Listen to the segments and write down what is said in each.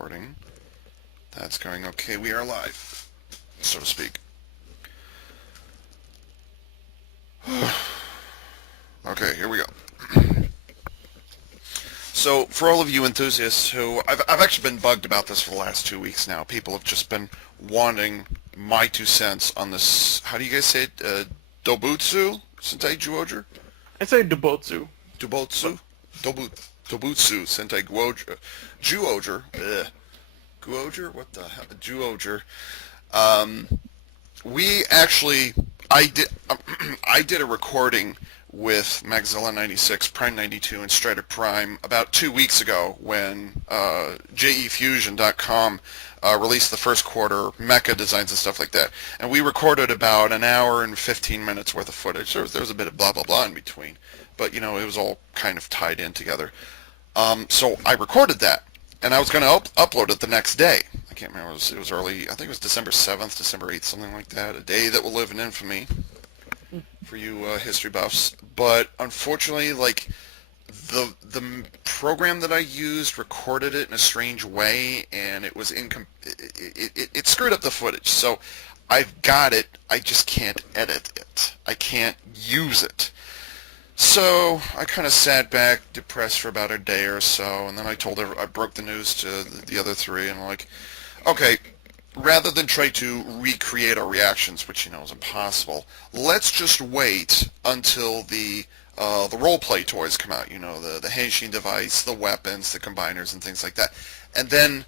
Recording. That's going okay. We are live, so to speak. Okay, here we go. So, for all of you enthusiasts who... I've actually been bugged about this for the last 2 weeks now. People have just been wanting my 2 cents on this... How do you guys say it? Doubutsu Sentai Zyuohger? I say Doubutsu. Doubutsu? Doubutsu Sentai Zyuohger. Zyuohger. Zyuohger? What the hell? Zyuohger. We actually... I did a recording with Magzilla 96, Prime 92, and Strider Prime about 2 weeks ago when JEfusion.com released the first quarter mecha designs and stuff like that. And we recorded about an hour and 15 minutes worth of footage. There was a bit of blah, blah, blah in between. But, you know, it was all kind of tied in together. So I recorded that, and I was going to upload it the next day. I can't remember. It was early. I think it was December 7th, December 8th, something like that. A day that will live in infamy for you history buffs. But unfortunately, like, the program that I used recorded it in a strange way, and it was it screwed up the footage. So I've got it. I just can't edit it. I can't use it. So I kind of sat back, depressed for about a day or so, and then I broke the news to the other three, and I'm like, okay, rather than try to recreate our reactions, which you know is impossible, let's just wait until the role-play toys come out. You know, the Henshin device, the weapons, the combiners, and things like that, and then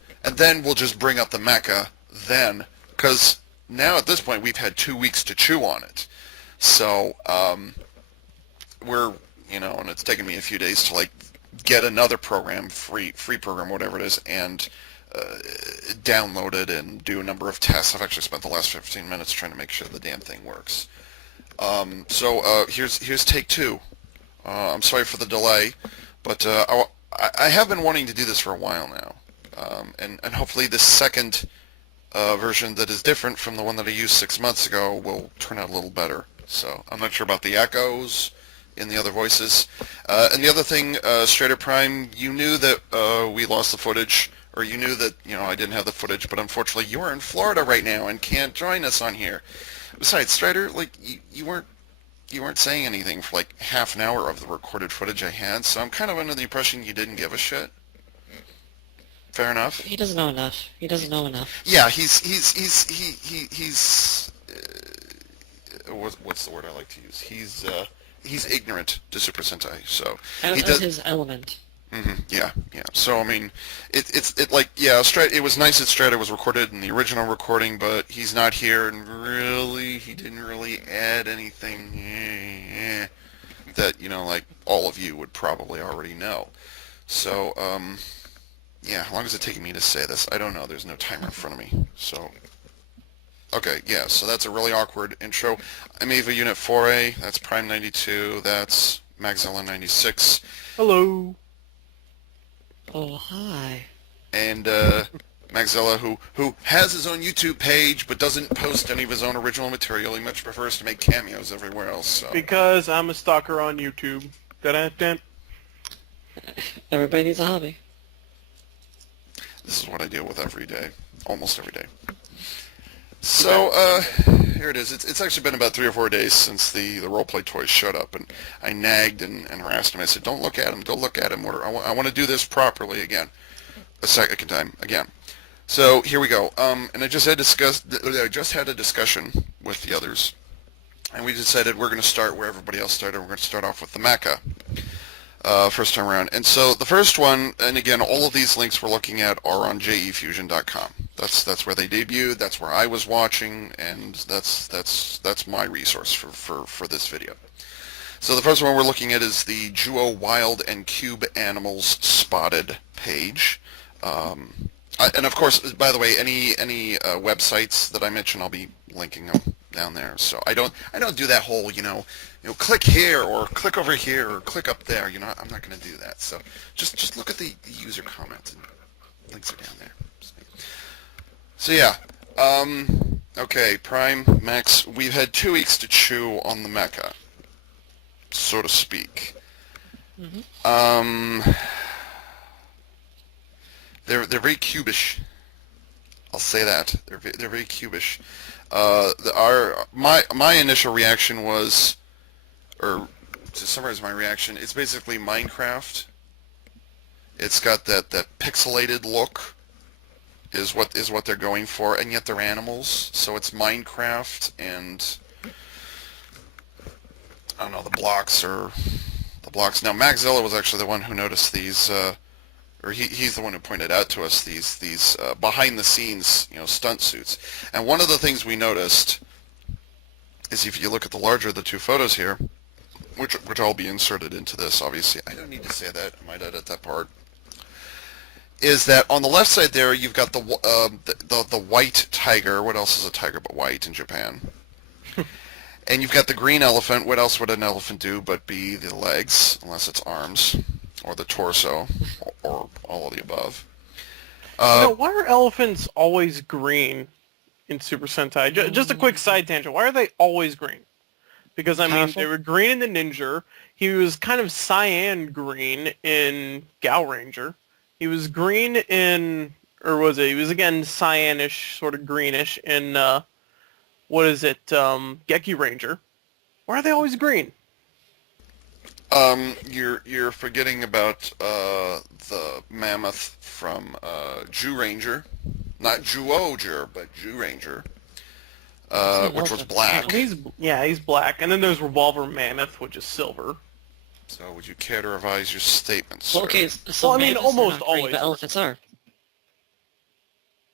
we'll just bring up the mecha then, because now at this point we've had 2 weeks to chew on it. So we're, you know, and it's taken me a few days to like get another program, free program, whatever it is, and download it and do a number of tests. I've actually spent the last 15 minutes trying to make sure the damn thing works. So here's take two. I'm sorry for the delay, but I have been wanting to do this for a while now, and hopefully this second version that is different from the one that I used 6 months ago will turn out a little better. So I'm not sure about the echoes in the other voices. And the other thing, Strider Prime, you knew that we lost the footage, or you knew that, you know, I didn't have the footage, but unfortunately you are in Florida right now and can't join us on here. Besides, Strider, like, you weren't saying anything for like half an hour of the recorded footage I had, so I'm kind of under the impression you didn't give a shit. Fair enough? He doesn't know enough. He doesn't know enough. Yeah, he's what's the word I like to use? He's ignorant to Super Sentai, so Out he of does. his element. Yeah. So I mean, it was nice that Strider was recorded in the original recording, but he's not here, and really, he didn't really add anything that, you know, like all of you would probably already know. So yeah, how long is it taking me to say this? I don't know. There's no timer in front of me, so. Okay, yeah, so that's a really awkward intro. I'm Ava Unit 4A, that's Prime 92, that's Magzilla 96, Hello. Oh, hi. and Magzilla, who has his own YouTube page but doesn't post any of his own original material. He much prefers to make cameos everywhere else, so. Because I'm a stalker on YouTube. Da-da-da. Everybody needs a hobby. This is what I deal with every day, almost every day. So, here it is. It's actually been about 3 or 4 days since the roleplay toys showed up, and I nagged and harassed him. I said, don't look at him, go look at him, or I want to do this properly again, a second time, again. So, here we go. And I just had a discussion with the others, and we decided we're going to start where everybody else started. We're going to start off with the mecha. First time around. And so the first one, and again, all of these links we're looking at are on JEfusion.com. That's where they debuted, that's where I was watching, and that's my resource for this video. So the first one we're looking at is the Zyuoh Wild and Cube Animals Spotted page. And of course, by the way, any websites that I mention, I'll be linking them down there. So I don't do that whole, you know, click here or click over here or click up there. You know, I'm not going to do that. So just look at the user comments, and links are down there. So yeah. Okay, Prime, Max, we've had 2 weeks to chew on the mecha, so to speak. Mm-hmm. they're very cubish. I'll say that they're very cubish. My initial reaction was, or to summarize my reaction, it's basically Minecraft. It's got that pixelated look is what they're going for, and yet they're animals. So it's Minecraft, and I don't know, the blocks. Now, Maxzilla was actually the one who noticed these, or he's the one who pointed out to us these behind the scenes, stunt suits. And one of the things we noticed is if you look at the larger of the two photos here, which I'll be inserted into this, obviously. I don't need to say that. I might edit that part. Is that on the left side there, you've got the white tiger. What else is a tiger but white in Japan? And you've got the green elephant. What else would an elephant do but be the legs, unless it's arms, or the torso, or all of the above? Why are elephants always green in Super Sentai? Just a quick side tangent. Why are they always green? Because, I mean, Powerful. they were green in the Ninja. He was kind of cyan green in Gal Ranger. He was green in, or was it? He was, again, cyanish, sort of greenish in, Geki Ranger. Why are they always green? You're forgetting about the mammoth from Jew Ranger, not Zyuohger, but Jew Ranger, which was black. He's black. And then there's Revolver Mammoth, which is silver. So would you care to revise your statement, sir? Well, okay, so Well, I mean, mammoths are almost not green, always. but elephants are.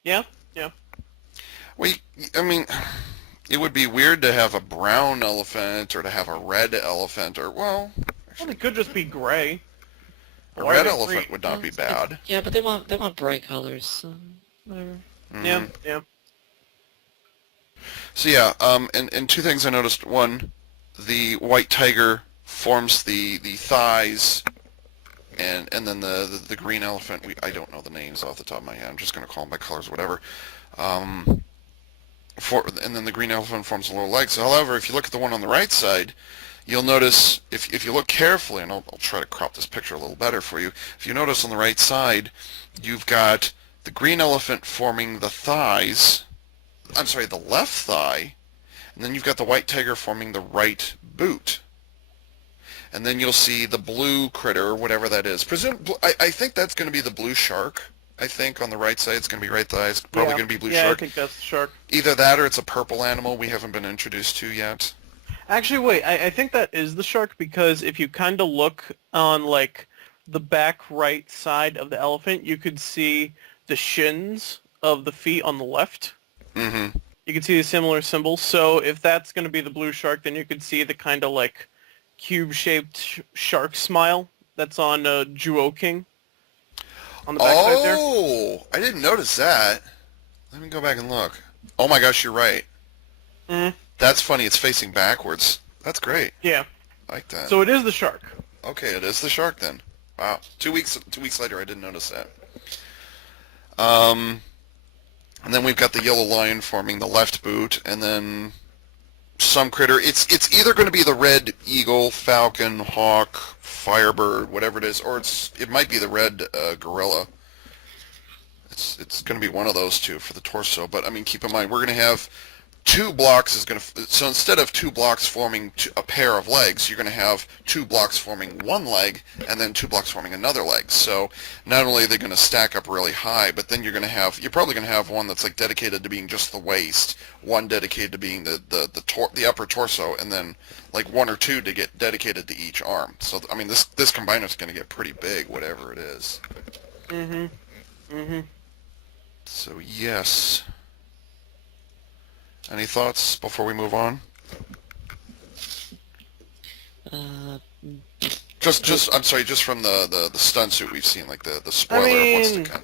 Yeah. Well, I mean, it would be weird to have a brown elephant or to have a red elephant, or, well, Well, it could just be gray. a Why are red they elephant green? would not be bad. Yeah, but they want bright colors, so whatever. Mhm. Yeah. So yeah, and two things I noticed. One, the white tiger forms the thighs, and then the green elephant. I don't know the names off the top of my head. I'm just going to call them by colors, whatever. And then the green elephant forms the lower legs. However, if you look at the one on the right side, you'll notice, if you look carefully, and I'll try to crop this picture a little better for you. If you notice on the right side, you've got the green elephant forming the thighs. I'm sorry, the left thigh, and then you've got the white tiger forming the right boot. And then you'll see the blue critter, whatever that is. I think that's going to be the blue shark. I think on the right side it's going to be right thigh. It's probably going to be blue Yeah, shark. I think that's the shark. Either that or it's a purple animal we haven't been introduced to yet. Actually, wait, I think that is the shark because if you kind of look on, like, the back right side of the elephant, you could see the shins of the feet on the left. Mm-hmm. You can see a similar symbol. So if that's going to be the blue shark, then you could see the kind of, like, cube-shaped shark smile that's on Juo King on the back side there. Oh, I didn't notice that. Let me go back and look. Oh my gosh, you're right. Mm-hmm. That's funny. It's facing backwards. That's great. Yeah. I like that. So it is the shark. Okay, it is the shark then. Wow. 2 weeks later, I didn't notice that. And then we've got the yellow lion forming the left boot, and then some critter. It's either going to be the red eagle, falcon, hawk, firebird, whatever it is, or it might be the red gorilla. It's going to be one of those two for the torso. But I mean, keep in mind we're going to have two blocks so instead of two blocks forming a pair of legs, you're going to have two blocks forming one leg and then two blocks forming another leg. So not only are they going to stack up really high, but then you're probably going to have one that's like dedicated to being just the waist, one dedicated to being the upper torso, and then like one or two to get dedicated to each arm. So I mean, this combiner is going to get pretty big, whatever it is. So yes. Any thoughts before we move on? Just from the stun suit we've seen, like the spoiler of what's to come.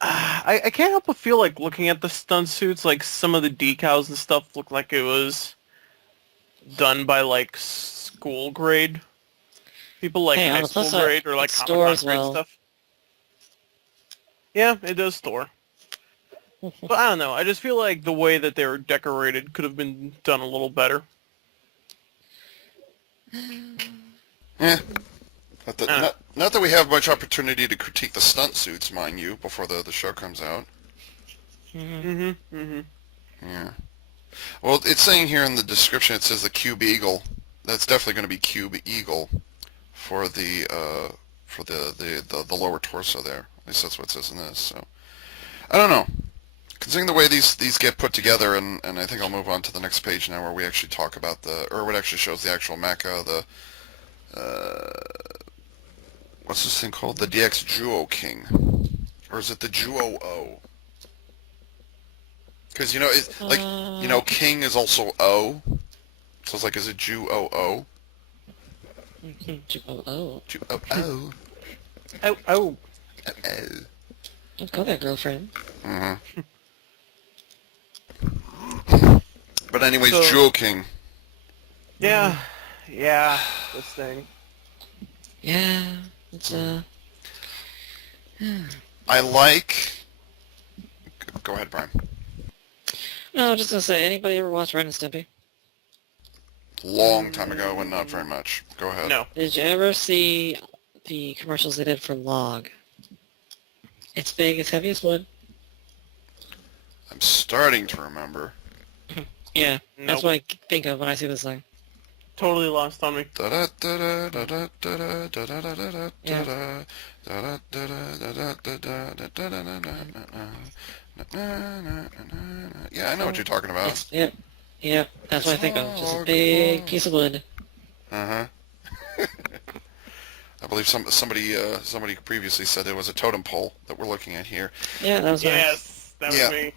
I can't help but feel like looking at the stun suits, like some of the decals and stuff look like it was done by like school grade people, like Hey, on high the school plus side, grade or like it stores Comic-Con grade well. stuff. Yeah, it does store. But I don't know. I just feel like the way that they were decorated could have been done a little better. Yeah. Uh, Not that we have much opportunity to critique the stunt suits, mind you, before the show comes out. Mm-hmm. Yeah. Well, it's saying here in the description, it says the Cube Eagle. That's definitely going to be Cube Eagle for the lower torso there. At least that's what it says in this. So I don't know. Considering the way these get put together, and I think I'll move on to the next page now, where we actually talk about what actually shows the actual mecha, what's this thing called? The DX Juo King, or is it the Juo O? Because it's like King is also O, so it's like, is it Juo O? Oh. Juo O. oh. Oh. Go there, girlfriend. Mm-hmm. But anyways, So- Juo King. Yeah. This thing. Yeah, it's I like. Go ahead, Brian. No, I was just gonna say, anybody ever watch Ren and Stimpy? Long time ago, and not very much. Go ahead. No. Did you ever see the commercials they did for Log? It's big, it's heavy as wood. I'm starting to remember. Yeah, Nope. that's what I think of when I see this thing. Totally lost on me. Yeah, I know what you're talking about. Yep, that's what I think of. Just a big piece of wood. Uh-huh. I believe somebody previously said there was a totem pole that we're looking at here. Yeah, that was nice. Yes, that was Yeah. me.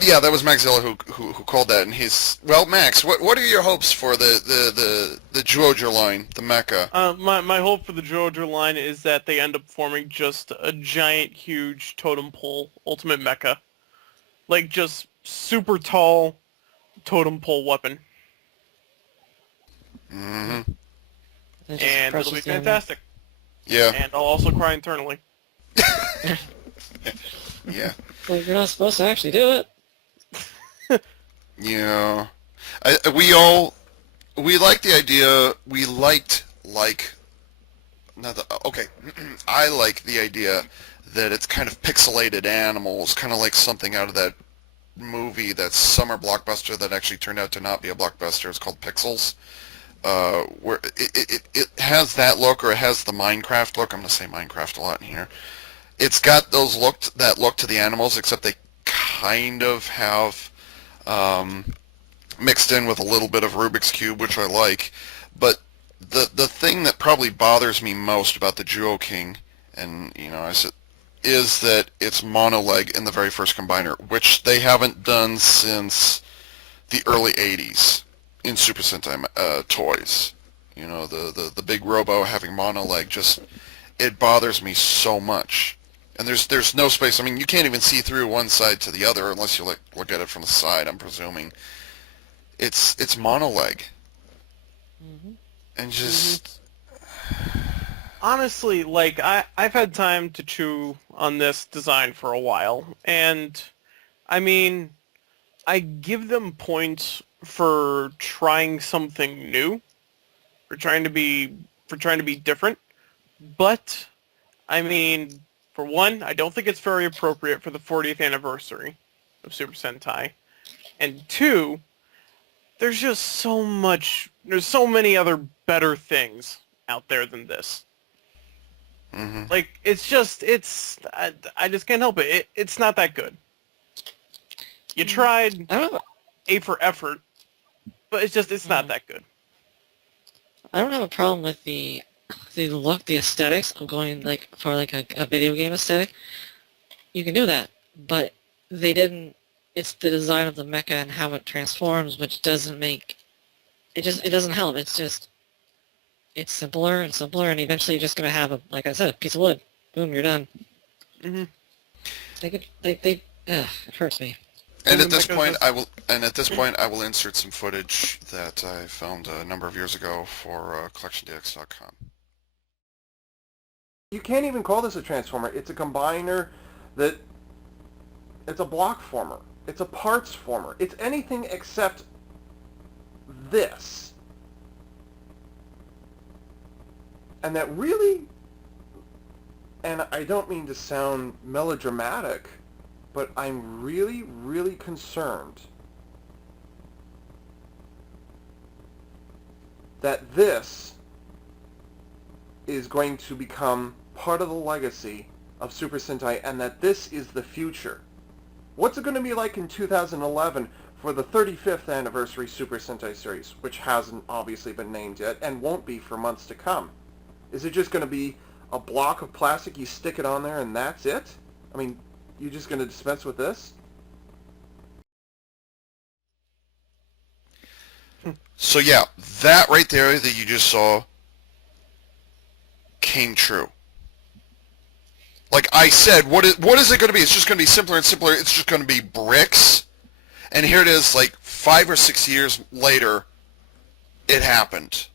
Yeah, that was Maxilla who called that, and he's well, Max. What are your hopes for the Zyuohger line, the mecha? My hope for the Zyuohger line is that they end up forming just a giant, huge totem pole ultimate mecha, like just super tall totem pole weapon, Mm-hmm. It just and it'll be crushes the enemy. fantastic. Yeah, And I'll also cry internally. yeah, Well, you're not supposed to actually do it. yeah. We liked the idea. We liked okay. I like the idea that it's kind of pixelated animals, kind of like something out of that movie, that summer blockbuster that actually turned out to not be a blockbuster. It's called Pixels. Where it has that look, or it has the Minecraft look. I'm going to say Minecraft a lot in here. It's got that look to the animals, except they kind of have mixed in with a little bit of Rubik's Cube, which I like. But the thing that probably bothers me most about the Zyuohger King, and I said, is that it's monoleg in the very first combiner, which they haven't done since the early 80s in Super Sentai toys. The big Robo having monoleg, just, it bothers me so much. And there's no space. I mean, you can't even see through one side to the other unless you look at it from the side, I'm presuming. It's monoleg. Mm-hmm. And just... Honestly, like, I've had time to chew on this design for a while, and I mean, I give them points for trying something new, for trying to be different, but I mean, for one, I don't think it's very appropriate for the 40th anniversary of Super Sentai, and two, there's so many other better things out there than this. Mm-hmm. Like, I just can't help it. It's not that good. You tried I don't know. A for effort, but it's not that good. I don't have a problem with the look, the aesthetics of going for a video game aesthetic. You can do that, but they didn't. It's the design of the mecha and how it transforms, which doesn't make it doesn't help. It's simpler and simpler, and eventually you're just gonna have like I said, a piece of wood. Boom, you're done. Mm-hmm. It hurts me. And at the this mecha point, I will insert some footage that I filmed a number of years ago for CollectionDX.com. You can't even call this a transformer. It's a combiner it's a block former. It's a parts former. It's anything except this. And that really and I don't mean to sound melodramatic, but I'm really, really concerned that this is going to become part of the legacy of Super Sentai, and that this is the future. What's it going to be like in 2011 for the 35th anniversary Super Sentai series, which hasn't obviously been named yet and won't be for months to come? Is it just going to be a block of plastic, you stick it on there, and that's it? I mean, you're just going to dispense with this? So yeah, that right there that you just saw came true. Like I said, what is it going to be? It's just going to be simpler and simpler. It's just going to be bricks. And here it is, like 5 or 6 years later, it happened.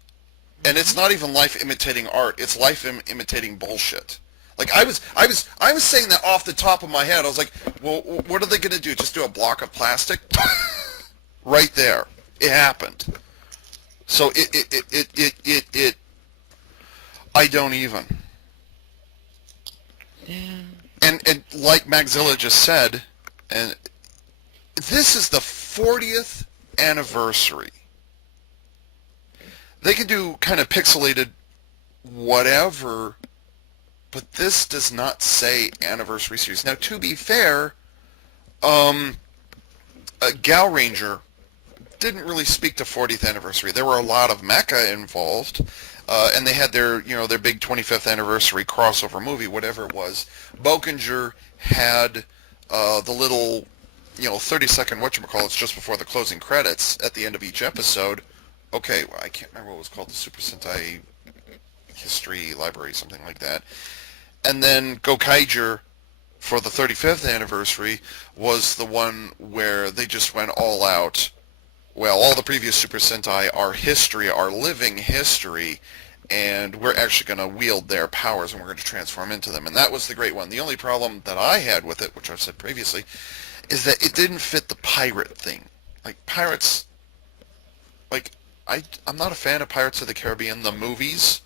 And it's not even life imitating art. It's life imitating bullshit. Like I was saying that off the top of my head. I was like, well, what are they going to do? Just do a block of plastic? Right there, it happened. So it I don't even. Yeah. And like Magzilla just said, and this is the 40th anniversary. They can do kind of pixelated whatever, but this does not say anniversary series. Now, to be fair, Gal Ranger didn't really speak to 40th anniversary. There were a lot of mecha involved, and they had their big 25th anniversary crossover movie, whatever it was. Bokinger had the little 30-second whatchamacallits just before the closing credits at the end of each episode. Okay, well, I can't remember what it was called, the Super Sentai History Library, something like that. And then Gokaiger, for the 35th anniversary, was the one where they just went all out. Well, all the previous Super Sentai are history, are living history, and we're actually going to wield their powers and we're going to transform into them. And that was the great one. The only problem that I had with it, which I've said previously, is that it didn't fit the pirate thing. Like, pirates, like, I'm not a fan of Pirates of the Caribbean, the movies.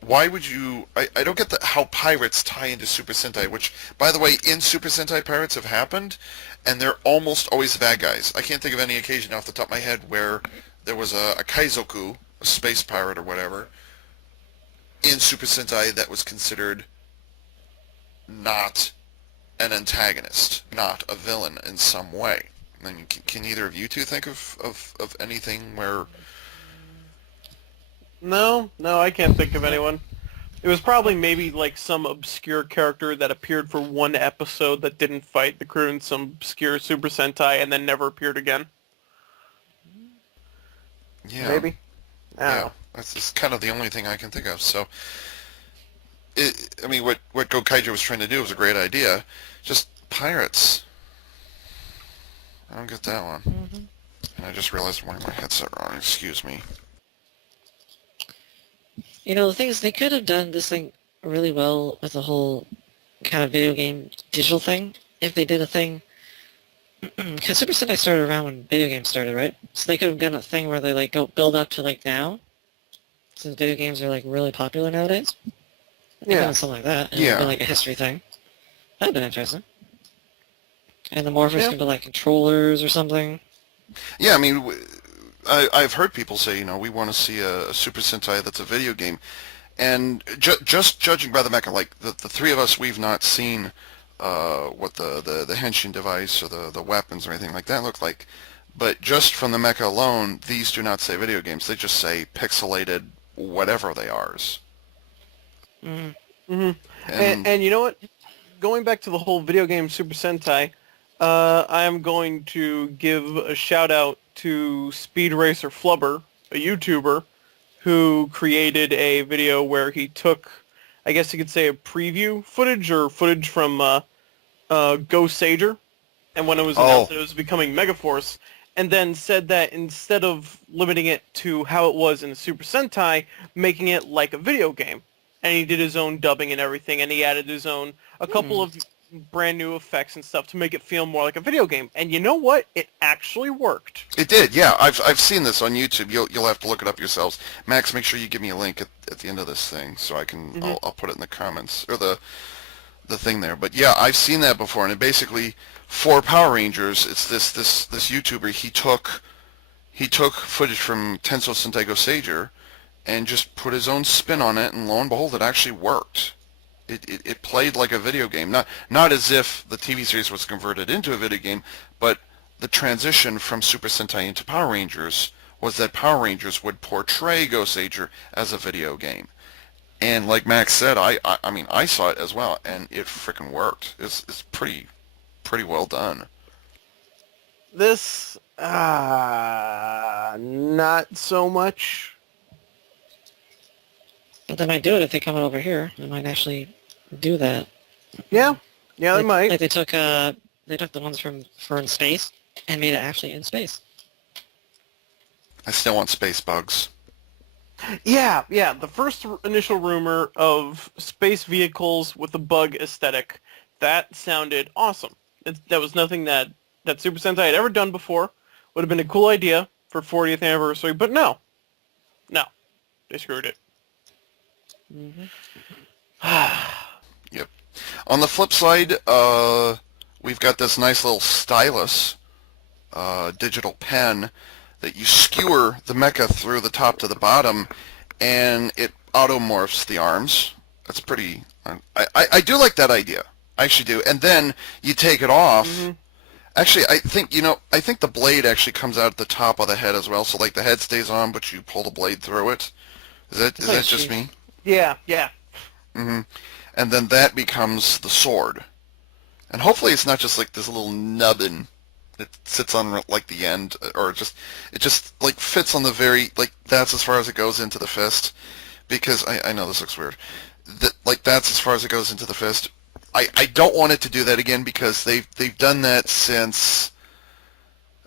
Why would you... I don't get how pirates tie into Super Sentai, which, by the way, in Super Sentai, pirates have happened, and they're almost always the bad guys. I can't think of any occasion off the top of my head where there was a Kaizoku, a space pirate or whatever, in Super Sentai that was considered not an antagonist, not a villain in some way. I mean, can either of you two think of anything where... No, I can't think of anyone. It was probably maybe like some obscure character that appeared for one episode that didn't fight the crew in some obscure Super Sentai and then never appeared again. Yeah. Maybe. I don't know. That's just kind of the only thing I can think of. So, I mean, what Gokaiger was trying to do was a great idea. Just pirates. I don't get that one. Mm-hmm. And I just realized I'm wearing my headset wrong. Excuse me. The thing is, they could have done this thing really well with the whole kind of video game digital thing if they did a thing. Because Super Sentai started around when video games started, right? So they could have done a thing where they like go build up to like now, since video games are like really popular nowadays. Yeah. Something like that. And Yeah. It'd be like a history thing. That'd been interesting. And the morphers can be like controllers or something. Yeah, I mean, I've heard people say, we want to see a Super Sentai that's a video game. And just judging by the mecha, like the three of us, we've not seen what the henshin device or the weapons or anything like that look like. But just from the mecha alone, these do not say video games. They just say pixelated whatever they are. Mm-hmm. And you know what? Going back to the whole video game Super Sentai, I am going to give a shout out to Speed Racer Flubber, a YouTuber, who created a video where he took, I guess you could say, a preview footage or footage from Go Sager, and when it was announced that it was becoming Megaforce, and then said that instead of limiting it to how it was in the Super Sentai, making it like a video game. And he did his own dubbing and everything, and he added his own, a couple of brand new effects and stuff to make it feel more like a video game. And you know what? It actually worked. It did, yeah. I've seen this on YouTube. You'll have to look it up yourselves. Max, make sure you give me a link at the end of this thing so I can I'll put it in the comments or the thing there. But yeah, I've seen that before, and it basically for Power Rangers, it's this YouTuber. He took footage from Tensou Sentai Zyuohger and just put his own spin on it, and lo and behold, it actually worked. It played like a video game, not as if the TV series was converted into a video game, but the transition from Super Sentai into Power Rangers was that Power Rangers would portray Zyuohger as a video game. And like Max said, I mean, I saw it as well, and it freaking worked. It's pretty well done. This, not so much. But they might do it if they come over here. They might actually do that. Yeah, they might. Like they took the ones for in space and made it actually in space. I still want space bugs. Yeah. The first initial rumor of space vehicles with the bug aesthetic, that sounded awesome. That was nothing that Super Sentai had ever done before. Would have been a cool idea for 40th anniversary, but no, they screwed it. Mm-hmm. Yep. On the flip side, we've got this nice little stylus, digital pen, that you skewer the mecha through the top to the bottom, and it automorphs the arms. That's pretty... I do like that idea. I actually do. And then you take it off. Mm-hmm. Actually, I think the blade actually comes out at the top of the head as well, so like the head stays on, but you pull the blade through it. Is that just me? Yeah. Mm-hmm. And then that becomes the sword. And hopefully it's not just like this little nubbin that sits on like the end, or it just like fits on the very, like that's as far as it goes into the fist. Because I know this looks weird. That's as far as it goes into the fist. I don't want it to do that again because they've done that since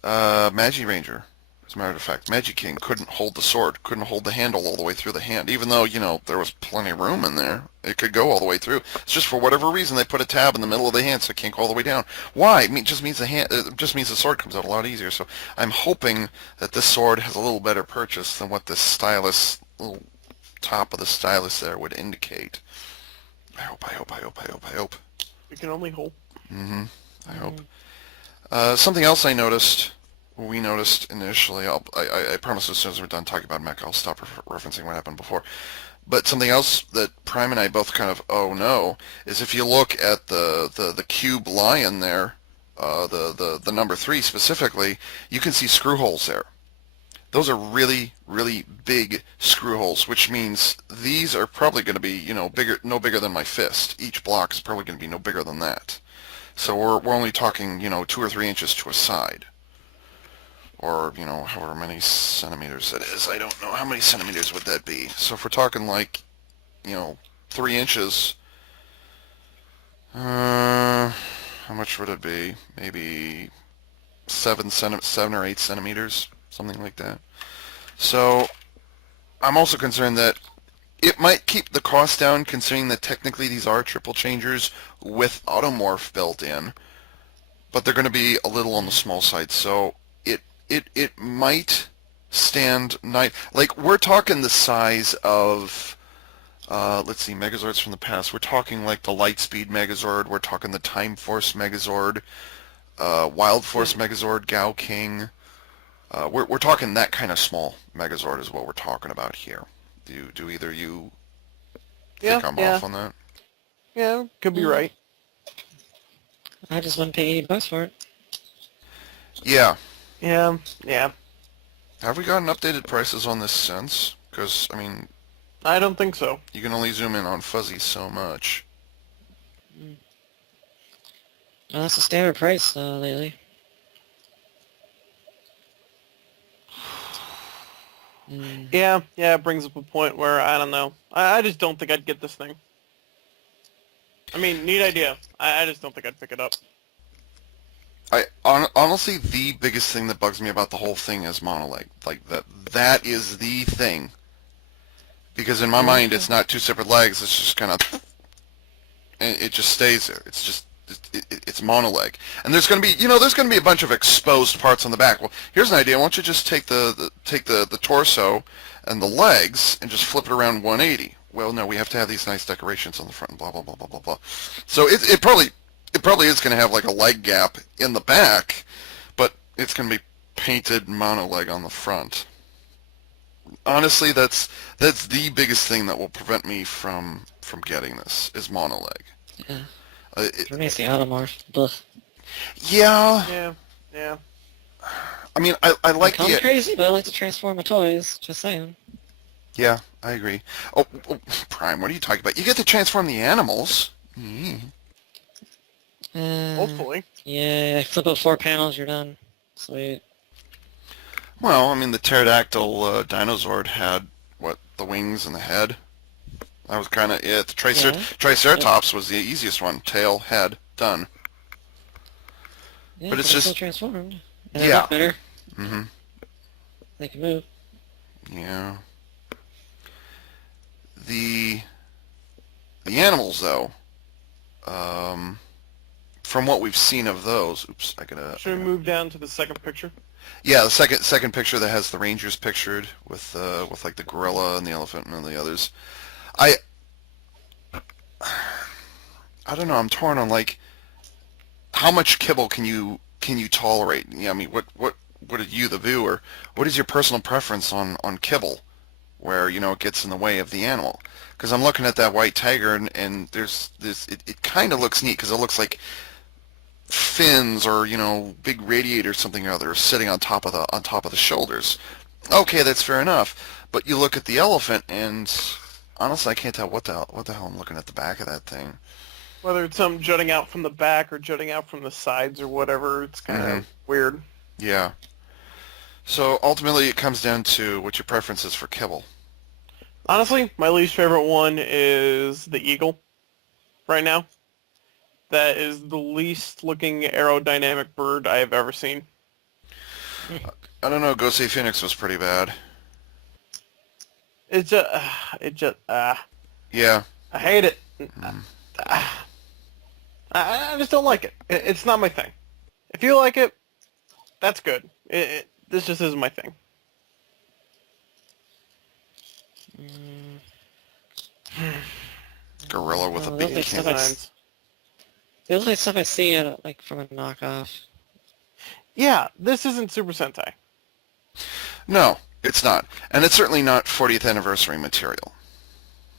Magi Ranger. As a matter of fact, Magi King couldn't hold the sword, couldn't hold the handle all the way through the hand, even though, there was plenty of room in there. It could go all the way through. It's just for whatever reason they put a tab in the middle of the hand so it can't go all the way down. Why? It just means the sword comes out a lot easier. So I'm hoping that this sword has a little better purchase than what this stylus, little top of the stylus there would indicate. I hope. We can only hope. Mm-hmm. I hope. Something else we noticed initially, I promise as soon as we're done talking about Mech, I'll stop referencing what happened before. But something else that Prime and I both kind of is if you look at the cube lion there, the number 3 specifically, you can see screw holes there. Those are really, really big screw holes, which means these are probably going to be, no bigger than my fist. Each block is probably going to be no bigger than that. So we're only talking, 2 or 3 inches to a side. Or, however many centimeters it is. I don't know. How many centimeters would that be? So if we're talking like, 3 inches, how much would it be? Maybe 7 or 8 centimeters, something like that. So I'm also concerned that it might keep the cost down, considering that technically these are triple changers with automorph built in, but they're going to be a little on the small side. So it might stand nice. Like, we're talking the size of, let's see, Megazords from the past. We're talking like the Lightspeed Megazord. We're talking the Time Force Megazord, Wild Force Megazord, Gao King. We're talking that kind of small Megazord is what we're talking about here. Do either you think I'm off on that? Yeah, could be right. I just wouldn't pay $80 for it. Yeah. Yeah. Have we gotten updated prices on this since? Because, I don't think so. You can only zoom in on fuzzy so much. Well, that's the standard price lately. Yeah, it brings up a point where, I don't know. I just don't think I'd get this thing. Neat idea. I just don't think I'd pick it up. Honestly, the biggest thing that bugs me about the whole thing is monoleg. Like, that is the thing. Because in my mind, it's not 2 separate legs, it's just kind of... It just stays there. It's just it's monoleg, and there's going to be a bunch of exposed parts on the back. Well, here's an idea. Why don't you just take the torso and the legs and just flip it around 180? Well, no, we have to have these nice decorations on the front and blah blah blah blah blah blah. So it probably is going to have like a leg gap in the back, but it's going to be painted monoleg on the front. Honestly, that's the biggest thing that will prevent me from getting this is monoleg. Yeah. For me, it's the automorph. Blah. Yeah. Yeah. I mean, I like I'm crazy, but I like to transform my toys. Just saying. Yeah, I agree. Oh, Prime, what are you talking about? You get to transform the animals. Hopefully. Yeah, flip up 4 panels, you're done. Sweet. Well, I mean, the pterodactyl dinosaur had, the wings and the head? That was kind of it. The Triceratops was the easiest one. Tail, head, done. Yeah, but it's still just... transformed. And they look better. Mm-hmm. They can move. Yeah. The animals, though, from what we've seen of those... Oops, Should we move down to the second picture? Yeah, the second picture that has the rangers pictured with like the gorilla and the elephant and the others. I don't know. I'm torn on like how much kibble can you tolerate? Yeah, I mean, what are you, the viewer? What is your personal preference on kibble, where it gets in the way of the animal? Because I'm looking at that white tiger and there's this. It kind of looks neat because it looks like fins or big radiator something or other sitting on top of the shoulders. Okay, that's fair enough. But you look at the elephant and honestly, I can't tell what the hell I'm looking at the back of that thing. Whether it's some jutting out from the back or jutting out from the sides or whatever, it's kind of weird. Yeah. So ultimately, it comes down to what your preference is for kibble. Honestly, my least favorite one is the eagle. Right now, that is the least looking aerodynamic bird I have ever seen. I don't know. Gosei Phoenix was pretty bad. Yeah. I hate it. I just don't like it. It's not my thing. If you like it, that's good. This just isn't my thing. Gorilla with a big can. They look like stuff I see from a knockoff. Yeah, this isn't Super Sentai. No, it's not. And it's certainly not 40th anniversary material.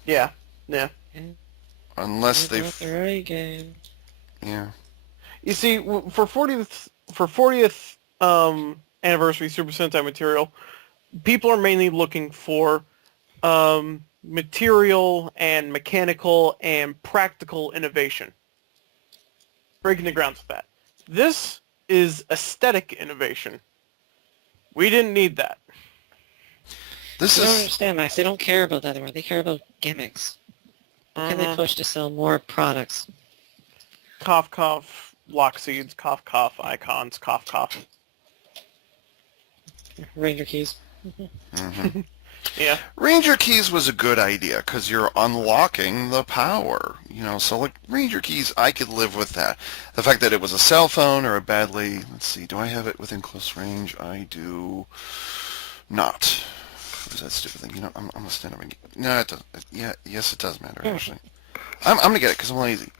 Yeah. Unless They're they've... the right game. Yeah. You see, for 40th anniversary Super Sentai material, people are mainly looking for material and mechanical and practical innovation. Breaking the grounds with that. This is aesthetic innovation. We didn't need that. I don't understand, Max. They don't care about that anymore. They care about gimmicks. What can they push to sell more products? Cough, cough, lock seeds, cough, cough, icons, cough, cough. Ranger keys. Mm-hmm. Yeah. Ranger keys was a good idea because you're unlocking the power. So like Ranger keys, I could live with that. The fact that it was a cell phone or a badly... Let's see, do I have it within close range? I do not. What is that stupid thing? I'm gonna stand up and get... No, it doesn't. Yes, it does matter, actually. I'm gonna get it because I'm lazy.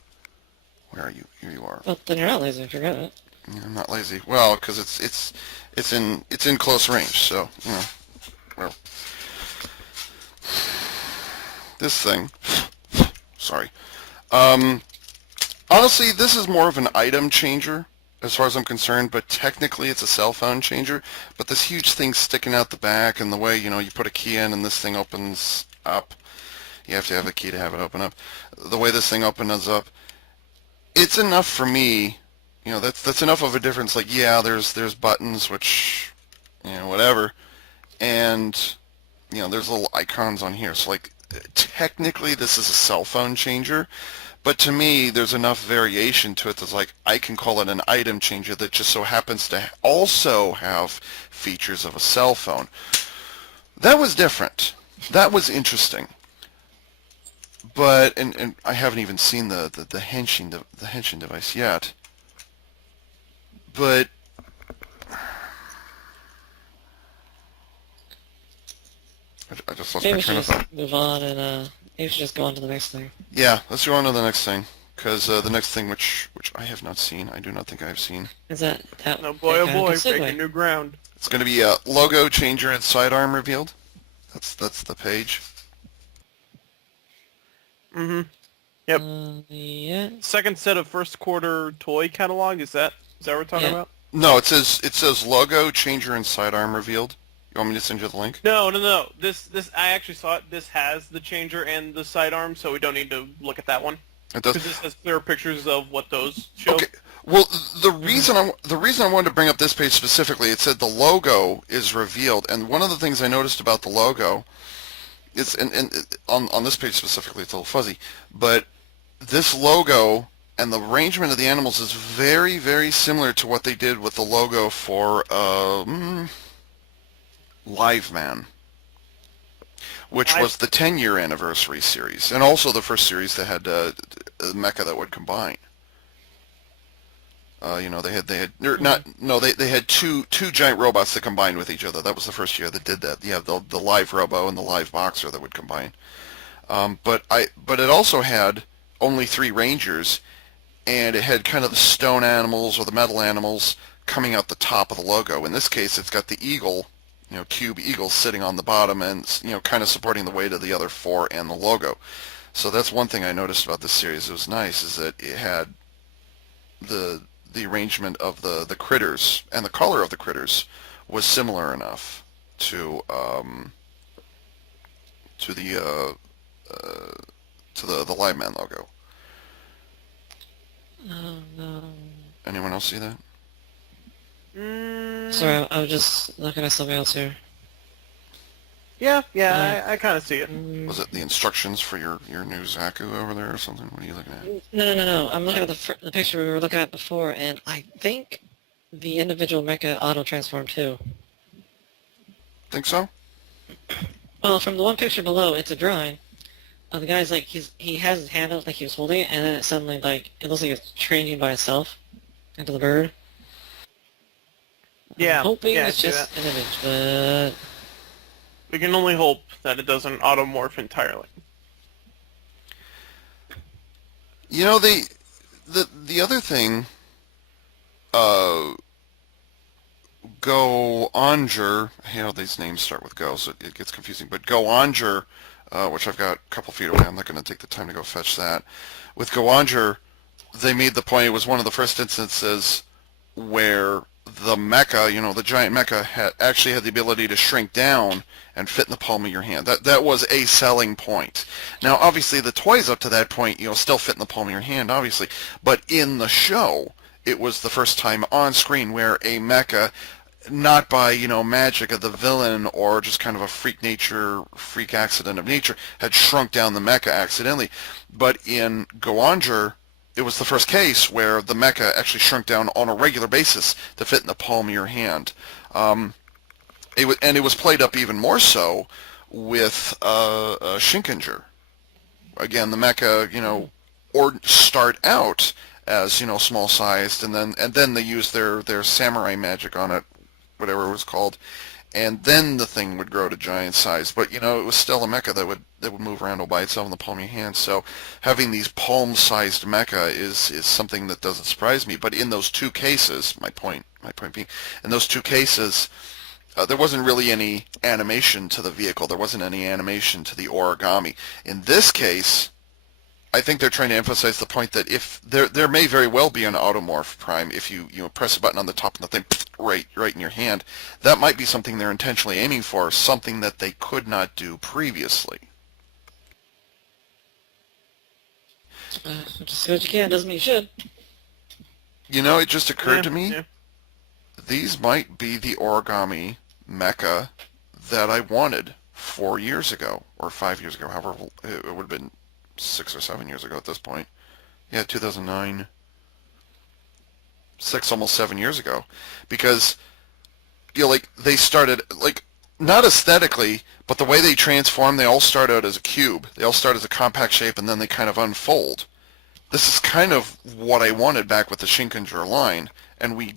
Where are you? Here you are. Well, then you're not lazy if you're good. Yeah, I'm not lazy. Well, because it's in close range, so well, this thing. Sorry. Honestly, this is more of an item changer as far as I'm concerned, but technically it's a cell phone changer. But this huge thing sticking out the back and the way, you put a key in and this thing opens up. You have to have a key to have it open up. The way this thing opens up, it's enough for me. That's enough of a difference. Like, yeah, there's buttons, which, whatever. And, there's little icons on here. So, like, technically this is a cell phone changer. But to me, there's enough variation to it that's like, I can call it an item changer that just so happens to also have features of a cell phone. That was different. That was interesting. But and I haven't even seen the henshin device yet. But I just lost Maybe my we should train of thought. just move on and maybe we should just go on to the next thing. Yeah, let's go on to the next thing. Because the next thing, which I have not seen, I do not think I have seen. Is that No, boy, oh kind of boy, good segue. breaking new ground. It's going to be a logo changer and sidearm revealed. That's the page. Mm-hmm. Yep. Yeah. Second set of first quarter toy catalog. Is that what we're talking Yeah. about? No, it says logo changer and sidearm revealed. You want me to send you the link? No. This I actually saw it. This has the changer and the sidearm, so we don't need to look at that one. It does. Because this has clear pictures of what those show. Okay. Well, the reason I wanted to bring up this page specifically, it said the logo is revealed, and one of the things I noticed about the logo is, and on this page specifically, it's a little fuzzy, but this logo and the arrangement of the animals is very, very similar to what they did with the logo for Live Man, which was the 10-year anniversary series, and also the first series that had a mecha that would combine. They had two giant robots that combined with each other. That was the first year that did that. You have the live robo and the live boxer that would combine. But it also had only 3 rangers, and it had kind of the stone animals or the metal animals coming out the top of the logo. In this case, it's got the eagle, cube eagle sitting on the bottom and kind of supporting the weight of the other 4 and the logo. So that's one thing I noticed about this series. It was nice is that it had the arrangement of the critters and the color of the critters was similar enough to the Live Man logo. No. Anyone else see that? Sorry, I was just looking at something else here. Yeah, I kind of see it. Was it the instructions for your new Zaku over there or something? What are you looking at? No. I'm looking at the picture we were looking at before, and I think the individual mecha auto-transform too. Think so? Well, from the one picture below, it's a drawing. The guy's like, he has his hand out like he was holding it, and then it suddenly, it looks like it's changing by itself into the bird. Yeah, I'm hoping I it's see just that. an image, but... We can only hope that it doesn't automorph entirely. The other thing, Go Onger, I hate how these names start with Go, so it gets confusing, but Go Onger, which I've got a couple feet away, I'm not going to take the time to go fetch that. With Go Onger, they made the point, it was one of the first instances where the mecha, the giant mecha, actually had the ability to shrink down and fit in the palm of your hand. That was a selling point. Now, obviously, the toys up to that point, still fit in the palm of your hand, obviously. But in the show, it was the first time on screen where a mecha, not by, magic of the villain or just kind of a freak accident of nature, had shrunk down the mecha accidentally. But in Goanger, it was the first case where the mecha actually shrunk down on a regular basis to fit in the palm of your hand. It was played up even more so with Shinkenger. Again, the mecha, start out as small sized, and then they used their samurai magic on it, whatever it was called, and then the thing would grow to giant size. But it was still a mecha that would move around all by itself in the palm of your hand. So having these palm-sized mecha is something that doesn't surprise me. But in those 2 cases, my point being, in those 2 cases, there wasn't really any animation to the vehicle. There wasn't any animation to the origami. In this case, I think they're trying to emphasize the point that if there may very well be an automorph prime if you press a button on the top of the thing right in your hand. That might be something they're intentionally aiming for, something that they could not do previously. Just do what you can, doesn't mean you should. It just occurred to me, Yeah. these might be the origami mecha that I wanted 4 years ago, or 5 years ago, however, it would have been 6 or 7 years ago at this point. Yeah, 2009. 6, almost 7 years ago. Because, they started, not aesthetically, but the way they transform, they all start out as a cube. They all start as a compact shape, and then they kind of unfold. This is kind of what I wanted back with the Shinkenger line, and we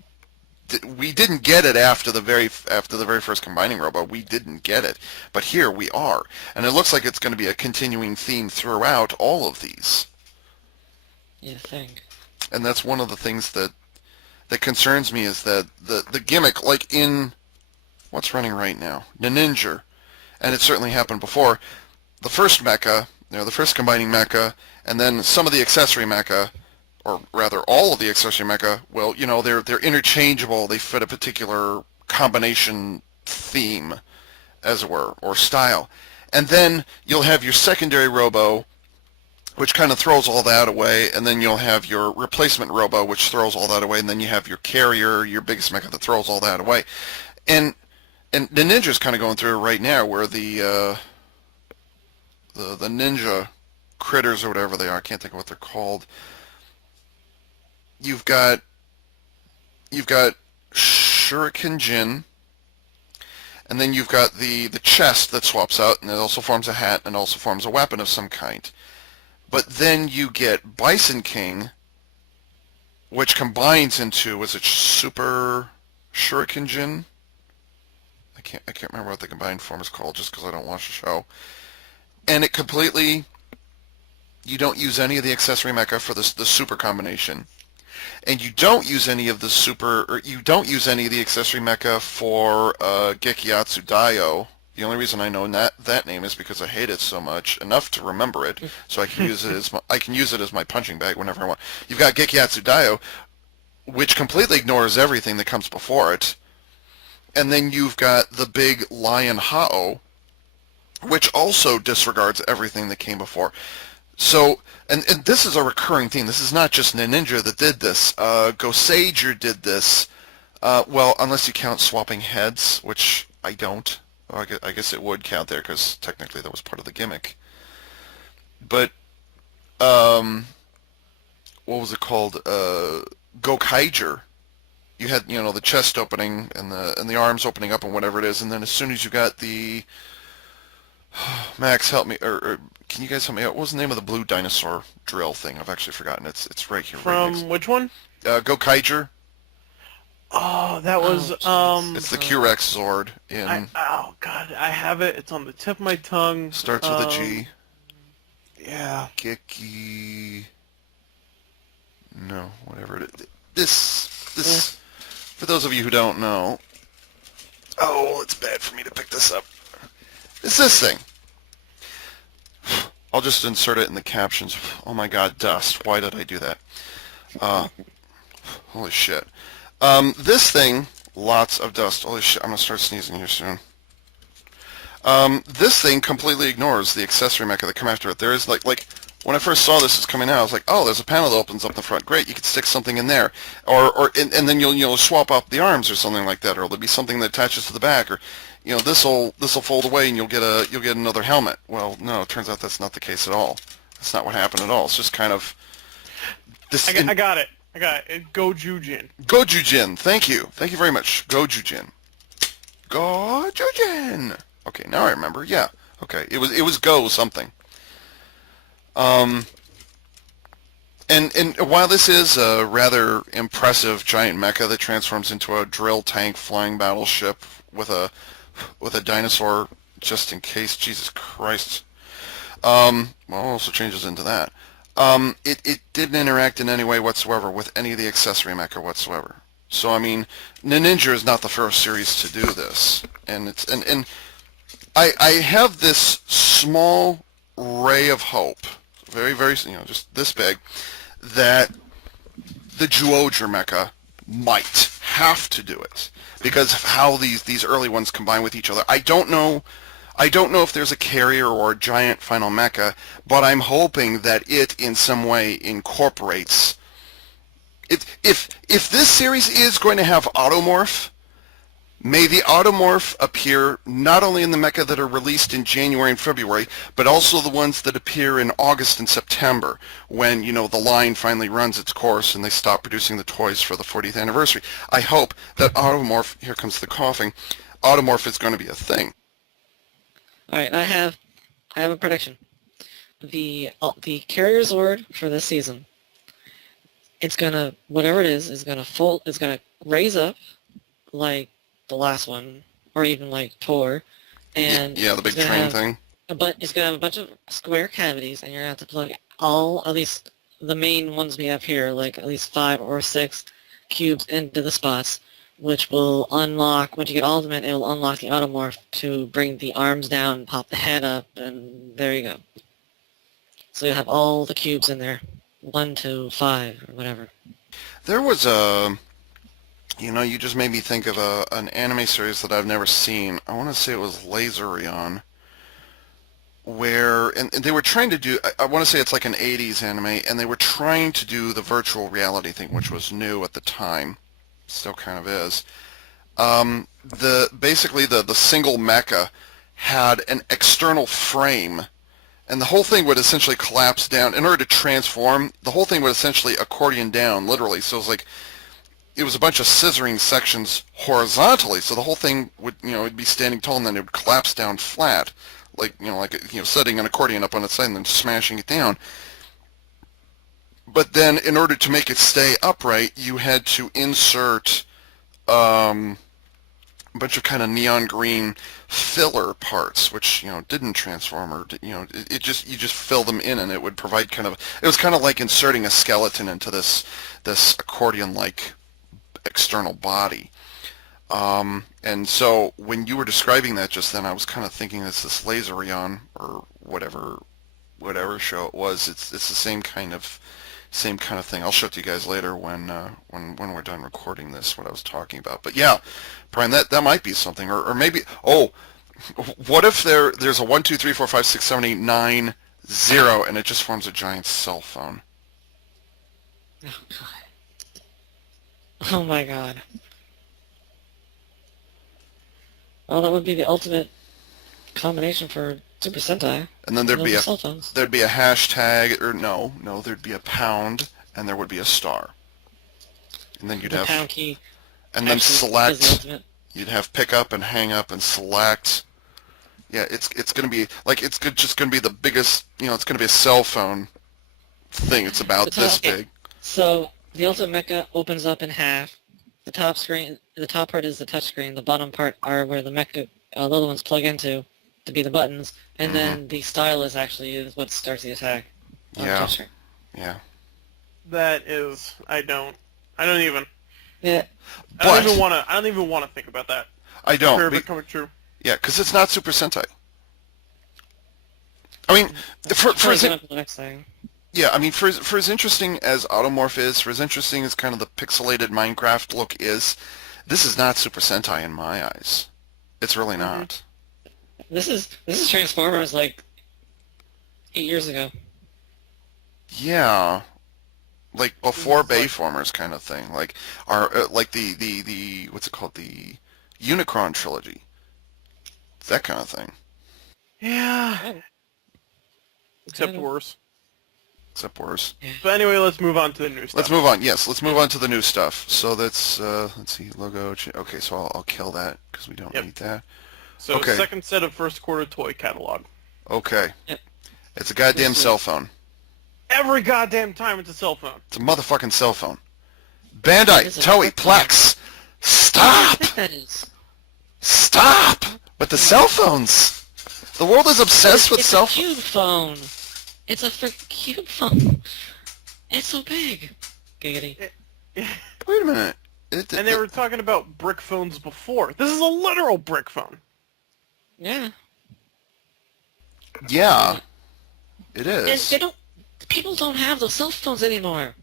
didn't get it after the very first combining robo. We didn't get it, but here we are, and it looks like it's going to be a continuing theme throughout all of these. You think? And that's one of the things that concerns me, is that the gimmick, like in what's running right now, Ninja, and it certainly happened before, the first mecha, the first combining mecha, and then some of the accessory mecha, or rather all of the accessory mecha, well, they're interchangeable. They fit a particular combination theme, as it were, or style. And then you'll have your secondary robo, which kind of throws all that away, and then you'll have your replacement robo, which throws all that away, and then you have your carrier, your biggest mecha, that throws all that away. And the Ninja's kind of going through it right now, where the ninja critters, or whatever they are, I can't think of what they're called. You've got Shuriken Jin, and then you've got the chest that swaps out, and it also forms a hat, and also forms a weapon of some kind. But then you get Bison King, which combines into, was it Super Shuriken Jin? I can't remember what the combined form is called, just because I don't watch the show. And it completely, you don't use any of the accessory mecha for the super combination. And you don't use any of the accessory mecha for Gekiyatsu Daio. The only reason I know that name is because I hate it so much, enough to remember it, so I can use it as my punching bag whenever I want. You've got Gekiyatsu Daio, which completely ignores everything that comes before it. And then you've got the big Lion Hao, which also disregards everything that came before. So, and this is a recurring theme. This is not just Ninja that did this. Goseiger did this. Well, unless you count swapping heads, which I don't. Well, I guess it would count there, because technically that was part of the gimmick. But, what was it called? Gokaiger. You had, the chest opening and the arms opening up and whatever it is, and then as soon as you got the Max, help me, or can you guys help me out? What was the name of the blue dinosaur drill thing? I've actually forgotten. It's right here. From which one? Gokaiger. Oh, that was It's the Q-Rex Zord in. Oh God, I have it. It's on the tip of my tongue. Starts with a G. Yeah. Geki. No, whatever it is. This. For those of you who don't know. Oh, it's bad for me to pick this up. It's this thing. I'll just insert it in the captions. Oh my God, dust. Why did I do that? Holy shit. This thing, lots of dust. Holy shit, I'm going to start sneezing here soon. This thing completely ignores the accessory mecha that come after it. There is, like, when I first saw this coming out, I was like, oh, there's a panel that opens up the front. Great, you could stick something in there. And then you'll swap up the arms or something like that, or there'll be something that attaches to the back, or, this'll fold away and you'll get another helmet. Well, no, it turns out that's not the case at all. That's not what happened at all. It's just kind of... I got it. Gojujin. Gojujin. Thank you. Thank you very much. Gojujin. Gojujin. Okay, now I remember. Yeah. Okay. It was Go something. And while this is a rather impressive giant mecha that transforms into a drill tank flying battleship with a dinosaur just in case, Jesus Christ. Well, also changes into that. It didn't interact in any way whatsoever with any of the accessory mecha whatsoever. So I mean, Ninja is not the first series to do this, and I have this small ray of hope, very very just this big, that the Zyuohger mecha might have to do it because of how these early ones combine with each other. I don't know if there's a carrier or a giant final mecha, but I'm hoping that it in some way incorporates it. If this series is going to have Automorph, may the Automorph appear not only in the mecha that are released in January and February, but also the ones that appear in August and September, when, the line finally runs its course and they stop producing the toys for the 40th anniversary. I hope that Automorph, here comes the coughing, Automorph is going to be a thing. All right, I have a prediction. The Carrier Zord for this season, it's gonna, whatever it is gonna fold. It's gonna raise up like the last one, or even like Tor, and Yeah, the big it's gonna train have thing. It's gonna have a bunch of square cavities, and you're gonna have to plug all, at least the main ones we have here, like at least 5 or 6 cubes into the spots, which will unlock, once you get all of them in, it will unlock the Automorph to bring the arms down, pop the head up, and there you go. So you'll have all the cubes in there, 1 to 5 or whatever. There was a, you just made me think of an anime series that I've never seen. I want to say it was Laserion, where, and they were trying to do, I want to say it's like an 80s anime, and they were trying to do the virtual reality thing, which was new at the time. Still kind of is. Basically the single mecha had an external frame, and the whole thing would essentially collapse down. In order to transform, the whole thing would essentially accordion down, literally. So it was a bunch of scissoring sections horizontally, so the whole thing would, it'd be standing tall, and then it would collapse down flat, like setting an accordion up on its side and then smashing it down. But then, in order to make it stay upright, you had to insert a bunch of kind of neon green filler parts, which didn't transform, or you just fill them in, and it would provide it was kind of like inserting a skeleton into this accordion-like external body. And so when you were describing that just then, I was kind of thinking it's this Laserion or whatever show it was. It's the same kind of thing. I'll show it to you guys later when we're done recording this, what I was talking about. But yeah, Brian, that might be something, or maybe, what if there's a 1, 2, 3, 4, 5, 6, 7, 8, 9, 0, and it just forms a giant cell phone? Oh god. Oh my god. Well, that would be the ultimate combination for Super Sentai. And then there'd be cell phones. a hashtag, or no, there'd be a pound, and there would be a star. And then you'd the have pound key. and then Actually, select. is the ultimate. You'd have pick up and hang up and select. Yeah, it's gonna be like just gonna be the biggest. It's gonna be a cell phone thing. It's about this big. So the ultimate mecha opens up in half. The top part is the touch screen. The bottom part are where the mecha, little ones plug into to be the buttons, and then the stylus actually is what starts the attack. On Yeah. touch screen. Yeah. That is, I don't even. Yeah. I don't even want to think about that. I don't. Fear of it coming true. Yeah, because it's not Super Sentai. I mean, for the next thing. Yeah, I mean, for as interesting as Automorph is, for as interesting as kind of the pixelated Minecraft look is, this is not Super Sentai in my eyes. It's really not. This is Transformers like 8 years ago. Yeah, like before Bayformers kind of thing, like like the what's it called, the Unicron trilogy, that kind of thing. Yeah. Oh. Except worse. Except worse. But anyway, let's move on to the new stuff. Let's move on. Yes, let's move on to the new stuff. So that's let's see, logo. Okay, so I'll kill that because we don't need that. So Okay. second set of first quarter toy catalog. Okay. Yep. It's a goddamn cell phone. Every goddamn time it's a cell phone. It's a motherfucking cell phone. Bandai, It's a Toei, flip phone. Plex, I stop! think that is. Stop! With the cell phones! The world is obsessed with cell It's a phones. cube phone. It's a cube phone. It's so big. Giggity. Wait a minute. And they were talking about brick phones before. This is a literal brick phone. Yeah. Yeah, it And is. people don't have those cell phones anymore.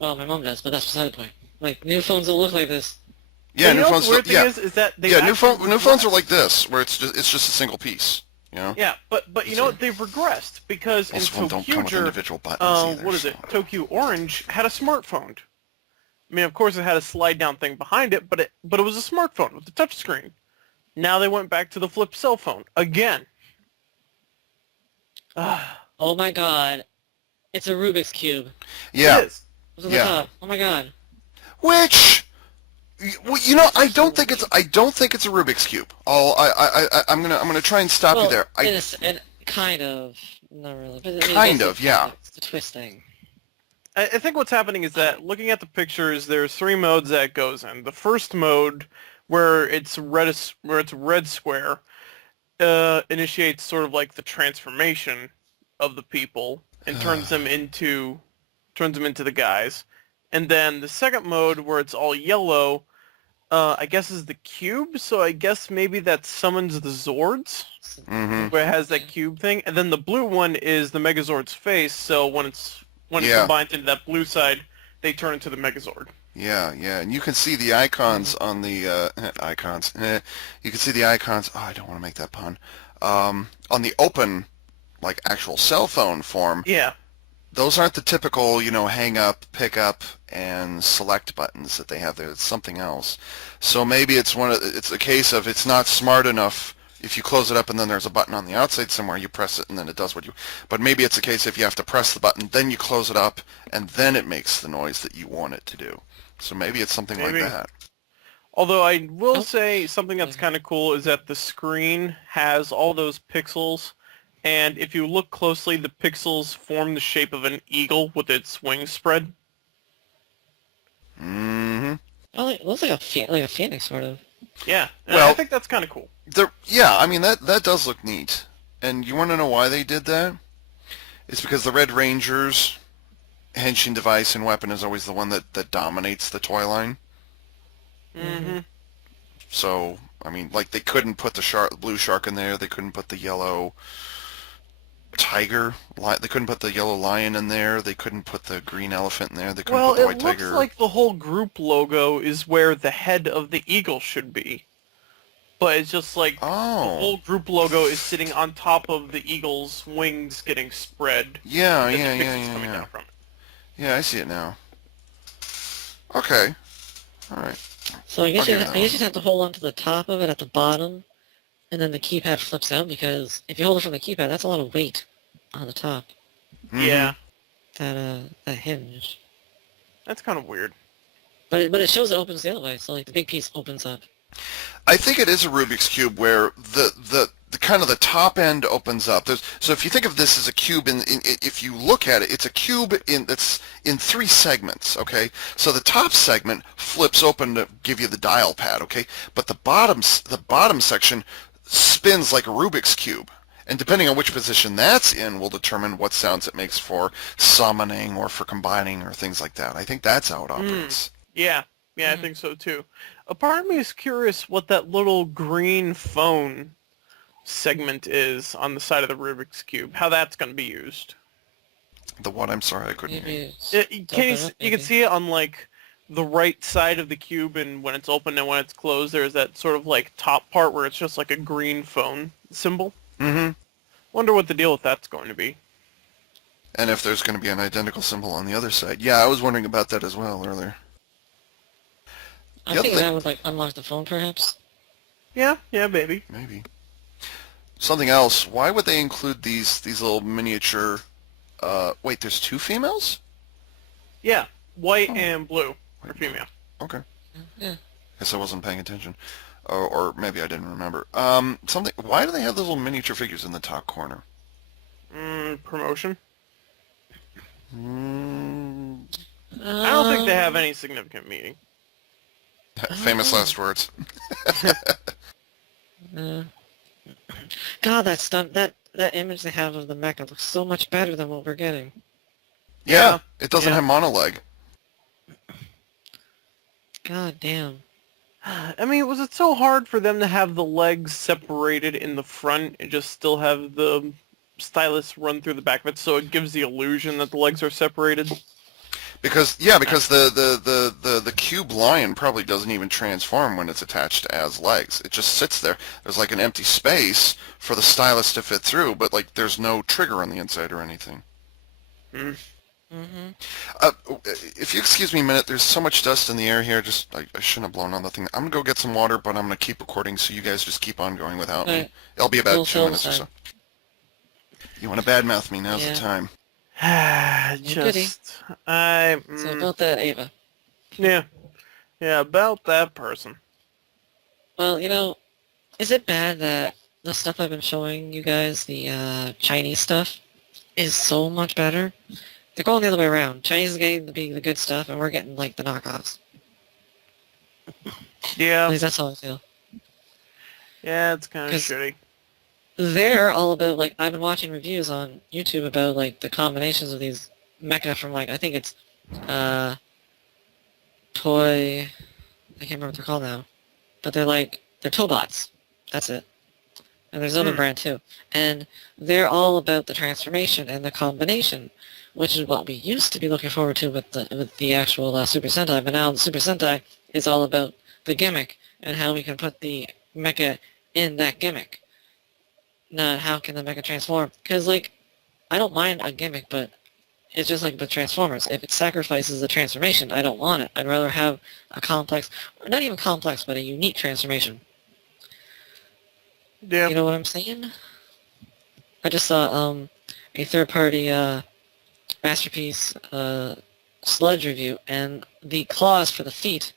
Well, my mom does, but that's beside the point. Like, new phones don't look like this. Yeah, And new you know phones. what the weird thing Yeah, is that they yeah. New phones are regressed. like this, where it's just a single piece. Yeah, but you know what? They've regressed because in Most of them don't come with Tokyo, individual buttons either. what is it? so- Tokyo Orange had a smartphone. I mean, of course, it had a slide down thing behind it, but it was a smartphone with a touch screen. Now they went back to the flip cell phone again. Oh my god. It's a Rubik's Cube. Yeah, It is. What's on the Yeah. top? Oh my god. which Well, I don't think it's a Rubik's cube. I'm gonna try and stop you there. And kind of, not really, but Kind of, yeah. It's the twisting. I think what's happening is that looking at the pictures, there's 3 modes that it goes in. The first mode, where it's red square, initiates sort of like the transformation of the people and turns them into the guys. And then the second mode, where it's all yellow, I guess is the cube. So I guess maybe that summons the Zords, Mm-hmm. where it has that cube thing. And then the blue one is the Megazord's face. So when it Yeah. combines into that blue side, they turn into the Megazord. Yeah, and you can see the icons on the icons. You can see the icons. Oh, I don't want to make that pun. On the open, like actual cell phone form. Yeah. Those aren't the typical, hang up, pick up, and select buttons that they have there. It's something else. So maybe it's a case of it's not smart enough. If you close it up and then there's a button on the outside somewhere, you press it and then it does what you... But maybe it's a case if you have to press the button, then you close it up, and then it makes the noise that you want it to do. So maybe it's something like that. Although I will say something that's kind of cool is that the screen has all those pixels, and if you look closely, the pixels form the shape of an eagle with its wings spread. Mm-hmm. Oh, it looks like a phoenix, sort of. Yeah, and Well, I think that's kind of cool. I mean, that does look neat. And you want to know why they did that? It's because the Red Ranger's henshin device and weapon is always the one that dominates the toy line. Mm-hmm. So, I mean, like, they couldn't put the blue shark in there. They couldn't put the yellow tiger. They couldn't put the yellow lion in there. They couldn't put the green elephant in there. They couldn't put the white tiger. Well, it looks like the whole group logo is where the head of the eagle should be. But it's just like the whole group logo is sitting on top of the eagle's wings getting spread. Yeah. Coming down from it. Yeah, I see it now. Okay. All right. So I guess Okay, you just have to hold on to the top of it at the bottom, and then the keypad flips out, because if you hold it from the keypad, that's a lot of weight on the top. Mm-hmm. Yeah, That hinge. that's kind of weird. But it shows it opens the other way, so like the big piece opens up. I think it is a Rubik's Cube where the kind of the top end opens up. So if you think of this as a cube, if you look at it, it's a cube that's in 3 segments, okay? So the top segment flips open to give you the dial pad, okay? But the bottom section spins like a Rubik's Cube. And depending on which position that's in will determine what sounds it makes for summoning or for combining or things like that. I think that's how it operates. Yeah, I think so too. A part of me is curious what that little green phone segment is on the side of the Rubik's Cube, how that's going to be used. The what? I'm sorry, I couldn't hear you. Maybe You can see it on like the right side of the cube, and when it's open and when it's closed, there's that sort of like top part where it's just like a green phone symbol. Mm-hmm. Wonder what the deal with that's going to be. And if there's going to be an identical symbol on the other side. Yeah, I was wondering about that as well earlier. I think that would like unlock the phone, perhaps. Yeah, maybe. Maybe. Something else. Why would they include these little miniature... wait, there's 2 females? Yeah, white and blue are female. Okay. Yeah. Guess I wasn't paying attention. Or maybe I didn't remember. Why do they have those little miniature figures in the top corner? Promotion? I I don't think they have any significant meaning. Famous last words. God, that image they have of the mecha looks so much better than what we're getting. Yeah, it doesn't have monoleg. God damn. I mean, was it so hard for them to have the legs separated in the front and just still have the stylus run through the back of it so it gives the illusion that the legs are separated? Because the cube lion probably doesn't even transform when it's attached as legs. It just sits there. There's like an empty space for the stylus to fit through, but like there's no trigger on the inside or anything. If you excuse me a minute, there's so much dust in the air here. I shouldn't have blown on the thing. I'm gonna go get some water, but I'm gonna keep recording, so you guys just keep on going without me. It'll be about 2 minutes or so. You want to badmouth me? Now's the time. So about that, Ava. Yeah. Yeah, about that person. Well, is it bad that the stuff I've been showing you guys, the Chinese stuff, is so much better? They're going the other way around. Chinese is getting to be the good stuff, and we're getting, like, the knockoffs. At Yeah, least that's how I feel. yeah, it's kind of Because shitty. they're all about, like, I've been watching reviews on YouTube about, like, the combinations of these mecha from, like, I think it's, toy... I can't remember what they're called now. But they're Tobots. That's it. And there's another Hmm. brand too. And they're all about the transformation and the combination, which is what we used to be looking forward to with the actual Super Sentai. But now the Super Sentai is all about the gimmick and how we can put the mecha in that gimmick. Not how can the mecha transform. Because, like, I don't mind a gimmick, but it's just like with Transformers. If it sacrifices the transformation, I don't want it. I'd rather have a complex, not even complex, but a unique transformation. Yeah. You know what I'm saying? I just saw a third-party Masterpiece sludge review, and the claws for the feet,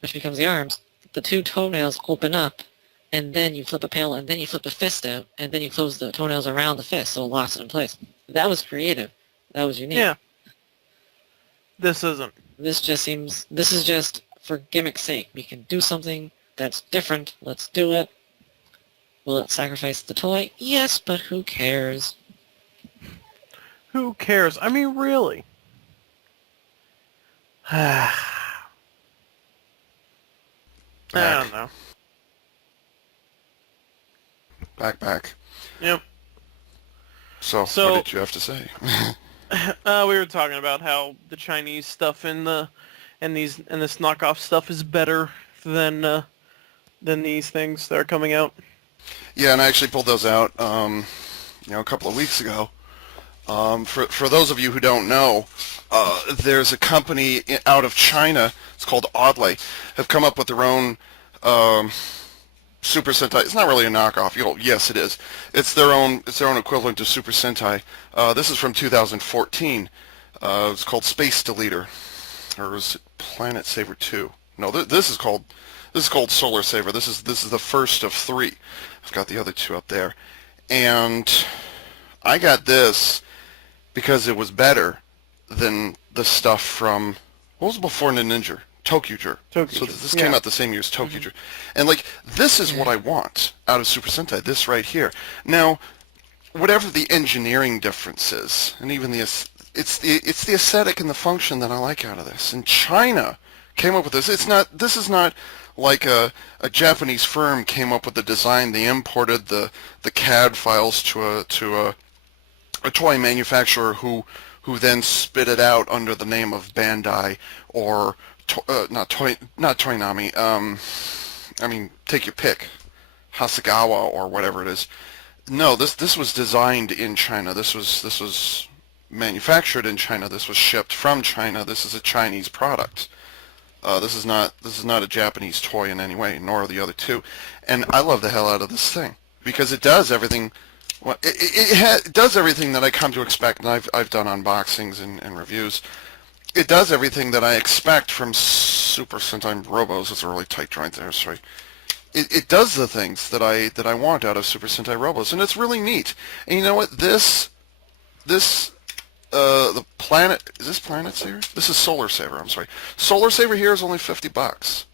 which becomes the arms, the two toenails open up, and then you flip a panel, and then you flip the fist out, and then you close the toenails around the fist, so it locks it in place. That was creative. That was unique. Yeah. This isn't. This is just for gimmick's sake. We can do something that's different. Let's do it. Will it sacrifice the toy? Yes, but who cares? Who cares? I mean, really. I don't know. Back. Yep. So, So- what did you have to say? We were talking about how the Chinese stuff and this knockoff stuff is better than these things that are coming out. Yeah, and I actually pulled those out, a couple of weeks ago. For those of you who don't know, there's a company out of China. It's called Oddly. Have come up with their own Super Sentai. It's not really a knockoff. Yes, it is. It's their own equivalent to Super Sentai. This is from 2014. It's called Space Deleter, or is it Planet Saver 2? No, this is called Solar Saver. This is the first of three. I've got the other two up there, and I got this because it was better than the stuff from, what was before Ninja? Tokyuger. So this came out the same year as Tokyuger. And, like, this is what I want out of Super Sentai, this right here. Now, whatever the engineering difference is, and even it's the aesthetic and the function that I like out of this. And China came up with this. This is not like a Japanese firm came up with the design. They imported the CAD files to a toy manufacturer who then spit it out under the name of Bandai or not Toynami. I mean, take your pick, Hasegawa or whatever it is. No, this was designed in China. This was manufactured in China. This was shipped from China. This is a Chinese product. This is not a Japanese toy in any way, nor are the other two. And I love the hell out of this thing because it does everything. Well, it does everything that I come to expect, and I've done unboxings and reviews. It does everything that I expect from Super Sentai Robos. It's a really tight joint there, sorry. It does the things that I want out of Super Sentai Robos, and it's really neat. And you know what? The Planet, is this Planet Saver? This is Solar Saver, I'm sorry. Solar Saver here is only $50.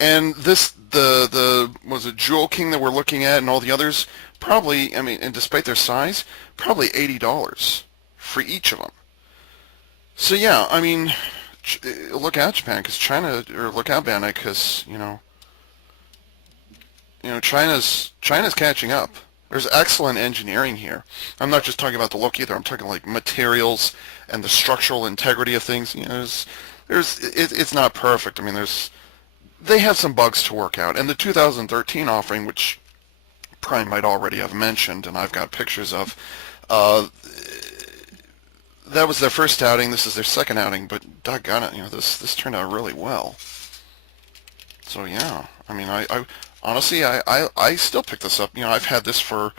And was it Jewel King that we're looking at and all the others, probably, I mean, and despite their size, probably $80 for each of them. So yeah, I mean, look out Japan, because China, or look out Bandai, because, China's catching up. There's excellent engineering here. I'm not just talking about the look either. I'm talking like materials and the structural integrity of things. It's not perfect. I mean, they have some bugs to work out. And the 2013 offering, which Prime might already have mentioned, and I've got pictures of, that was their first outing. This is their second outing, but doggone it, this turned out really well. So yeah, I mean, I honestly, I still pick this up. I've had this for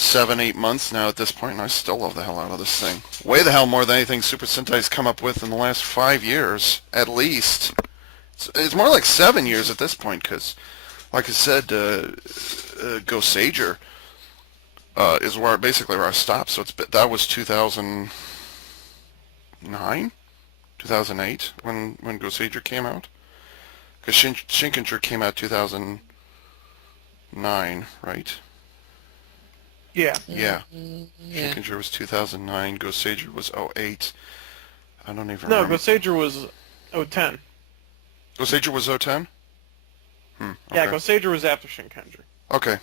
7, 8 months now at this point, and I still love the hell out of this thing. Way the hell more than anything Super Sentai's come up with in the last 5 years, at least. It's more like 7 years at this point, because, like I said, Go Sager is basically where I stopped. So that was 2009, 2008 when Go Sager came out. Because Shinkenger came out 2009, right? Yeah. Yeah. Yeah. Shinkenger was 2009. Go Sager was 08. I don't even No, remember. Go Sager was 010. Go Sager was 010? Okay. Yeah, Go Sager was after Shinkenger. Okay.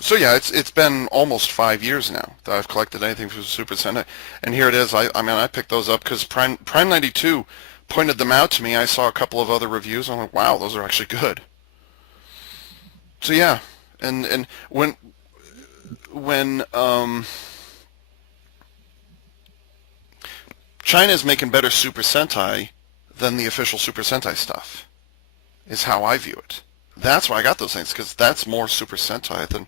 So yeah, it's been almost 5 years now that I've collected anything from Super Sentai, and here it is. I mean, I picked those up because Prime 92 pointed them out to me. I saw a couple of other reviews. I'm like, wow, those are actually good. So yeah, and when China's making better Super Sentai than the official Super Sentai stuff, is how I view it. That's why I got those things, because that's more Super Sentai than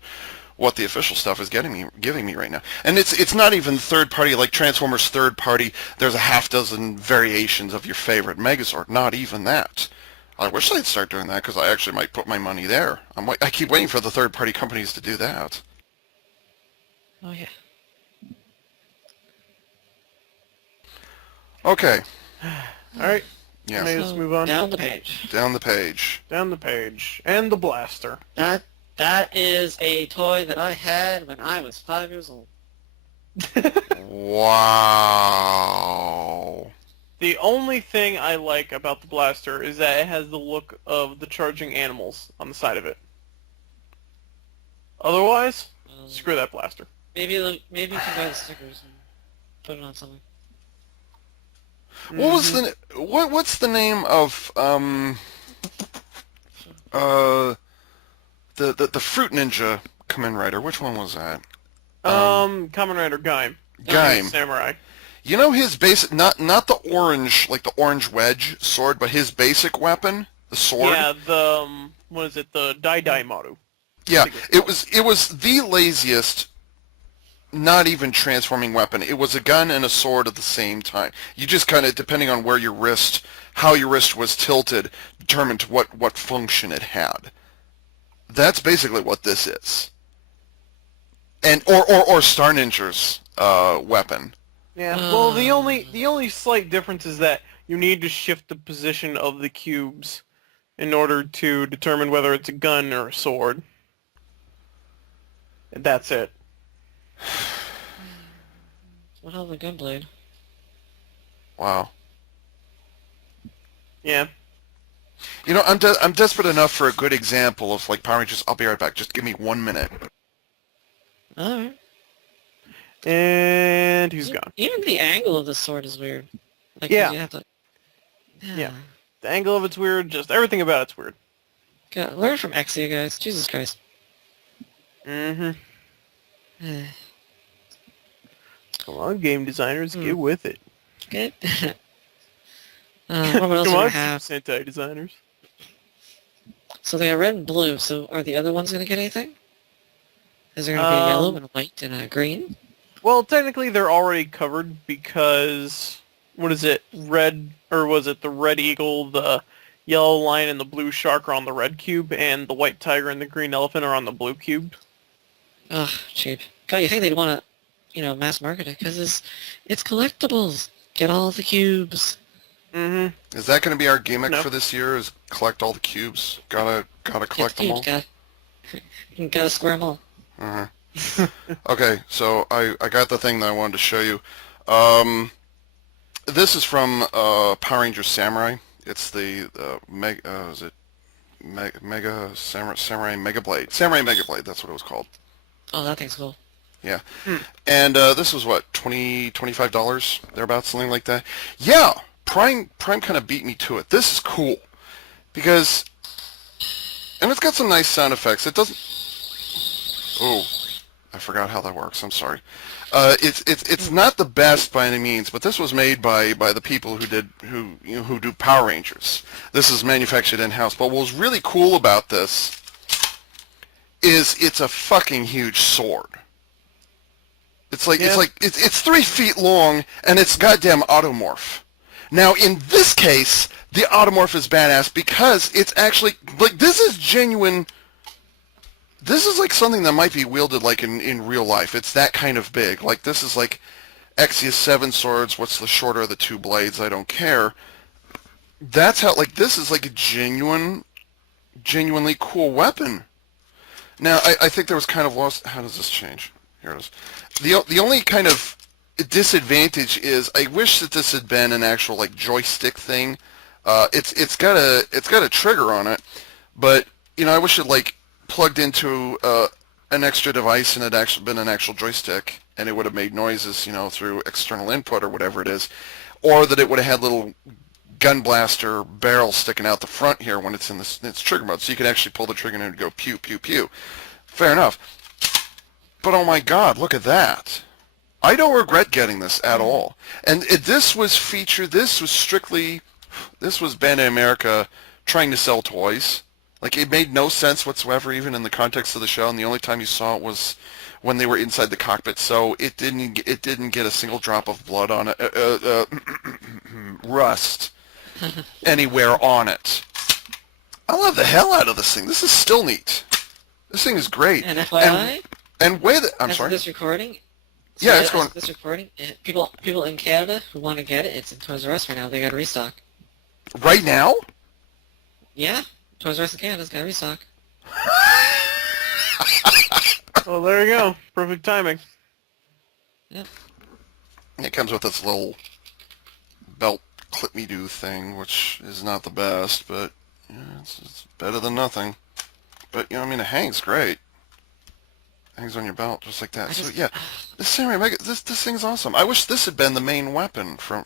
what the official stuff is giving me right now. And it's not even third party, like Transformers third party, there's a half dozen variations of your favorite Megazord. Not even that. I wish they'd start doing that, because I actually might put my money there. I keep waiting for the third party companies to do that. Oh yeah. Okay. All right. Yeah. Let's So, move on. down the page. Down the page. Down the page. And the blaster. That is a toy that I had when I was 5 years old. Wow. The only thing I like about the blaster is that it has the look of the charging animals on the side of it. Otherwise, screw that blaster. Maybe you can buy the stickers and put it on something. What was what's the name of the Fruit Ninja Kamen Rider? Which one was that? Kamen Rider Gaim. Gaim. Samurai. You know his basic, not the orange, like the orange wedge sword, but his basic weapon, the sword. Yeah, the what is it? The Dai Maru. Yeah, it was the laziest, not even transforming weapon. It was a gun and a sword at the same time. You just kind of, depending on where how your wrist was tilted, determined what function it had. That's basically what this is. And or Star Ninja's weapon. Yeah. Well, the only slight difference is that you need to shift the position of the cubes in order to determine whether it's a gun or a sword. And that's it. What hell of a gunblade? Wow. Yeah. You know, I'm desperate enough for a good example of like Power Rangers. I'll be right back. Just give me 1 minute. Alright. And he's gone. Even the angle of the sword is weird. Like, Yeah. You have to... Yeah. The angle of it's weird. Just everything about it's weird. God, learn from Exia, guys. Jesus Christ. Mm-hmm. Eh, Come on, game designers, get with it. Good. What else Come do we on, have? Sentai designers. So they are red and blue, so are the other ones going to get anything? Is there going to be a yellow and a white and a green? Well, technically they're already covered because, what is it, red, or was it the red eagle, the yellow lion, and the blue shark are on the red cube, and the white tiger and the green elephant are on the blue cube? Ugh, cheap. God, you think they'd want to, mass market it, because it's collectibles. Get all the cubes. Mm-hmm. Is that going to be our gimmick No. for this year? Is collect all the cubes? Gotta collect them all. Gotta square them all. Uh-huh. Okay, so I got the thing that I wanted to show you. This is from Power Rangers Samurai. It's the Mega Samurai Mega Blade. Samurai Mega Blade. That's what it was called. Oh, that thing's cool. Yeah. And this was what, $25 thereabouts, something like that. Yeah. Prime kind of beat me to it. This is cool because, and it's got some nice sound effects. It doesn't. Oh, I forgot how that works. I'm sorry. It's not the best by any means, but this was made by the people who do Power Rangers. This is manufactured in-house. But what was really cool about this is it's a fucking huge sword. Yeah. It's 3 feet long, and it's goddamn automorph. Now, in this case, the automorph is badass because it's actually, like, this is genuine. This is like something that might be wielded like in real life. It's that kind of big. Like, this is like Exia 7 swords. What's the shorter of the 2 blades? I don't care. That's how, like, this is like a genuinely cool weapon. Now, I think there was kind of lost. How does this change? Here it is. The only kind of disadvantage is I wish that this had been an actual like joystick thing. It's got a trigger on it, but you know I wish it like plugged into an extra device and it actually been an actual joystick and it would have made noises, you know, through external input or whatever it is, or that it would have had little gun blaster barrel sticking out the front here when it's in its trigger mode, so you could actually pull the trigger and it would go pew pew pew. Fair enough. But oh my God, look at that. I don't regret getting this at all. And this was Bandai America trying to sell toys. Like, it made no sense whatsoever, even in the context of the show, and the only time you saw it was when they were inside the cockpit, so it didn't get a single drop of blood on it, rust anywhere on it. I love the hell out of this thing. This is still neat. This thing is great. And FYI, I'm as sorry. of this recording, Yeah, it's going. This recording, people in Canada who want to get it, it's in Toys R Us right now. They got a restock. Right now? Yeah, Toys R Us in Canada's got a restock. Well, there you go. Perfect timing. Yep. It comes with this little belt clip-me-do thing, which is not the best, but yeah, it's better than nothing. But, you know, I mean, it hangs great. It hangs on your belt just like that. So, yeah, this Samurai Mega, this thing's awesome. I wish this had been the main weapon from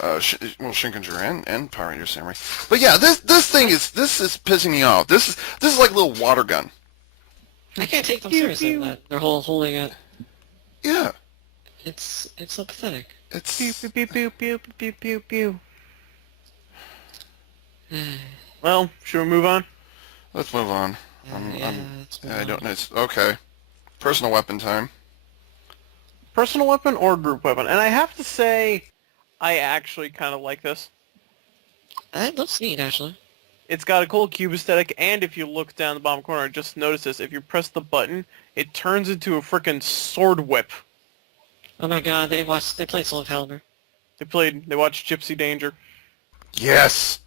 Shinkenger and Power Ranger Samurai. But yeah, this is pissing me off. This is like a little water gun. I can't take them seriously. That they're holding it. Yeah. It's so pathetic. It's Pew pew pew pew pew pew pew pew. Well, should we move on? Let's move on. I don't know. It's okay. Personal weapon time. Personal weapon or group weapon? And I have to say, I actually kind of like this. That looks neat, actually. It's got a cool cube aesthetic, and if you look down the bottom corner, just notice this. If you press the button, it turns into a frickin' sword whip. Oh my God, they played Soul Calibur. They watched Gypsy Danger. Yes.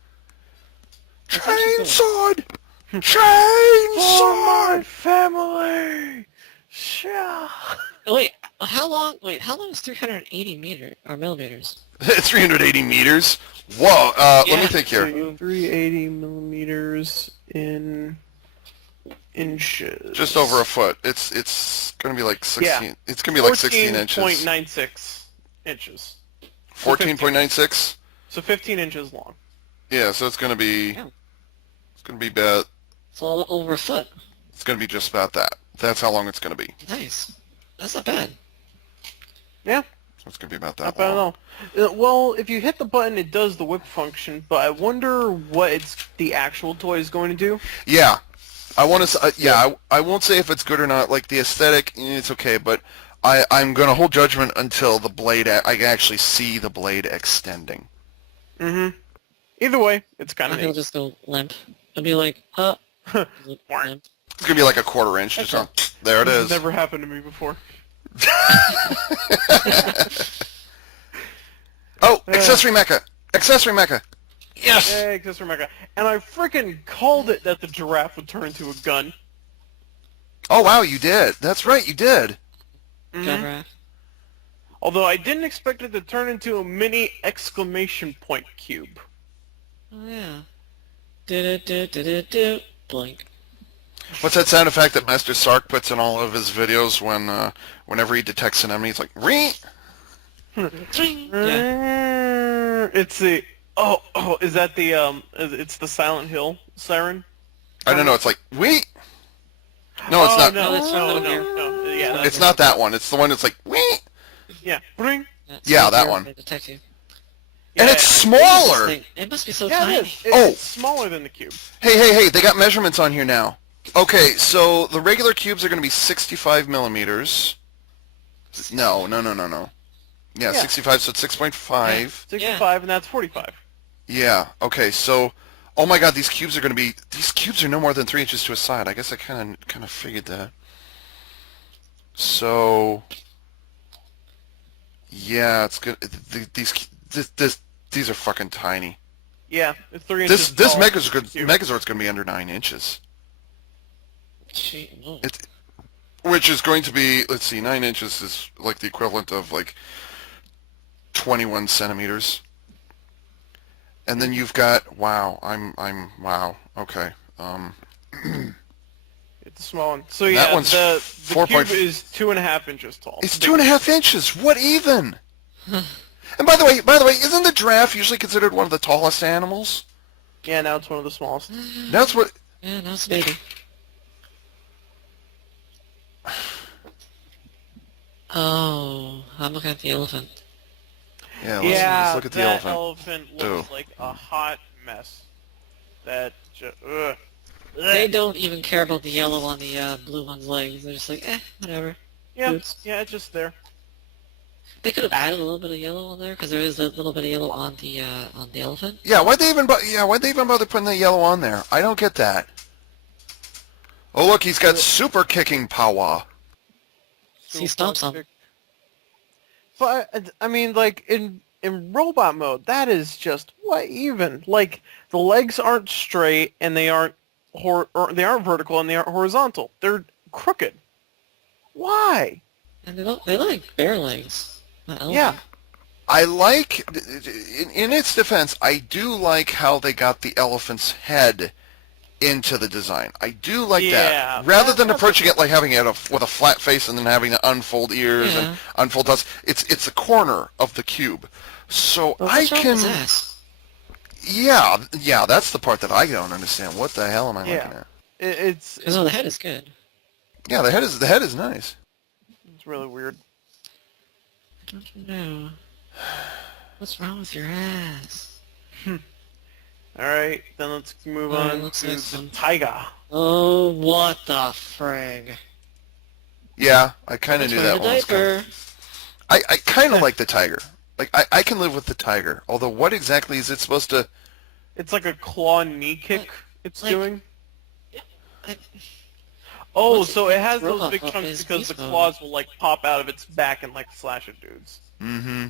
That's actually cool. Sword. For Chainsaw. my family. Sha. Oh, wait, how long is 380 millimeters? 380 meters. Whoa. Let me think here. 380 millimeters in inches. Just over a foot. It's gonna be like 16. Yeah. It's gonna be like 16 inches. 14.96 inches. 14.96. So 15 inches long. Yeah. So it's gonna be. Yeah. It's gonna be about. It's a little over a foot. It's gonna be just about that. That's how long it's gonna be. Nice. That's not bad. Yeah. So it's gonna be about that Not bad at long. all. Well, if you hit the button, it does the whip function, but I wonder what the actual toy is going to do. Yeah. I want to. Yeah. I won't say if it's good or not. Like the aesthetic, it's okay, but I'm gonna hold judgment until the blade. I can actually see the blade extending. Mm-hmm. Either way, it's kind of He'll neat. just go limp. It'll be like, limp. It's gonna be like a quarter inch. Just there it This is. has never happened to me before. Oh, accessory mecha. Accessory mecha. Yes. Hey, accessory mecha. And I freaking called it that the giraffe would turn into a gun. Oh wow, you did. That's right, you did. Mhm. Giraffe. Although I didn't expect it to turn into a mini exclamation point cube. Oh yeah. Do blink. What's that sound effect that Master Sark puts in all of his videos when whenever he detects an enemy? It's like ring. Yeah. It's the is that the it's the Silent Hill siren? I don't know. It's like wee. No, it's not. No, that's from no, Metal Gear. no. Yeah, that's, It's not that one. It's the one that's like wee. yeah. Bring. Yeah, that one. They detect you. And it's smaller. It must be so Yeah, tiny. it is. Oh. It's smaller than the cube. Hey! They got measurements on here now. Okay, so the regular cubes are going to be 65 millimeters. No. Yeah, Yeah. 65, so it's 6.5. 65, and that's 45. Yeah, okay, so, oh my god, these cubes are no more than 3 inches to a side. I guess I kind of figured that. So, yeah, it's good. These are fucking tiny. Yeah, it's 3 This inches this tall. Megazord's going to be under 9 inches. Gee, oh. Which is going to be, let's see, 9 inches is like the equivalent of like 21 centimeters. And then you've got, wow, wow, okay. It's a small one. So yeah, That one's the 4 cube point- is 2.5 inches tall. It's 2.5 inches. What even? And by the way, isn't the giraffe usually considered one of the tallest animals? Yeah, now it's one of the smallest. That's what. Yeah, no, it's a baby. Oh, I'm looking at the elephant. Yeah, Yeah, let's look at the that elephant. looks Ew. like a hot mess. That just, They don't even care about the yellow on the blue one's legs. They're just like, whatever. Yeah, Oops. yeah, it's just there. They could have added a little bit of yellow on there because there is a little bit of yellow on the elephant. Yeah, why'd they even bother putting the yellow on there? I don't get that. Oh look, he's got super kicking power. He stomps on. But I mean, like in robot mode, that is just what even. Like the legs aren't straight and they aren't they aren't vertical and they aren't horizontal. They're crooked. Why? And they like bare legs. Not elephant. Yeah. I like, in its defense, I do like how they got the elephant's head into the design. I do like Yeah, that. Rather than that's approaching it like having it with a flat face and then having to unfold ears Yeah. and unfold tusks, it's the corner of the cube. So Well, I what's wrong can, with his ass? yeah, that's the part that I don't understand. What the hell am I looking at? It's Because the head is good. Yeah, the head is nice. really weird. I don't know. What's wrong with your ass? All right, then let's move Oh, it on looks to like the some- tiger. Oh, what the frig? Yeah, I kind of knew Wearing that a one was coming. diaper. I kind of like the tiger. Like I can live with the tiger. Although what exactly is it supposed to? It's like a claw knee kick. It's like- doing. I- Oh, What's so it has those robot big foot chunks is because the beast mode? claws will like pop out of its back and like slash at dudes. Mm-hmm.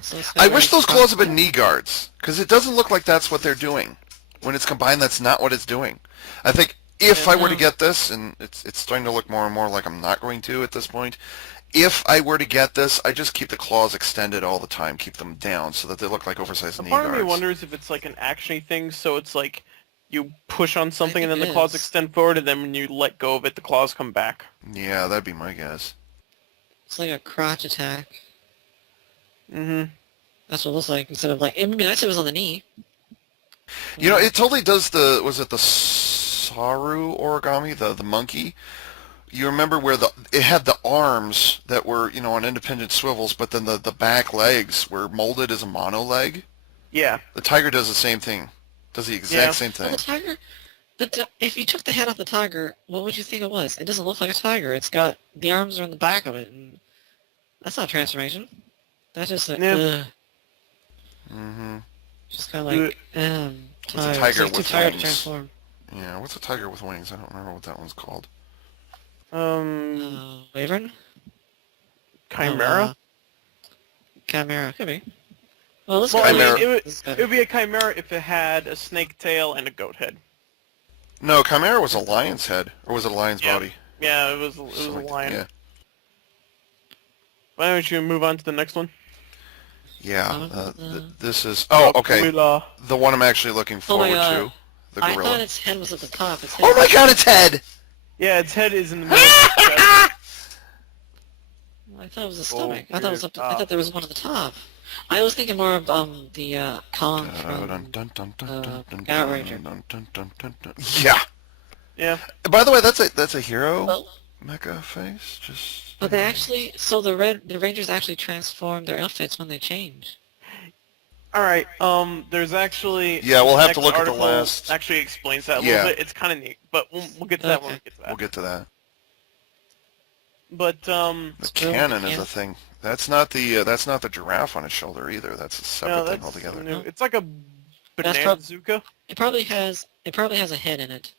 So it's I got wish like those claws had been front- knee guards, because it doesn't look like that's what they're doing. When it's combined, that's not what it's doing. I think if Yeah, I were to no. get this, and it's starting to look more and more like I'm not going to at this point, if I were to get this, I just keep the claws extended all the time, keep them down, so that they look like oversized A knee part of me guards. wonders if it's like an actiony thing, so it's like you push on something and then think the it claws is. extend forward, and then when you let go of it, the claws come back. Yeah, that'd be my guess. It's like a crotch attack. Mm-hmm. That's what it looks like. Instead of like, it would be nice if it was on the knee. You know, it totally does was it the Saru origami, the monkey? You remember where it had the arms that were, on independent swivels, but then the back legs were molded as a mono leg? Yeah. The tiger does the same thing. Does the exact Yeah. same Well, thing. the tiger, if you took the head off the tiger, what would you think it was? It doesn't look like a tiger. It's got, the arms are in the back of it, and that's not transformation. That's just like, Yeah. Mm-hmm. just kind of like, What's a tired. tiger It's like too with tired to wings? transform. Yeah, what's a tiger with wings? I don't remember what that one's called. Wyvern? Chimera. Chimera, could be. Well, let's Well, go. I mean, Chimera. it would, This is it better. would be a chimera if it had a snake tail and a goat head. No, chimera was a lion's head, or was it a lion's Yeah. body? Yeah, it was a Something like that, lion. Yeah. Why don't you move on to the next one? Yeah. This is. Oh, okay. Gorilla. The one I'm actually looking Oh my forward God. to. The I gorilla. thought its head was at the top. Its head Oh my god, its head! Yeah, its head is in the middle. Of the chest. I thought it was the Oh, stomach. I thought it was weird. I thought there was one at the top. I was thinking more of the Kong from Power Ranger. Yeah. Yeah. By the way, that's a hero Well, mecha face. Just. but they actually, so the Rangers actually transform their outfits when they change. All right. There's actually. Yeah, we'll have to next look at the article last- Actually, explains that a Yeah. little bit. It's kind of neat, but we'll get to that when we get to that. We'll get to that. But The cannon is a thing. That's not the giraffe on his shoulder either. That's a separate no, thing that's altogether. new. It's like a That's banana bazooka. It probably has a head in it.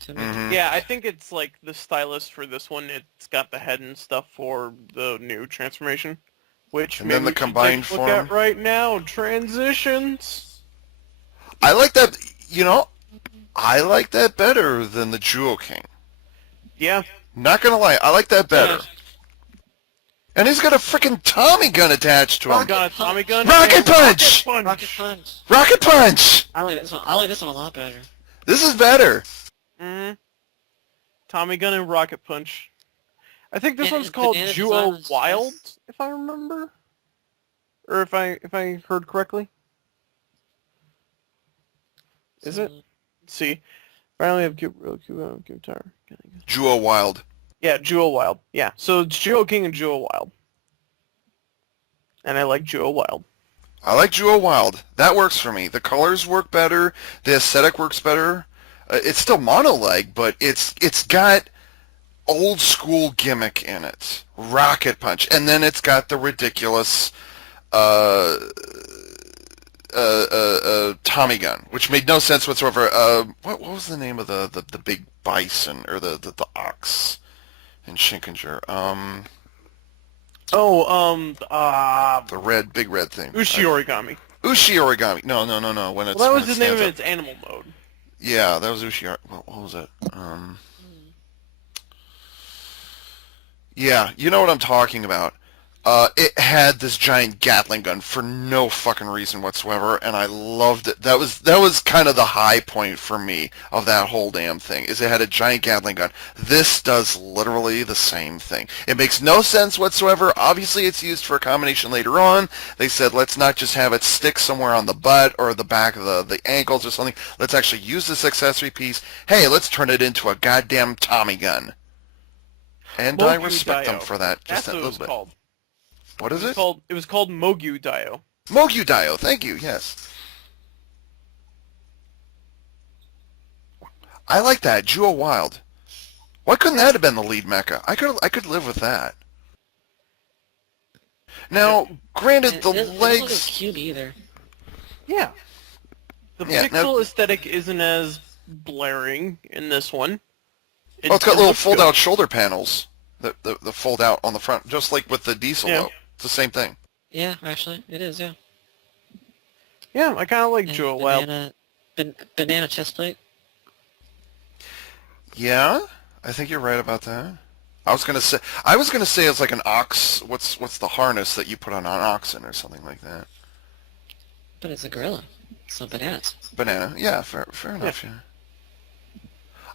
To me. Mm-hmm. Yeah, I think it's like the stylus for this one. It's got the head and stuff for the new transformation, which And maybe then the we should combined take a look at form. right now. Transitions. I like that. You know, I like that better than the Jewel King. Yeah. Not gonna lie, I like that better. Yeah. And he's got a freaking Tommy gun attached to him. Got a Tommy gun. Rocket and punch! Rocket punch. Rocket punch! I like this one. I like this one a lot better. This is better. Mm-hmm. Tommy gun and rocket punch. I think this Yeah, one's and called banana Duo design is Wild, nice. if I remember, or if I heard correctly. Is it? Let's see. Finally, have cute, real cute tower. Jewel Wild. Yeah, Jewel Wild. Yeah, so it's Jewel King and Jewel Wild, and I like Jewel Wild. I like Jewel Wild. That works for me. The colors work better. The aesthetic works better. It's still mono-leg, but it's got old school gimmick in it. Rocket punch. And then it's got the ridiculous Tommy gun, which made no sense whatsoever. What was the name of the big bison, or the ox in Shinkenger? The big red thing. Ushi Origami. Ushi Origami. No. When it's, Well, that when was it the name of stands its animal mode. up. Yeah, that was Ushi. What was it? Yeah, you know what I'm talking about. It had this giant Gatling gun for no fucking reason whatsoever, and I loved it. That was kind of the high point for me of that whole damn thing, is it had a giant Gatling gun. This does literally the same thing. It makes no sense whatsoever. Obviously, it's used for a combination later on. They said, let's not just have it stick somewhere on the butt or the back of the ankles or something. Let's actually use this accessory piece. Hey, let's turn it into a goddamn Tommy gun. And I Mogyu respect them Dio. for that, just That's that what it little was bit. called. What is it? It was called Mogyu Dio. Mogyu Dio, thank you, yes. I like that, Jewel Wild. Why couldn't that have been the lead mecha? I could live with that. Now, granted, the It doesn't look as legs... cute either. Yeah. The Yeah, pixel now- aesthetic isn't as blaring in this one. Oh, it's got it little looks good. fold-out shoulder panels that fold out on the front, just like with the diesel Yeah. logo. It's the same thing. Yeah, actually, it is. Yeah. Yeah, I kind of like And Jewel Wild. banana chest plate. Yeah, I think you're right about that. I was gonna say it's like an ox. What's the harness that you put on an oxen or something like that? But it's a gorilla, so bananas. Banana. Yeah, fair enough. Yeah.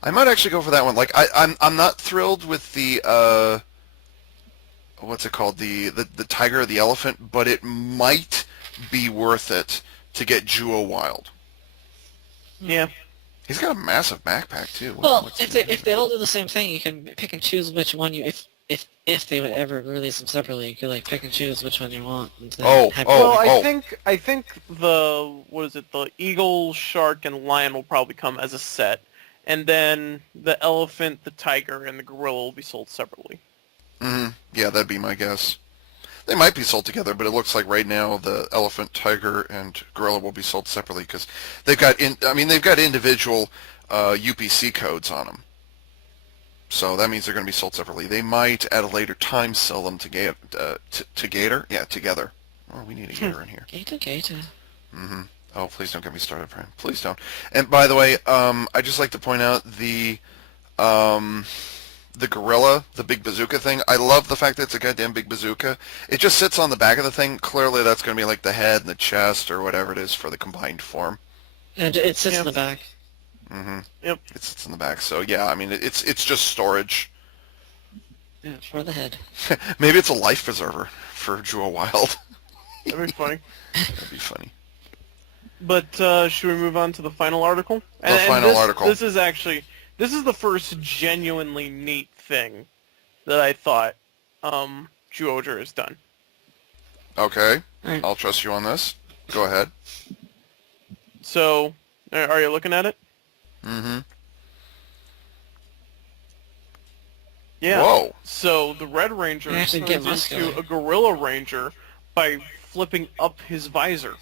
I might actually go for that one. Like I'm not thrilled with the what's it called, the tiger or the elephant, but it might be worth it to get Jewel Wild. Yeah. He's got a massive backpack too. Well, if they all do the same thing, you can pick and choose which one you if they would ever release them separately, you could like pick and choose which one you want. And then Well, Oh. I think the the eagle, shark, and lion will probably come as a set, and then the elephant, the tiger, and the gorilla will be sold separately. Mm-hmm. Yeah, that'd be my guess. They might be sold together, but it looks like right now the elephant, tiger, and gorilla will be sold separately because they've got individual UPC codes on them. So that means they're going to be sold separately. They might at a later time sell them together. Yeah, together. Oh, we need a gator in here. Gator. Mm-hmm. Oh, please don't get me started, Brian. Please don't. And by the way, I just like to point out the gorilla, the big bazooka thing. I love the fact that it's a goddamn big bazooka. It just sits on the back of the thing. Clearly, that's going to be like the head and the chest or whatever it is for the combined form. And it sits in the back. Mm-hmm. Yep. It sits in the back. So yeah, I mean, it's just storage. Yeah, for the head. Maybe it's a life preserver for Jewel Wild. That'd be funny. That'd be funny. But should we move on to the final article? Final article. This is the first genuinely neat thing that I thought Zyuohger has done. Okay. Alright. I'll trust you on this. Go ahead. So, are you looking at it? Mm-hmm. Yeah. Whoa. So the Red Ranger They actually get turns into muscular. a Gorilla Ranger by flipping up his visor.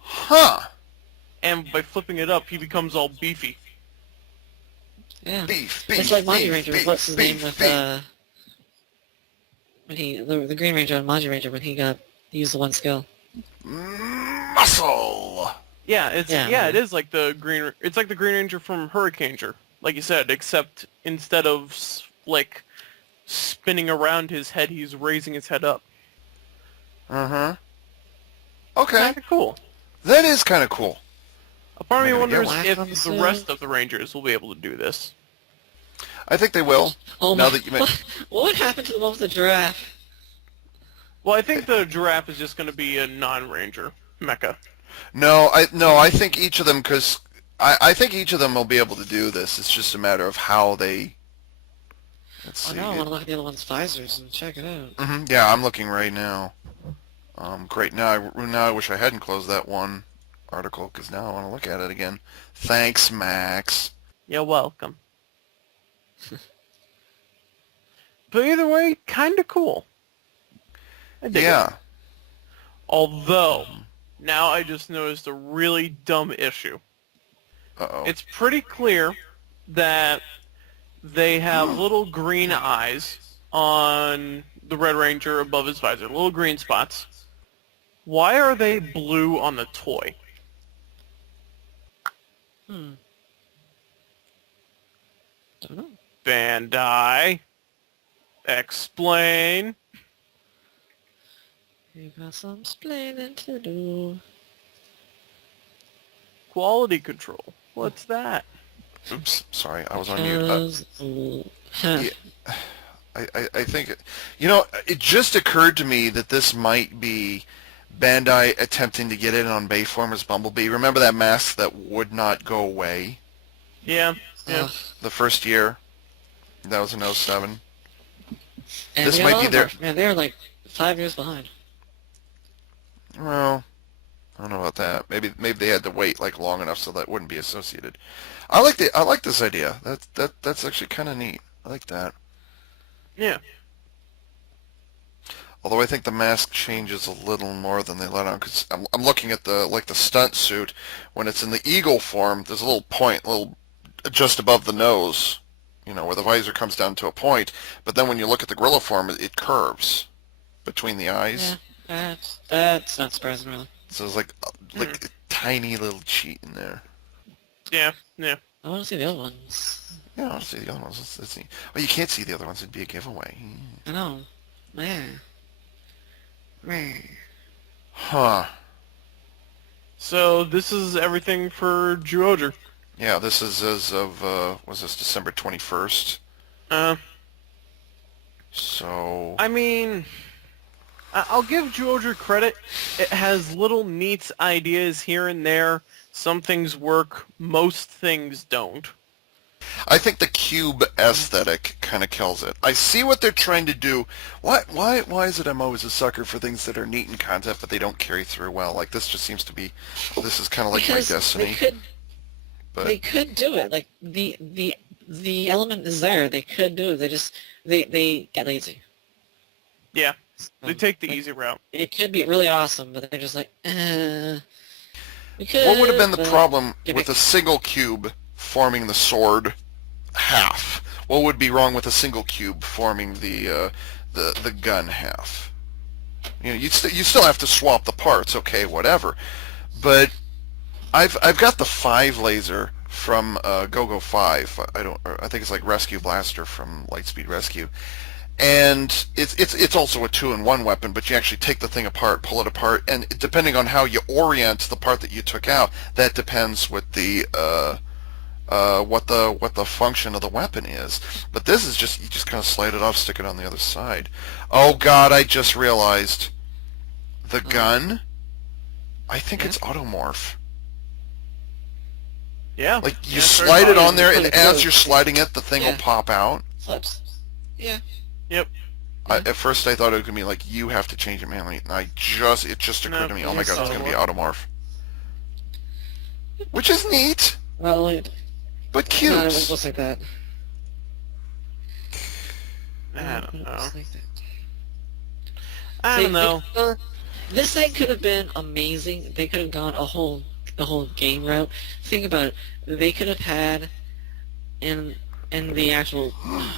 Huh. And by flipping it up, he becomes all beefy. Yeah. Beef, It's beef, like Maji beef, Ranger. beef, What's his name beef, with beef. when the Green Ranger and Maji Ranger when he used the one skill. Muscle. Yeah, it's Yeah. it is like the It's like the Green Ranger from Hurricaneger, like you said, except instead of like spinning around his head, he's raising his head up. Uh-huh. Okay. Kind of cool. That is kind of cool. A part of me Am I gonna wonders get if one? the rest of the Rangers will be able to do this. I think they will. Oh Now my! that you What would happen to the one with the giraffe? Well, I think the giraffe is just going to be a non-Ranger mecha. No, I think each of them, because I think each of them will be able to do this. It's just a matter of how they. Let's Oh see. no, I want to look at the other one's visors and check it out. Yeah, I'm looking right now. Great. Now I wish I hadn't closed that one article, because now I want to look at it again. Thanks, Max. You're welcome. But either way, kind of cool. I dig it. Yeah. Although, now I just noticed a really dumb issue. Uh-oh. It's pretty clear that they have little green eyes on the Red Ranger above his visor, little green spots. Why are they blue on the toy? Don't know. Bandai, explain. You got some explaining to do. Quality control. What's that? Oops. Sorry, I was on mute. Huh. I think, it just occurred to me that this might be Bandai attempting to get in on Bayformer's Bumblebee. Remember that mask that would not go away Yeah. Ugh. the first year? That was in '07. And This we might got be all their- of them. Man, they're like 5 years behind. Well, I don't know about that. Maybe they had to wait like long enough so that wouldn't be associated. I like this idea. That's actually kind of neat. I like that. Yeah. Although I think the mask changes a little more than they let on, because I'm looking at the stunt suit. When it's in the eagle form, there's a little point, just above the nose, where the visor comes down to a point. But then when you look at the gorilla form, it curves between the eyes. Yeah, that's not surprising, really. So it's like a tiny little cheat in there. Yeah. Yeah. I want to see the other ones. Yeah, I want to see the other ones. Let's see. Well, you can't see the other ones. It'd be a giveaway. I know. Man. Man. Huh. So this is everything for Zyuohger. Yeah, this is as of, was this December 21st? So... I mean, I'll give Zyuohger credit. It has little neat ideas here and there. Some things work, most things don't. I think the cube aesthetic kind of kills it. I see what they're trying to do. Why is it I'm always a sucker for things that are neat in concept but they don't carry through well? Like this just seems to be, this is kind of like Because my destiny. they could do it. Like the element is there. They could do it. They get lazy. Yeah, they take the Like, easy route. It could be really awesome, but they're just like, we could, What would have been the but- problem Give with it- a single cube forming the sword half? What would be wrong with a single cube forming the gun half? You still have to swap the parts, okay, whatever. But I've got the 5 laser from Go-Go 5. I think it's like Rescue Blaster from Lightspeed Rescue. And it's also a 2-in-1 weapon, but you actually take the thing apart, pull it apart, and depending on how you orient the part that you took out, that depends what the function of the weapon is. But this is just, you just kind of slide it off, stick it on the other side. Oh God, I just realized the gun. I think it's automorph. Yeah. Like you Yeah, slide it on there, really and as close. you're sliding it, the thing will Yeah. pop out. Flips. Yeah. Yep. At first I thought it was gonna be like, you have to change it manually, and it just occurred to me, oh my God, it's gonna be automorph, which is neat, Well, but no, it cute. was just like that. I don't know. It's like that. I don't know. This thing could have been amazing. They could have gone the whole game route. Think about it. They could have had in the actual,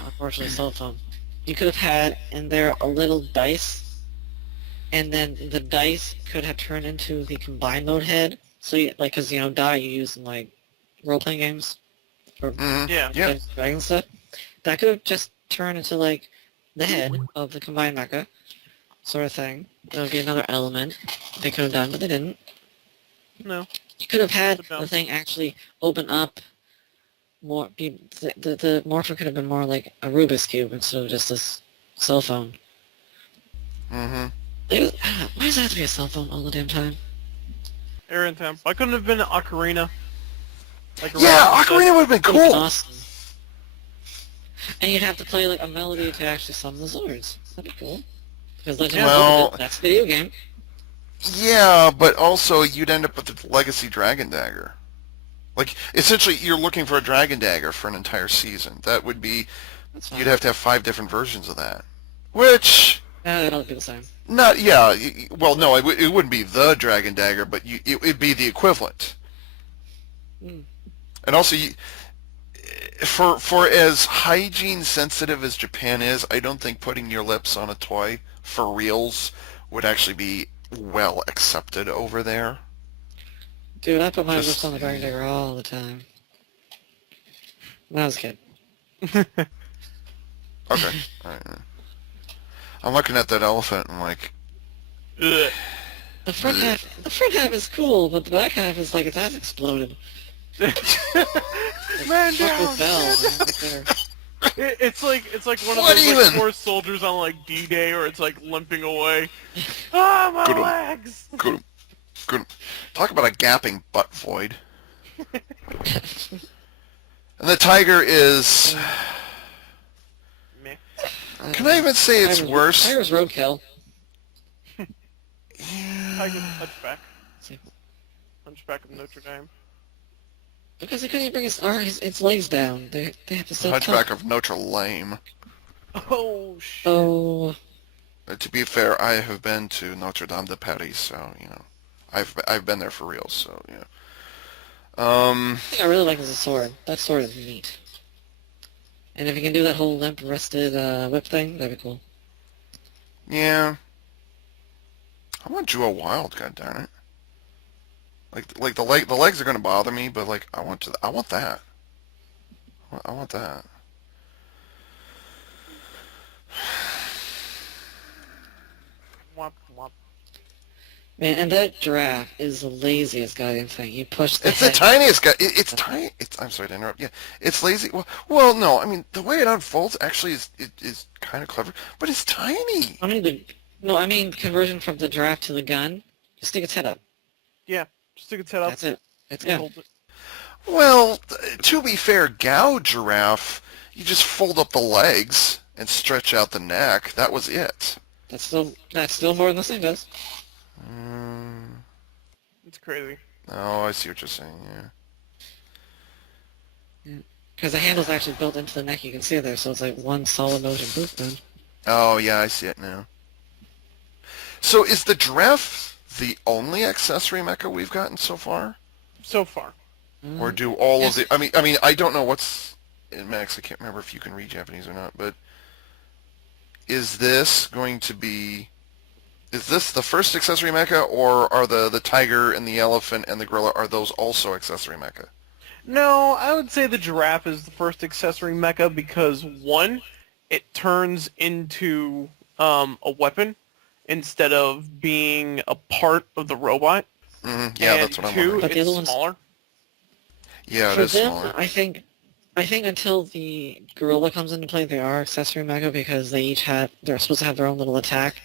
unfortunately, cell phone. You could have had in there a little dice, and then the dice could have turned into the combined mode head. So, because die you use in like role playing games or Yeah. Dungeons & Dragons stuff. That could have just turned into like the head of the combined mecha sort of thing. That would be another element they could have done, but they didn't. No. You could have had Good job. the thing actually open up more. The morpher could have been more like a Rubik's Cube instead of just this cell phone. Mm-hmm. Why does it have to be a cell phone all the damn time? Aaron Tam. Why couldn't it have been an ocarina? Like a Yeah, record Ocarina would have been It would be cool. awesome. And you'd have to play like a melody to actually summon the swords. That'd be cool. Because Legend of Well- Zelda, that's a video game. Yeah, but also you'd end up with the Legacy Dragon Dagger. Like, essentially, you're looking for a Dragon Dagger for an entire season. That would be... That's fine. You'd have to have 5 different versions of that. Which... It'll be the same. Not... Yeah, well, no, it wouldn't be the Dragon Dagger, but it'd be the equivalent. Mm. And also, for as hygiene sensitive as Japan is, I don't think putting your lips on a toy for reals would actually be well accepted over there. Dude, I put my Just- lips on the Dragon Dagger all the time. When I was a kid. Okay. Alright. I'm looking at that elephant and like, Ugh. The front half is cool, but the back half is like its ass exploded. Man Fuck down. with Bell, man, right there. It's like one of What those like, even? poor soldiers on like D-Day, or it's like limping away. Ah, my Good one. legs. good. Talk about a gaping butt void. And the tiger is... Meh. Can I even say it's worse? Tiger's roadkill. Tiger's Hunchback. Hunchback of Notre Dame. Because he couldn't even bring its legs down. They have to sit Hunchback of Notre Lame. Oh shit. Oh, To be fair, I have been to Notre Dame de Paris, so, I've been there for real, so, the thing I really like is the sword. That sword is neat. And if you can do that whole limp-wristed whip thing, that'd be cool. Yeah. I want Jewel Wild, goddarn it. Like the legs are gonna bother me, but like I want that. I want that. Womp womp. Man, and that giraffe is the laziest goddamn thing. You push the It's the head. tiniest guy. It's tiny. I'm sorry to interrupt. Yeah, it's lazy. Well, no. I mean, the way it unfolds actually is kind of clever, but it's tiny. I mean conversion from the giraffe to the gun. Just stick its head up. Yeah, just stick its head up. That's it. It's and good. hold it. Well, to be fair, Gao giraffe, you just fold up the legs and stretch out the neck. That was it. That's still more than this thing does. It's crazy. Oh, I see what you're saying. Yeah. Because the handle's actually built into the neck. You can see it there, so it's like one solid motion movement. Oh, yeah, I see it now. So is the giraffe the only accessory mecha we've gotten so far? So far. Or do all Yes. of the... I mean, I don't know what's in Max. I can't remember if you can read Japanese or not, but is this going to be... Is this the first accessory mecha, or are the tiger and the elephant and the gorilla, are those also accessory mecha? No, I would say the giraffe is the first accessory mecha because, one, it turns into a weapon instead of being a part of the robot. Mm-hmm. Yeah, and that's what I'm two, wondering. But the it's other one's- smaller. Yeah, it For is them, smaller. I think until the gorilla comes into play, they are accessory mecha because they're supposed to have their own little attack.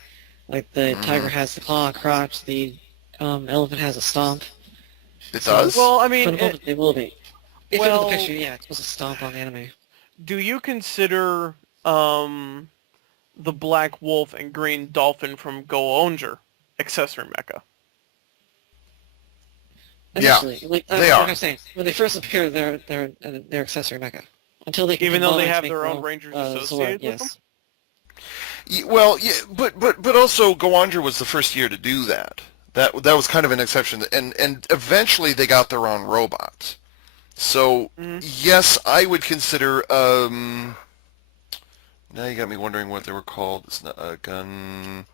Like the tiger has the claw, crotch, the elephant has a stomp. It does? Well, I For the mean, moment, they will be. If you look well- at the picture, yeah, it's supposed to stomp on the enemy. do you consider the black wolf and green dolphin from Go-Onger accessory mecha? Yeah, Initially, like they like are. I'm saying, when they first appear, they're accessory mecha. Until they can Even though combine they to have make their own own, rangers sword, associated with yes. them? Well, yeah, but also Goandra was the first year to do that. That was kind of an exception, and eventually they got their own robots. So Hmm. yes, I would consider. Now you got me wondering what they were called. It's not a gun.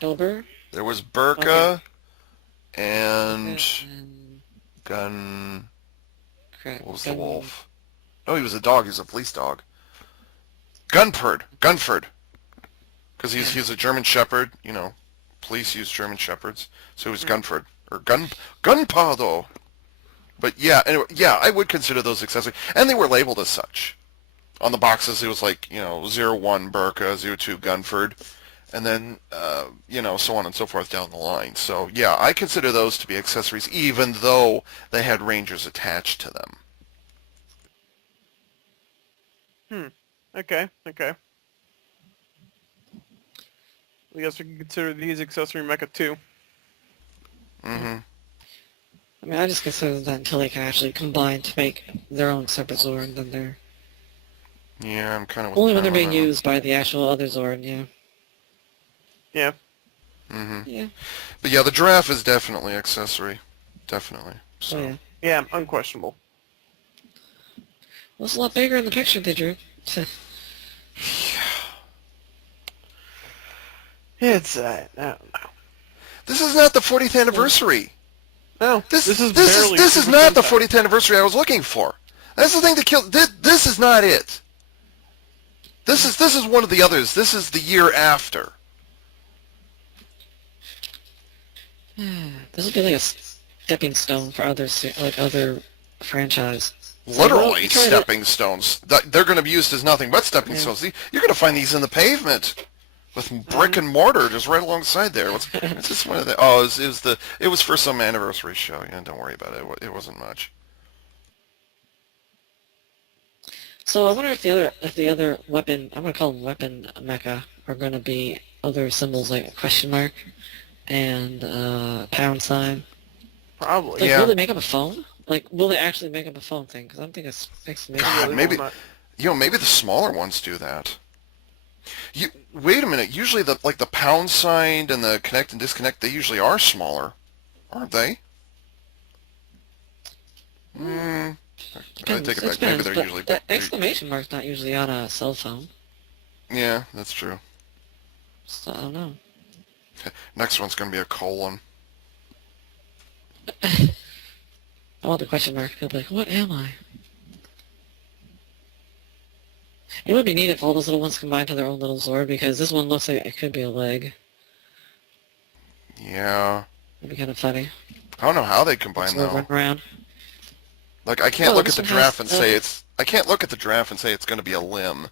Dober. There was Okay. Burka and And Gun. crap. What was the wolf? No, he was a dog. He was a police dog. Gunford. Because he's a German Shepherd. You know, police use German Shepherds, so he was Gunford or Gunpado. But yeah, anyway, yeah, I would consider those accessories, and they were labeled as such. On the boxes, it was like 01 Burka, 02 Gunford, and then so on and so forth down the line. So yeah, I consider those to be accessories, even though they had Rangers attached to them. Okay. I guess we can consider these accessory mecha too. Mm-hmm. I mean, I just consider that until they can actually combine to make their own separate Zord, then they're Yeah, I'm kind of only when they're being used by the actual other Zord. Yeah. Yeah. Mm-hmm. Yeah. But yeah, the giraffe is definitely accessory, definitely. So. Oh yeah. Yeah, unquestionable. Well, it's a lot bigger in the picture they drew. It's I don't know. This is not the 40th anniversary. No, This is is Super not the Sentai. 40th anniversary I was looking for. That's the thing that killed. This is not it. This is one of the others. This is the year after. This would be like a stepping stone for other franchise. Literally you try to- stepping stones. They're going to be used as nothing but stepping stones. You're going to find these in the pavement with brick and mortar just right alongside there. What's this one of the? Oh, it was for some anniversary show. Yeah, don't worry about it. It wasn't much. So I wonder if the other weapon, I'm gonna call them weapon mecha, are gonna be other symbols like a question mark and pound sign. Probably. Like, Yeah. will they make up a phone? Like, will they actually make up a phone thing? Because I'm thinking it's fixed. God, Really maybe will not. maybe the smaller ones do that. Wait a minute. Usually the pound sign and the connect and disconnect, they usually are smaller, aren't they? I take it back. Maybe they're usually. The exclamation mark's not usually on a cell phone. Yeah, that's true. So I don't know. Next one's going to be a colon. I want the question mark. They'll be like, what am I? It would be neat if all those little ones combined to their own little Zord, because this one looks like it could be a leg. Yeah. It'd be kind of funny. I don't know how they combine Sort of though. run around. Like I can't Well, look at this the one giraffe has, and say it's. I can't look at the giraffe and say it's going to be a limb.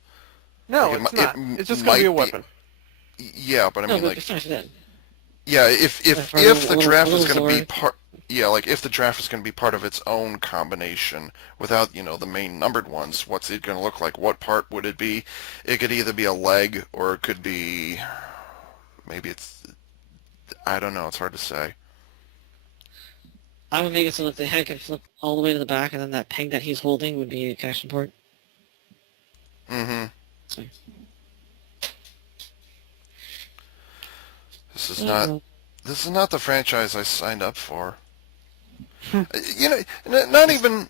No, Like, it's not. It's just might gonna be a weapon. Yeah, but I No, mean but like. besides that, Yeah, if for a the little- giraffe a is little going to be Zord. part. Yeah, like if the giraffe is going to be part of its own combination without, the main numbered ones, what's it going to look like? What part would it be? It could either be a leg or it could be, maybe it's, I don't know, it's hard to say. I would make it so that the head can flip all the way to the back, and then that peg that he's holding would be a connection port. Mm-hmm. So, This is I don't not, know. this is not the franchise I signed up for. Not even,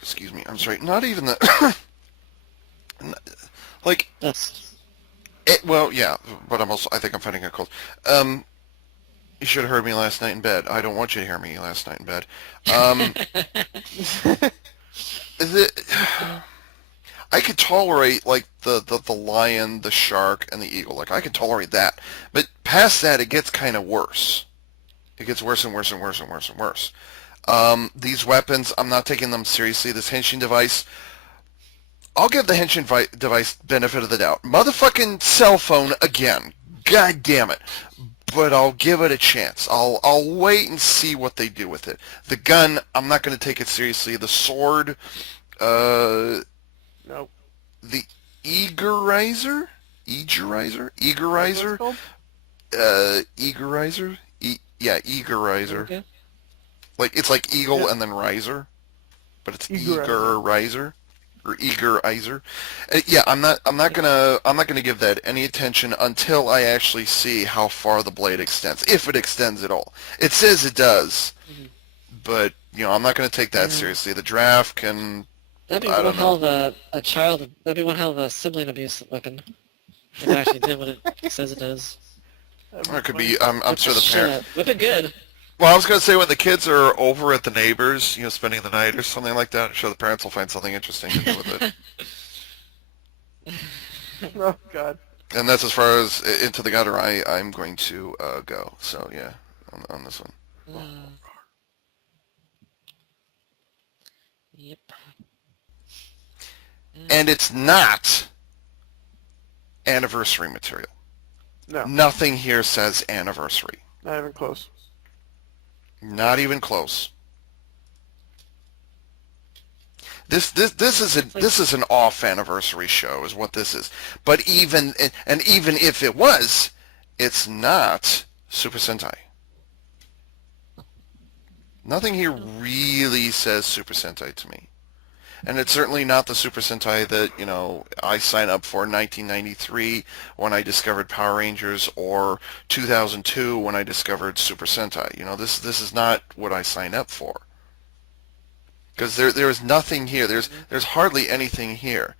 excuse me, I'm sorry, not even the, like, That's well, yeah, but I think I'm fighting a cold. You should have heard me last night in bed. I don't want you to hear me last night in bed. I could tolerate, like, the lion, the shark, and the eagle. Like, I could tolerate that. But past that, it gets kind of worse. It gets worse and worse and worse and worse and worse. These weapons, I'm not taking them seriously. This henshin device, I'll give the henshin device benefit of the doubt. Motherfucking cell phone again. God damn it. But I'll give it a chance. I'll wait and see what they do with it. The gun, I'm not going to take it seriously. The sword, Nope. the Eagerizer, What's it called? Eagerizer, Eagerizer. okay. Like it's like eagle Yeah. and then riser, but it's Eagerizer. Eagerizer. or Eagerizer. Yeah, I'm not gonna give that any attention until I actually see how far the blade extends, if it extends at all. It says it does, Mhm. but I'm not gonna take that Yeah. seriously. The draft can, That'd be I one don't hell know. of a child. That'd be one hell of a sibling abuse weapon if it actually did what it says it does. That'd Or be it could funny. be. I'm Whip the sure the shit parent. out. Whip it good. Well, I was gonna say when the kids are over at the neighbors, spending the night or something like that. I'm sure the parents will find something interesting to do with it. Oh God. And that's as far as into the gutter I'm going to go. So yeah, on this one. Uh, yep. And it's not anniversary material. No, Nothing here says anniversary. not even close. Not even close. This is an off anniversary show is what this is. But even if it was, it's not Super Sentai. Nothing here really says Super Sentai to me. And it's certainly not the Super Sentai that, I signed up for in 1993 when I discovered Power Rangers, or 2002 when I discovered Super Sentai. This is not what I signed up for. Because there is nothing here. There's hardly anything here.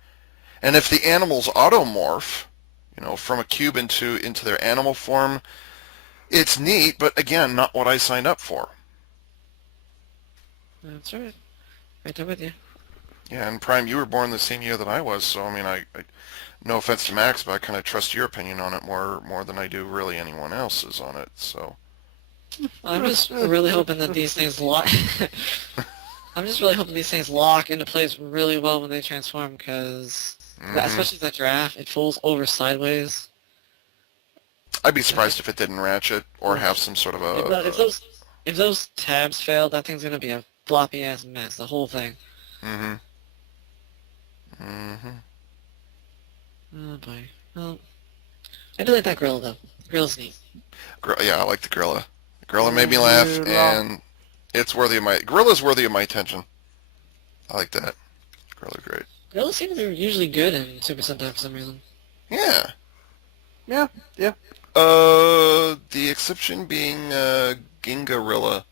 And if the animals automorph, from a cube into their animal form, it's neat, but again, not what I signed up for. That's right. Right there with you. Yeah, and Prime, you were born the same year that I was, so I mean, I no offense to Max, but I kind of trust your opinion on it more than I do really anyone else's on it. So I'm just really hoping that these things lock. I'm just really hoping these things lock into place really well when they transform, because especially that giraffe, it falls over sideways. I'd be surprised if it didn't ratchet or have some sort of If those tabs fail, that thing's gonna be a floppy ass mess. The whole thing. mm-hmm. Mm-hmm. Oh boy. Well, I do like that gorilla though. Gorilla's neat. Yeah, I like the gorilla. The gorilla made me laugh, and gorilla's worthy of my attention. I like that. Gorilla's great. Gorillas seem to be usually good in Super Sentai for some reason. Yeah. Yeah, yeah. The exception being Gingorilla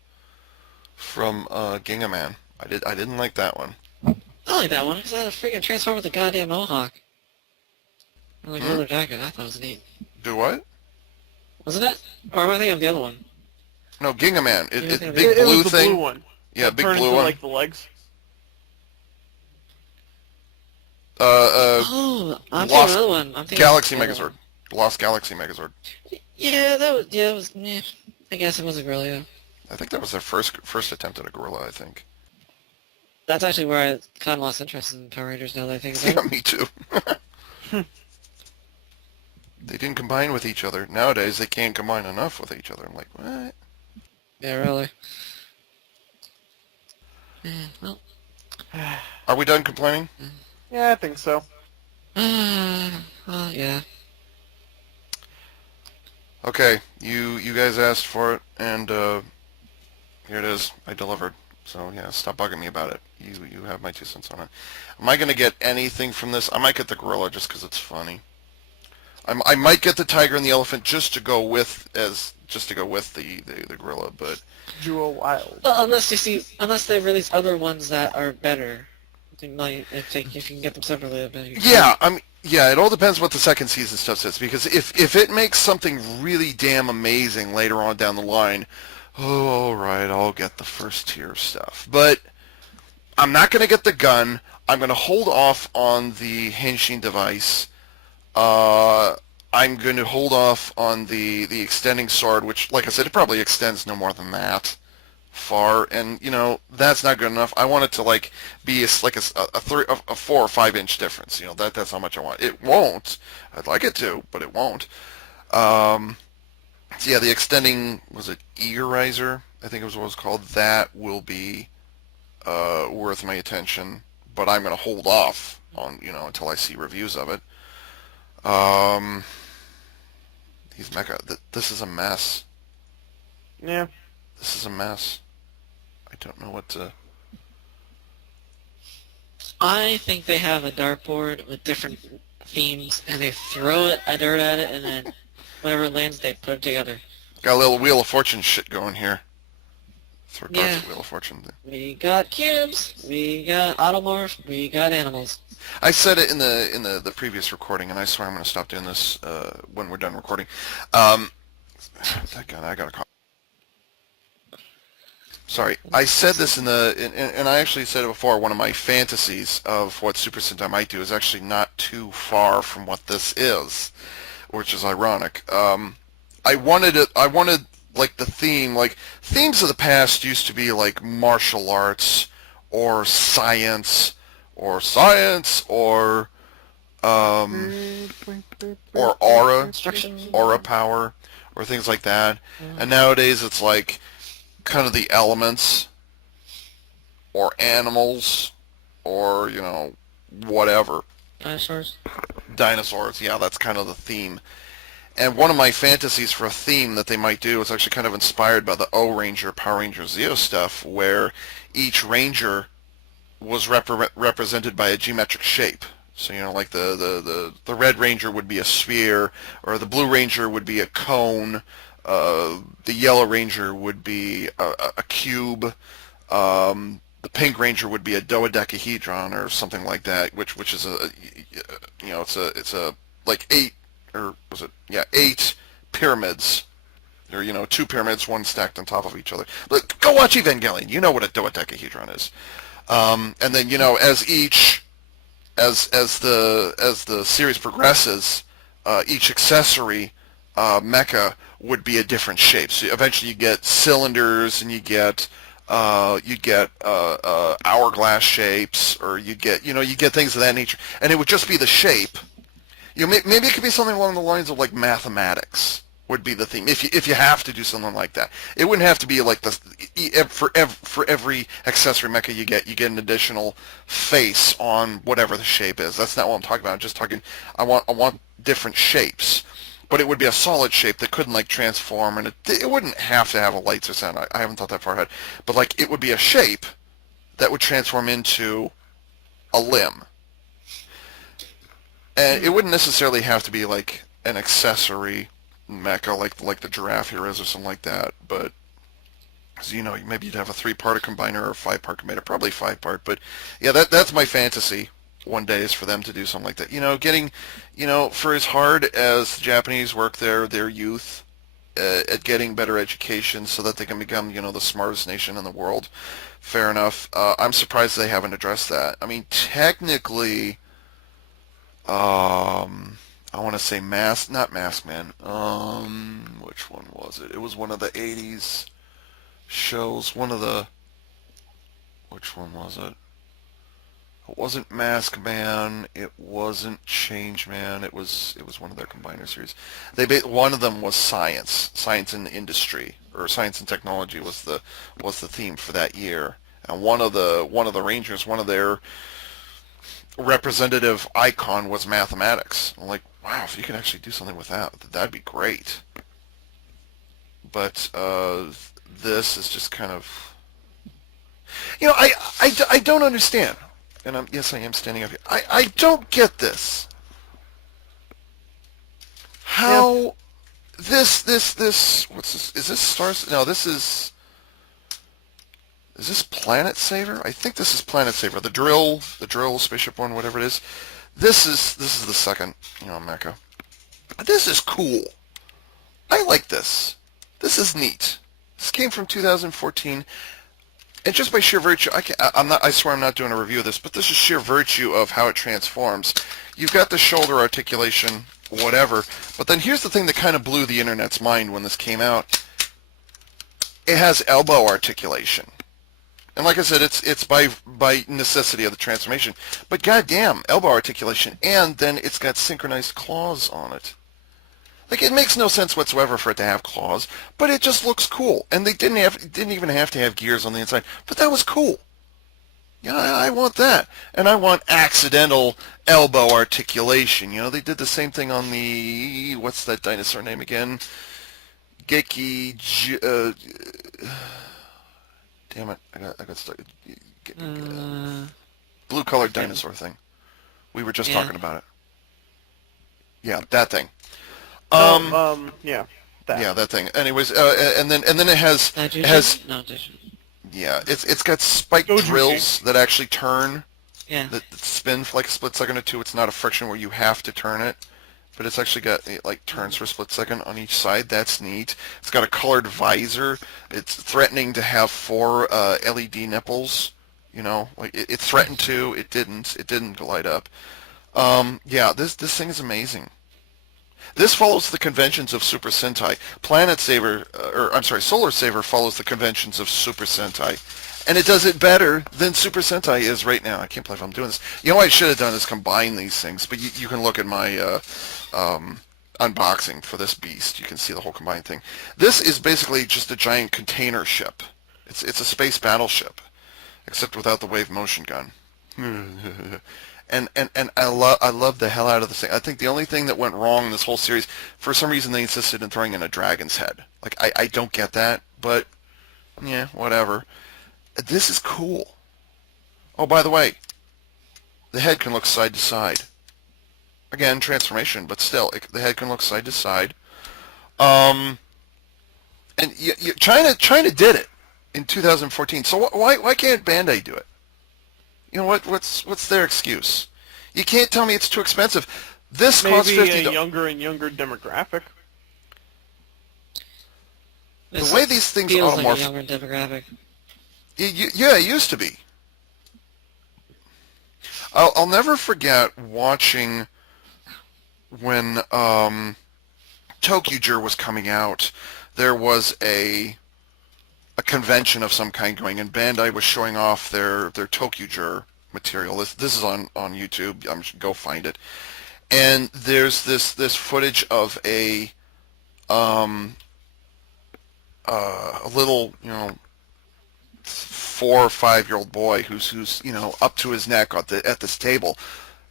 from Gingaman. I didn't like that one. I like that one because I had a freaking transform with a goddamn mohawk. And like gorilla jacket. I thought it was neat. Do what? Wasn't it? Or am I thinking of the other one? No, Gingaman. You're thinking of Big It blue was the thing. blue one. Yeah, That big turned blue into, one. like the legs. Oh, I'm thinking of Lost another one. I'm thinking Galaxy of the other Megazord. one. Lost Galaxy Megazord. Yeah, that was. Meh. I guess it was a gorilla. Yeah. I think that was their first attempt at a gorilla. I think. That's actually where I kind of lost interest in Power Rangers now that I think Yeah, about it. me too. They didn't combine with each other. Nowadays, they can't combine enough with each other. I'm like, what? Yeah, really. Yeah, well. Are we done complaining? Yeah, I think so. Well, yeah. Okay, you guys asked for it, and here it is. I delivered. So yeah, stop bugging me about it. You have my 2 cents on it. Am I gonna get anything from this? I might get the gorilla just because it's funny. I might get the tiger and the elephant just to go with the gorilla, but Jewel Wild. Well, unless they release other ones that are better. I think, like, if you can get them separately, then yeah, it all depends what the second season stuff says, because if it makes something really damn amazing later on down the line, oh, all right, I'll get the first tier stuff. But I'm not going to get the gun. I'm going to hold off on the Henshin device. I'm going to hold off on the extending sword, which, like I said, it probably extends no more than that far, and that's not good enough. I want it to be a 4 or 5 inch difference. That's how much I want. It won't. I'd like it to, but it won't. So yeah, the extending, was it Eagerizer? I think it was what it was called. That will be worth my attention, but I'm going to hold off on until I see reviews of it. These mecha. This is a mess. Yeah. This is a mess. I don't know what to. I think they have a dartboard with different themes, and they throw a dirt at it, and then whatever lands, they put it together. Got a little Wheel of Fortune shit going here. Throw darts Yeah. at Wheel of Fortune. We got cubes, we got Automorph, we got animals. I said it in the previous recording, and I swear I'm going to stop doing this when we're done recording. I got a call. Sorry, I said this and I actually said it before. One of my fantasies of what Super Sentai might do is actually not too far from what this is, which is ironic. I wanted like the theme, like themes of the past used to be like martial arts or science or aura Instructions. power or things like that. And nowadays it's like kind of the elements or animals or, whatever. Dinosaurs, yeah, that's kind of the theme. And one of my fantasies for a theme that they might do is actually kind of inspired by the O-Ranger, Power Ranger Zeo stuff, where each Ranger was represented by a geometric shape. So, like the Red Ranger would be a sphere, or the Blue Ranger would be a cone, the Yellow Ranger would be a cube, the Pink Ranger would be a dodecahedron or something like that, which is it's a like eight, or was it, yeah, 8 pyramids, or 2 pyramids, one stacked on top of each other. Look, go watch Evangelion. You know what a dodecahedron is. And then as the series progresses, each accessory mecha would be a different shape. So eventually you get cylinders, and you get hourglass shapes, or you get things of that nature, and it would just be the shape. Maybe it could be something along the lines of like mathematics would be the theme. If you have to do something like that, it wouldn't have to be like for every accessory mecha you get an additional face on whatever the shape is. That's not what I'm talking about. I'm just talking. I want different shapes, but it would be a solid shape that couldn't like transform, and it wouldn't have to have a lights or sound. I haven't thought that far ahead, but like it would be a shape that would transform into a limb. And it wouldn't necessarily have to be like an accessory mecha like the giraffe here is or something like that, but maybe you'd have a 3-part combiner or a 5-part combiner, probably 5-part, but yeah, that's my fantasy one day, is for them to do something like that. Getting, for as hard as the Japanese work their youth at getting better education so that they can become, the smartest nation in the world, fair enough. I'm surprised they haven't addressed that. I mean, technically, I want to say not Mask Man. Which one was it? It was one of the 80s shows. Which one was it? It wasn't Mask Man. It wasn't Change Man. It was one of their combiner series. One of them was science in the industry, or science and technology was the theme for that year. And one of the Rangers, one of their representative icon was mathematics. I'm like, wow, if you can actually do something with that'd be great. But this is just kind of, I don't understand. And I am standing up here. I don't get this. How this what's this? Is this Stars? No, this is. Is this Planet Saver? I think this is Planet Saver. The drill spaceship one, whatever it is. This is the second, mecha. This is cool. I like this. This is neat. This came from 2014, and just by sheer virtue, I swear I'm not doing a review of this, but this is sheer virtue of how it transforms. You've got the shoulder articulation, whatever, but then here's the thing that kind of blew the internet's mind when this came out. It has elbow articulation. And like I said, it's by necessity of the transformation. But goddamn, elbow articulation, and then it's got synchronized claws on it. Like, it makes no sense whatsoever for it to have claws, but it just looks cool. And they didn't even have to have gears on the inside, but that was cool. Yeah, I want that. And I want accidental elbow articulation. They did the same thing on the, what's that dinosaur name again? Geki, damn it, I got stuck. blue-colored dinosaur thing. We were just Yeah. talking about it. Yeah, that thing. Yeah. That. Yeah, that thing. Anyways, and then it has No, Dajushin. yeah, it's got spiked Dojushi. drills that actually turn, Yeah. that spin for like a split second or two. It's not a friction where you have to turn it, but it's actually got, it like turns for a split second on each side. That's neat. It's got a colored visor. It's threatening to have 4 LED nipples. You know, like it threatened to. It didn't. It didn't light up. Yeah, this thing is amazing. This follows the conventions of Super Sentai. Solar Saver follows the conventions of Super Sentai. And it does it better than Super Sentai is right now. I can't believe I'm doing this. You know what I should have done is combine these things, but you can look at my unboxing for this beast. You can see the whole combined thing. This is basically just a giant container ship. It's a space battleship, except without the wave motion gun. And I love the hell out of this thing. I think the only thing that went wrong in this whole series, for some reason they insisted in throwing in a dragon's head. Like, I don't get that, but yeah, whatever. This is cool. Oh, by the way, the head can look side to side. Again, transformation, but still, the head can look side to side. And China did it in 2014. So why can't Bandai do it? You know what's their excuse? You can't tell me it's too expensive. This costs Maybe $50. a younger and younger demographic. The way these things feels like a automorph, younger demographic. yeah, it used to be. I'll never forget watching when Tokyo was coming out. There was a convention of some kind going, and Bandai was showing off their Tokyo material. This is on YouTube. Go find it. And there's this footage of a little, 4 or 5-year-old boy who's up to his neck at this table,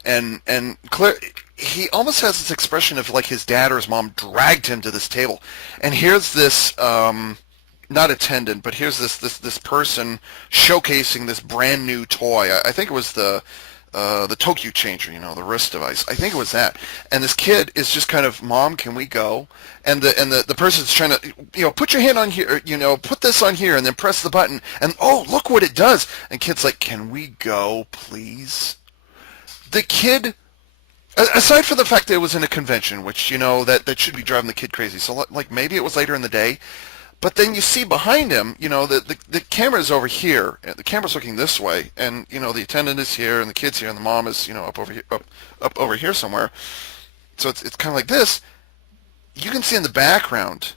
and clear, he almost has this expression of like his dad or his mom dragged him to this table, and here's this not attendant, but here's this person showcasing this brand new toy. I think it was the Tokyo changer, the wrist device. I think it was that. And this kid is just kind of, Mom, can we go? And the person's trying to, put your hand on here, put this on here, and then press the button. And oh, look what it does. And kid's like, can we go, please? The kid, aside from the fact that it was in a convention, which, that should be driving the kid crazy. So like maybe it was later in the day. But then you see behind him, the camera's over here, and the camera's looking this way, and the attendant is here, and the kid's here, and the mom is up over here somewhere. So it's kind of like this. You can see in the background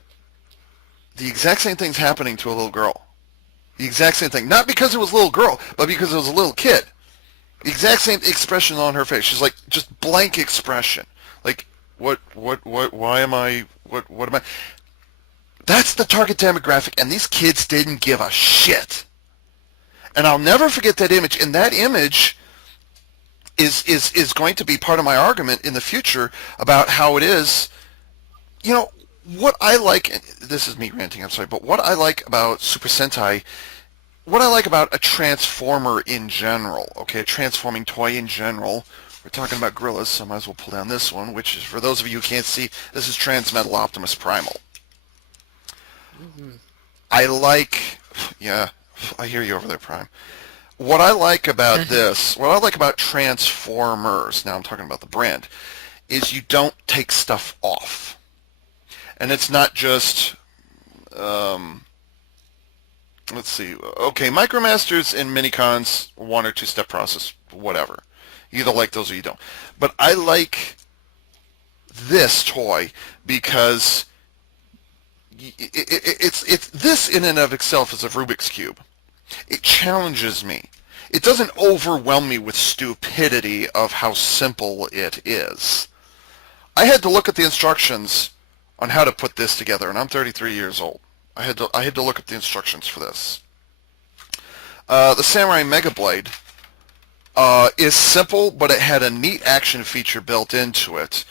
the exact same thing's happening to a little girl. The exact same thing, not because it was a little girl, but because it was a little kid. The exact same expression on her face. She's like just blank expression, like what? Why am I? What am I? That's the target demographic, and these kids didn't give a shit. And I'll never forget that image. And that image is going to be part of my argument in the future about how it is. What I like, and this is me ranting, I'm sorry, but what I like about Super Sentai, what I like about a transformer in general, okay, a transforming toy in general, we're talking about gorillas, so I might as well pull down this one, which is, for those of you who can't see, this is Transmetal Optimus Primal. I hear you over there, Prime. What I like about this, what I like about Transformers, now I'm talking about the brand, is you don't take stuff off. And it's not just, let's see, okay, Micromasters and Minicons, 1 or 2 step process, whatever. You either like those or you don't. But I like this toy because it's this in and of itself is a Rubik's Cube. It challenges me. It doesn't overwhelm me with stupidity of how simple it is. I had to look at the instructions on how to put this together, and I'm 33 years old. I had to look at the instructions for this. The Samurai Mega Blade is simple, but it had a neat action feature built into it.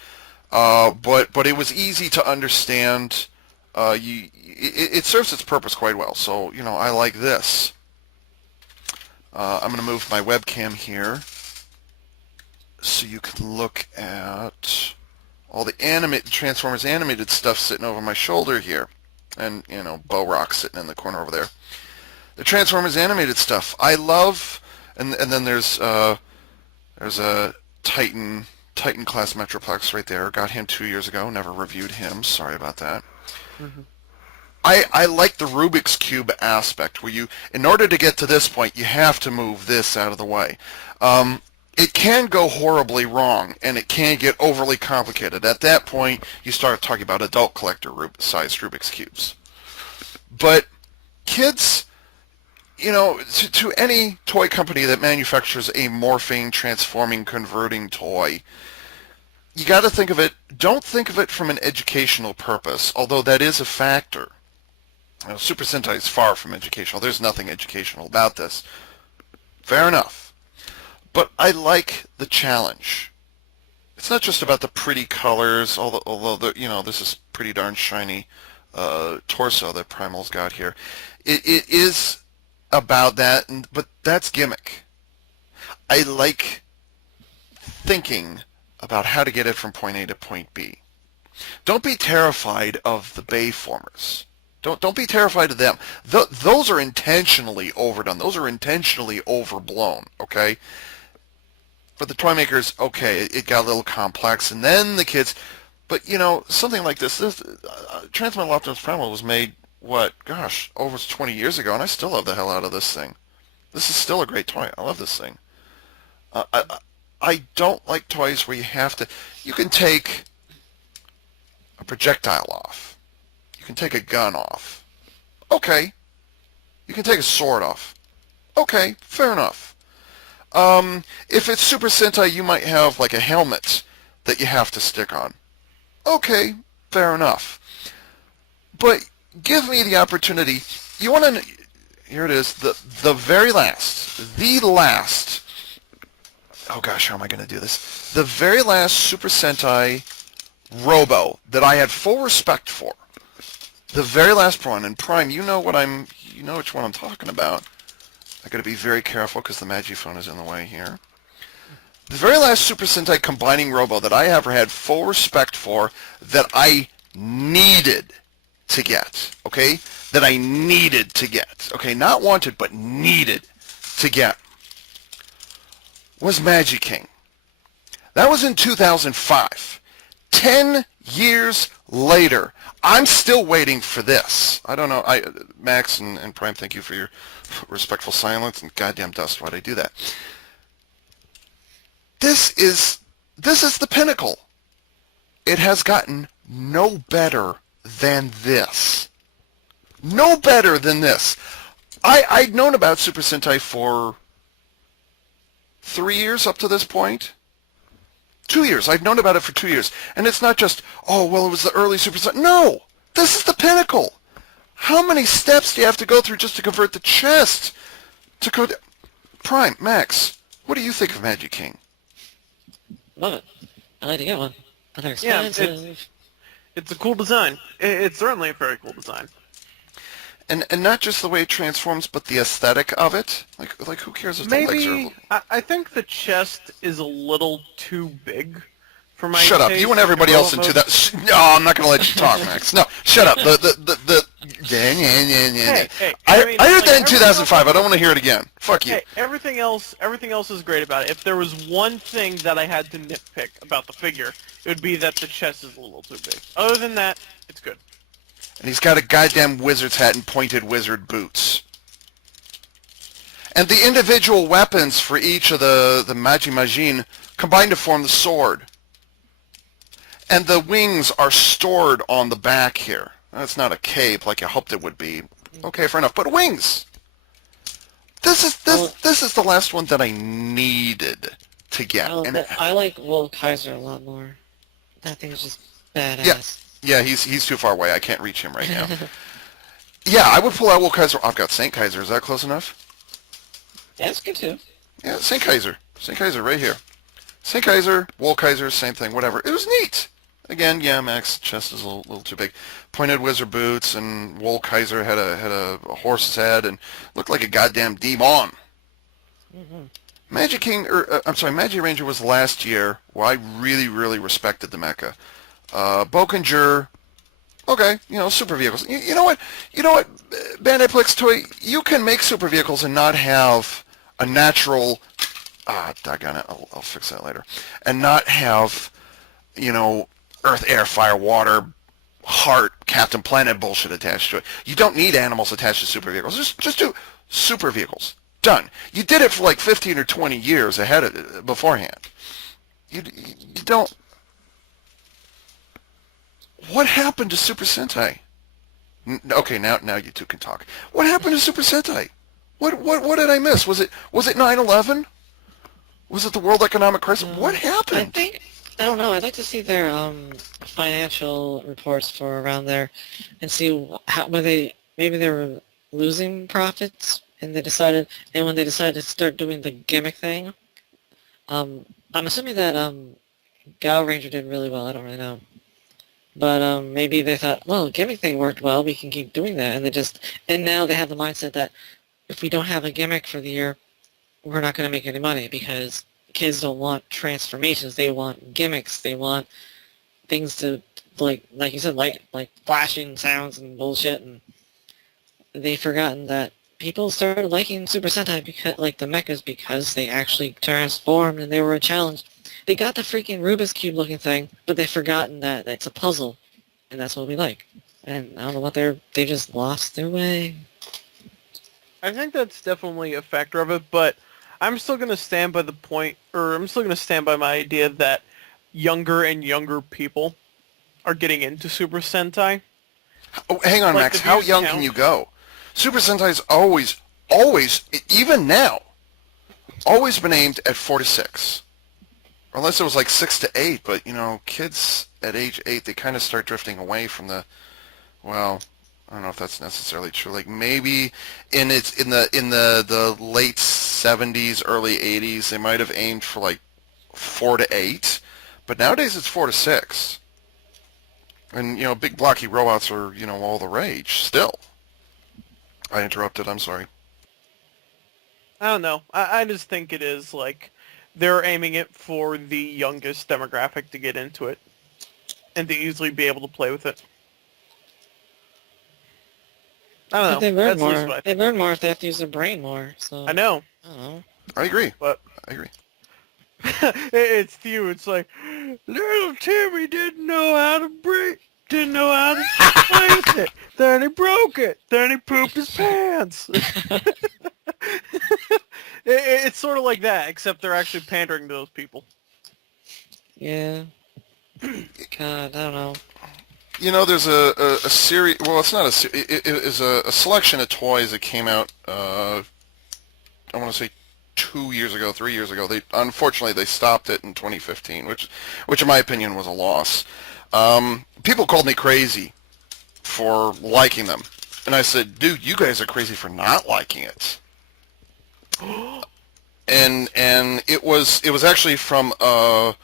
But it was easy to understand. It serves its purpose quite well. So I like this. I'm going to move my webcam here so you can look at all the Transformers animated stuff sitting over my shoulder here. And, Bo Rock sitting in the corner over there. The Transformers animated stuff. I love, and then there's a Titan class Metroplex right there. Got him 2 years ago. Never reviewed him. Sorry about that. Mm-hmm. I like the Rubik's Cube aspect, where in order to get to this point, you have to move this out of the way. It can go horribly wrong, and it can get overly complicated. At that point, you start talking about adult collector-sized Rubik's Cubes. But kids, to any toy company that manufactures a morphing, transforming, converting toy, you got to think of it, don't think of it from an educational purpose, although that is a factor. Super Sentai is far from educational. There's nothing educational about this. Fair enough. But I like the challenge. It's not just about the pretty colors, although this is pretty darn shiny torso that Primal's got here. It is about that, but that's gimmick. I like thinking about how to get it from point A to point B. Don't be terrified of the Bayformers. Don't be terrified of them. Those are intentionally overdone. Those are intentionally overblown, okay? But the toy makers, okay, it got a little complex, and then the kids, but something like this Transmetal Optimus Primal was made, over 20 years ago, and I still love the hell out of this thing. This is still a great toy. I love this thing. I don't like toys where you can take a projectile off. You can take a gun off. Okay. You can take a sword off. Okay, fair enough. If it's Super Sentai, you might have like a helmet that you have to stick on. Okay, fair enough. But give me the opportunity. You want to... Here it is. The very last. Oh gosh, how am I going to do this? The very last Super Sentai Robo that I had full respect for. The very last one. And Prime, you know which one I'm talking about. I got to be very careful because the Magiphone is in the way here. The very last Super Sentai combining Robo that I ever had full respect for, that I needed to get, okay? That I needed to get, okay? Not wanted, but needed to get, was King. That was in 2005. 10 years later, I'm still waiting for this. I don't know. Max and Prime, thank you for your respectful silence, and goddamn dust, why'd I do that? This is the pinnacle. It has gotten no better than this. No better than this. I'd known about Super Sentai for 3 years up to this point. 2 years. I've known about it for 2 years. And it's not just, it was the early Super Sentai. No! This is the pinnacle! How many steps do you have to go through just to convert the chest? Prime, Max, what do you think of Magic King? Love it. I like to get one. But they're Yeah, expensive. it's a cool design. It's certainly a very cool design. And not just the way it transforms, but the aesthetic of it. Like who cares if the legs are... Maybe, I think the chest is a little too big for my Shut up. taste. You and everybody else in 2000... No, I'm not going to let you talk, Max. No, shut up. Hey, I mean, heard that in everything 2005. else- I don't want to hear it again. Fuck you. Hey, everything else is great about it. If there was one thing that I had to nitpick about the figure, it would be that the chest is a little too big. Other than that, it's good. And he's got a goddamn wizard's hat and pointed wizard boots. And the individual weapons for each of the Majin combine to form the sword. And the wings are stored on the back here. That's not a cape like I hoped it would be. Okay, fair enough. But wings! This is the last one that I needed to get. I like Will Kaiser a lot more. That thing is just badass. Yeah, he's too far away. I can't reach him right now. Yeah, I would pull out Will Kaiser. I've got Saint Kaiser. Is that close enough? Yeah, it's good too. Yeah, Saint Kaiser. Saint Kaiser right here. Saint Kaiser, Will Kaiser, same thing, whatever. It was neat. Again, yeah, Max chest is a little too big. Pointed wizard boots, and Will Kaiser had a horse's head and looked like a goddamn demon. Hmm. Magic King, or I'm sorry, Magic Ranger was last year where I really, really respected the mecha. Bokenger, okay, super vehicles. You know what, Bandai Plex Toy, you can make super vehicles and not have a natural, doggone it, I'll fix that later, and not have, Earth, Air, Fire, Water, Heart, Captain Planet bullshit attached to it. You don't need animals attached to super vehicles. Just do super vehicles. Done. You did it for like 15 or 20 years ahead of beforehand. You don't. What happened to Super Sentai? Okay, now you two can talk. What happened to Super Sentai? What did I miss? Was it 9/11? Was it the World Economic Crisis? What happened? I don't know. I'd like to see their financial reports for around there, and see how maybe they were losing profits, and when they decided to start doing the gimmick thing. I'm assuming that Gal Ranger did really well. I don't really know, but maybe they thought, well, gimmick thing worked well. We can keep doing that, and now they have the mindset that if we don't have a gimmick for the year, we're not going to make any money because kids don't want transformations. They want gimmicks. They want things to like you said, like flashing sounds and bullshit. And they've forgotten that people started liking Super Sentai because the mechas because they actually transformed and they were a challenge. They got the freaking Rubik's Cube looking thing, but they've forgotten that it's a puzzle, and that's what we like. And I don't know what they just lost their way. I think that's definitely a factor of it, but I'm still going to stand by the point, or I'm still going to stand by my idea that younger and younger people are getting into Super Sentai. Oh, hang on, Max. How young can you go? Super Sentai's always, even now, always been aimed at 4 to 6. Unless it was like 6 to 8, but, kids at age 8, they kind of start drifting away from well, I don't know if that's necessarily true. Like maybe in the late 70s, early 80s, they might have aimed for like 4 to 8, but nowadays it's 4 to 6. And big blocky robots are all the rage still. I interrupted. I'm sorry. I don't know. I just think it is like they're aiming it for the youngest demographic to get into it and to easily be able to play with it. I don't know. They learn more if they have to use their brain more. So I know. I don't know. I agree. But I agree. it's you. It's like little Timmy didn't know how to play with it. Then he broke it. Then he pooped his pants. It's sort of like that, except they're actually pandering to those people. Yeah. God, I don't know. There's a series. Well, it's not a series. It is a selection of toys that came out. I want to say 2 years ago, 3 years ago. Unfortunately they stopped it in 2015, which in my opinion was a loss. People called me crazy for liking them, and I said, "Dude, you guys are crazy for not liking it." and it was actually from I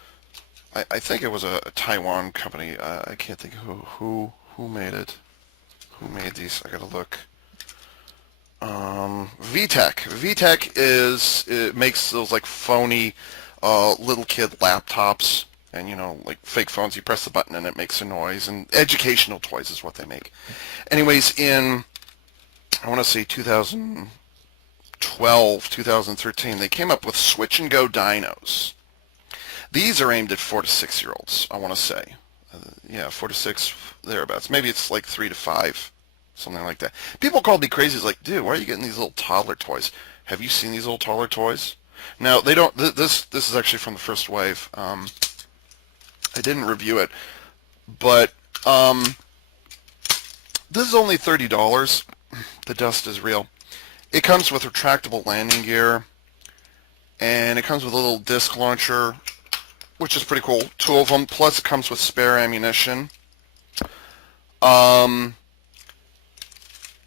think it was a Taiwan company. I can't think who made it. Who made these? I gotta look. VTech. VTech makes those like phony little kid laptops, and like fake phones. You press the button and it makes a noise. And educational toys is what they make. Anyways, in I want to say 2012, 2013, they came up with Switch and Go Dinos. These are aimed at 4 to 6 year olds, I want to say. 4 to 6, thereabouts. Maybe it's like 3 to 5, something like that. People called me crazy. It's like, dude, why are you getting these little toddler toys? Have you seen these little toddler toys? Now, they don't, this is actually from the first wave. I didn't review it, but this is only $30. The dust is real. It comes with retractable landing gear, and it comes with a little disc launcher, which is pretty cool. 2 of them, plus it comes with spare ammunition.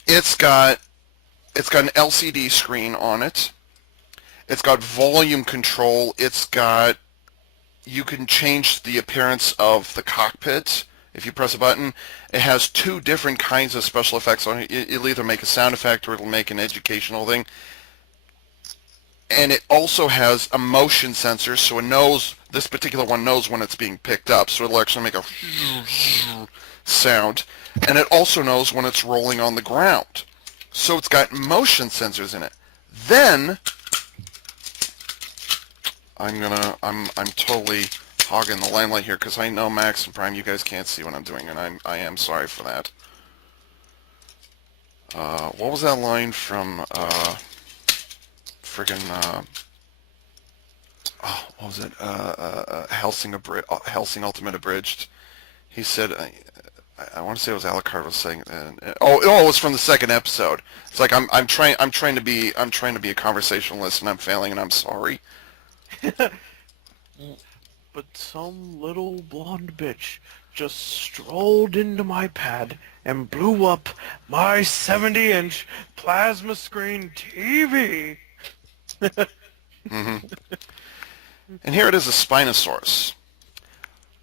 It's got an LCD screen on it. It's got volume control. You can change the appearance of the cockpit if you press a button. It has 2 different kinds of special effects on it. It'll either make a sound effect or it'll make an educational thing. and it also has a motion sensor, so it knows, this particular one knows when it's being picked up, so it'll actually make a sound, and it also knows when it's rolling on the ground. So it's got motion sensors in it. Then I'm totally hogging the limelight here because I know Max and Prime, you guys can't see what I'm doing, and I am sorry for that. What was that line from what was it? Helsing Ultimate Abridged. He said, I want to say it was Alucard was saying, it was from the second episode. It's like I'm trying to be a conversationalist, and I'm failing, and I'm sorry. But some little blonde bitch just strolled into my pad and blew up my 70-inch plasma screen TV. Mm-hmm. And here it is, a Spinosaurus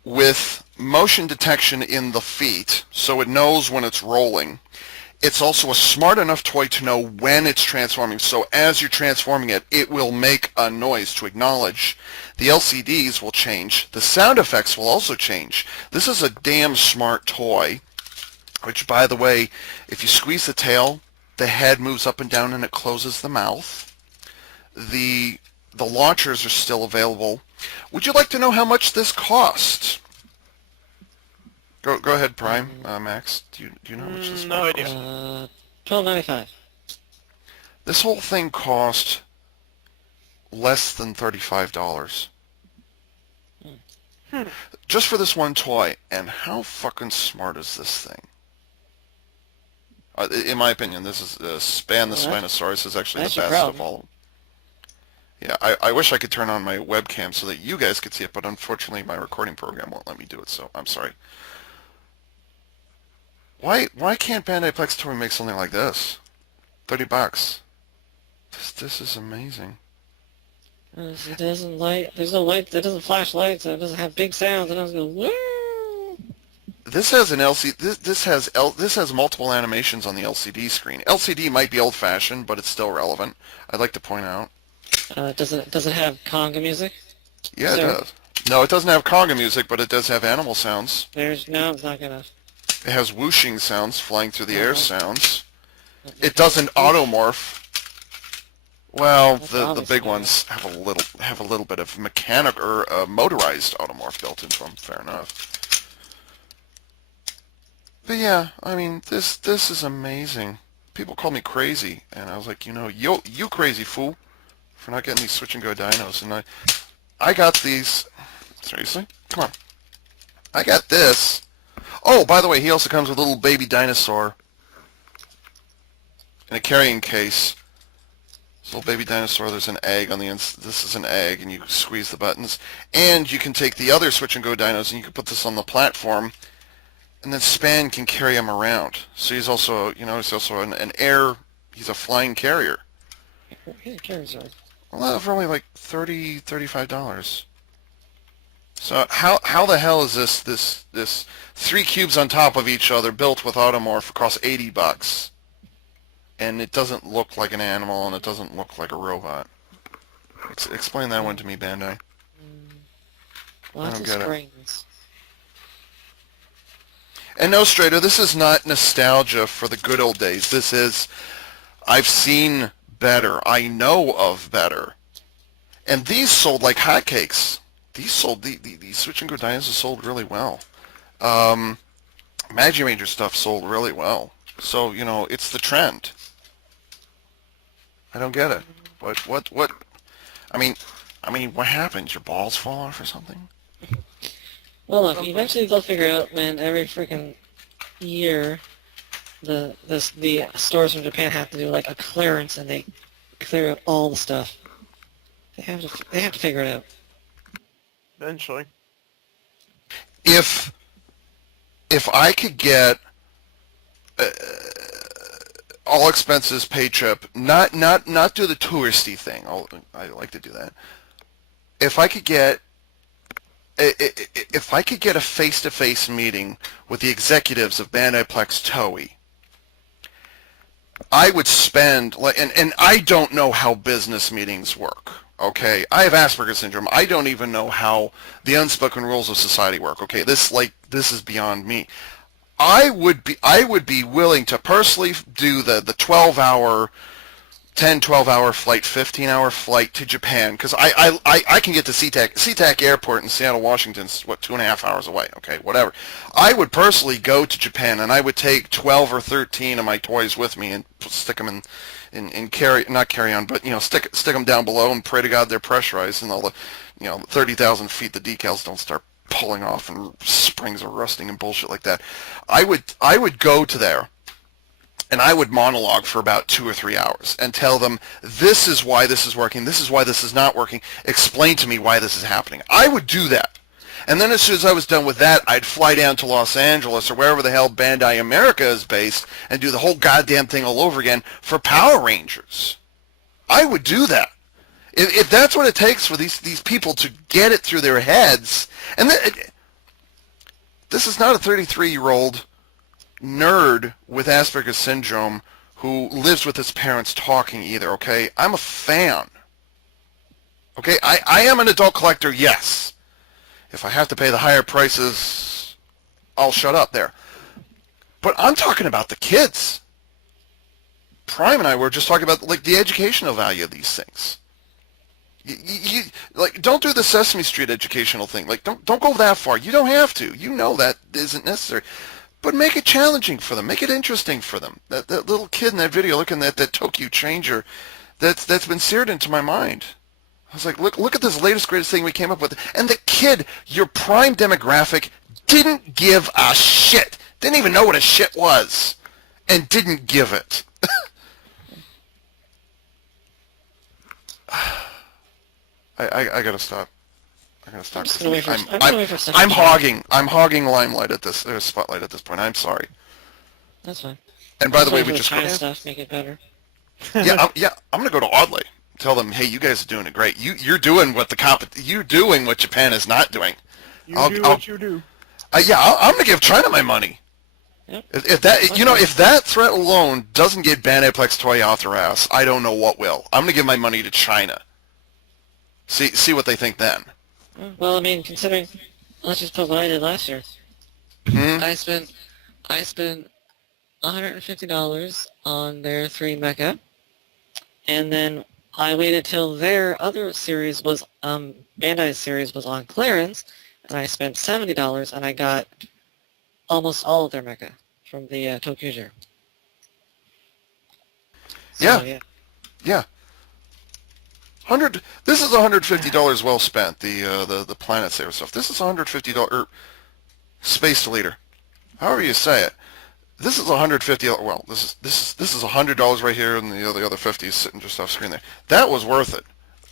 with motion detection in the feet, so it knows when it's rolling. It's also a smart enough toy to know when it's transforming, so as you're transforming it, it will make a noise to acknowledge. The LCDs will change. The sound effects will also change. This is a damn smart toy, which, by the way, if you squeeze the tail, the head moves up and down and it closes the mouth. The launchers are still available. Would you like to know how much this cost? Go ahead, Prime. Max, do you know how much this No idea. cost? $12.95. This whole thing cost less than $35. Just for this one toy. And how fucking smart is this thing? In my opinion, this is Span the Spinosaurus is actually the best of all. Yeah, I wish I could turn on my webcam so that you guys could see it, but unfortunately my recording program won't let me do it, so I'm sorry. Why can't Bandai Plex Toy make something like this? $30. This is amazing. It doesn't light. There's no light. It doesn't flash lights. It doesn't have big sounds. It doesn't go woo. This has an LCD. This has multiple animations on the LCD screen. LCD might be old-fashioned, but it's still relevant. I'd like to point out. Does it have conga music? Yeah, it does. No, it doesn't have conga music, but it does have animal sounds. No, it's not gonna. It has whooshing sounds, flying through the air sounds. It doesn't automorph. Well, the big ones have a little bit of mechanic or motorized automorph built into them. Fair enough. But yeah, I mean, this is amazing. People call me crazy, and I was like, you crazy fool for not getting these Switch and Go dinos. And I got these. Seriously? Come on. I got this. Oh, by the way, he also comes with a little baby dinosaur in a carrying case. This little baby dinosaur, there's an egg on the inside. This is an egg, and you squeeze the buttons. And you can take the other Switch and Go dinos, and you can put this on the platform, and then Span can carry him around. So he's also, an air, he's a flying carrier. Well, for only like $35. So how the hell is this 3 cubes on top of each other built with automorph across $80? And it doesn't look like an animal, and it doesn't look like a robot. Explain that one to me, Bandai. Lots of springs. And no, Strader, this is not nostalgia for the good old days. This is, I've seen better. I know of better. And these sold like hotcakes. These Switch and Go dinos sold really well. Magiranger stuff sold really well. So, it's the trend. I don't get it. What? I mean, what happened? Your balls fall off or something? Well, look, eventually they'll figure out, man, every freaking year the stores from Japan have to do like a clearance, and they clear out all the stuff. They have to figure it out. Eventually. If I could get all expenses paid trip, not do the touristy thing. I like to do that. If I could get a face-to-face meeting with the executives of Bandai Plex Toei, I would spend, and I don't know how business meetings work. Okay, I have Asperger's syndrome. I don't even know how the unspoken rules of society work. Okay, this is beyond me. I would be willing to personally do the 12-hour 10, 12-hour flight, 15-hour flight to Japan, because I can get to SeaTac Airport in Seattle, Washington's, 2.5 hours away, okay, whatever. I would personally go to Japan, and I would take 12 or 13 of my toys with me and stick them in not carry on, but, stick them down below and pray to God they're pressurized, and all the, 30,000 feet, the decals don't start pulling off and springs are rusting and bullshit like that. I would go to there, and I would monologue for about 2 or 3 hours and tell them, this is why this is working, this is why this is not working, explain to me why this is happening. I would do that. And then as soon as I was done with that, I'd fly down to Los Angeles or wherever the hell Bandai America is based and do the whole goddamn thing all over again for Power Rangers. I would do that. If that's what it takes for these people to get it through their heads. And this is not a 33-year-old nerd with Asperger's syndrome who lives with his parents talking either, okay? I'm a fan. Okay, I am an adult collector, yes. If I have to pay the higher prices, I'll shut up there. But I'm talking about the kids. Prime and I were just talking about the educational value of these things. You don't do the Sesame Street educational thing. Don't go that far. You don't have to. You know that isn't necessary. But make it challenging for them. Make it interesting for them. That little kid in that video looking at that Tokyo changer, that's been seared into my mind. I was like, look at this latest, greatest thing we came up with. And the kid, your prime demographic, didn't give a shit. Didn't even know what a shit was. And didn't give it. I gotta stop. I gotta stop. I'm hogging limelight at this, spotlight at this point. I'm sorry. That's fine. And by the way, we just China stuff make it better. I'm gonna go to Audley. Tell them, hey, you guys are doing it great. You're doing what you're doing what Japan is not doing. You do what you do. I'm gonna give China my money. Yep. If that threat alone doesn't get Bandai Toy off their ass, I don't know what will. I'm gonna give my money to China. See what they think then. Well, I mean, considering, let's just put what I did last year. I spent $150 on their 3 mecha, and then I waited till their other series was, Bandai's series was on clearance, and I spent $70, and I got almost all of their mecha from the Tokuger. So, Yeah. This is $150 well spent. The Planet Saver stuff. This is $150 Space Deleter. However you say it. This is $150. Well, this is $100 right here, and the other 50 is sitting just off screen there. That was worth it.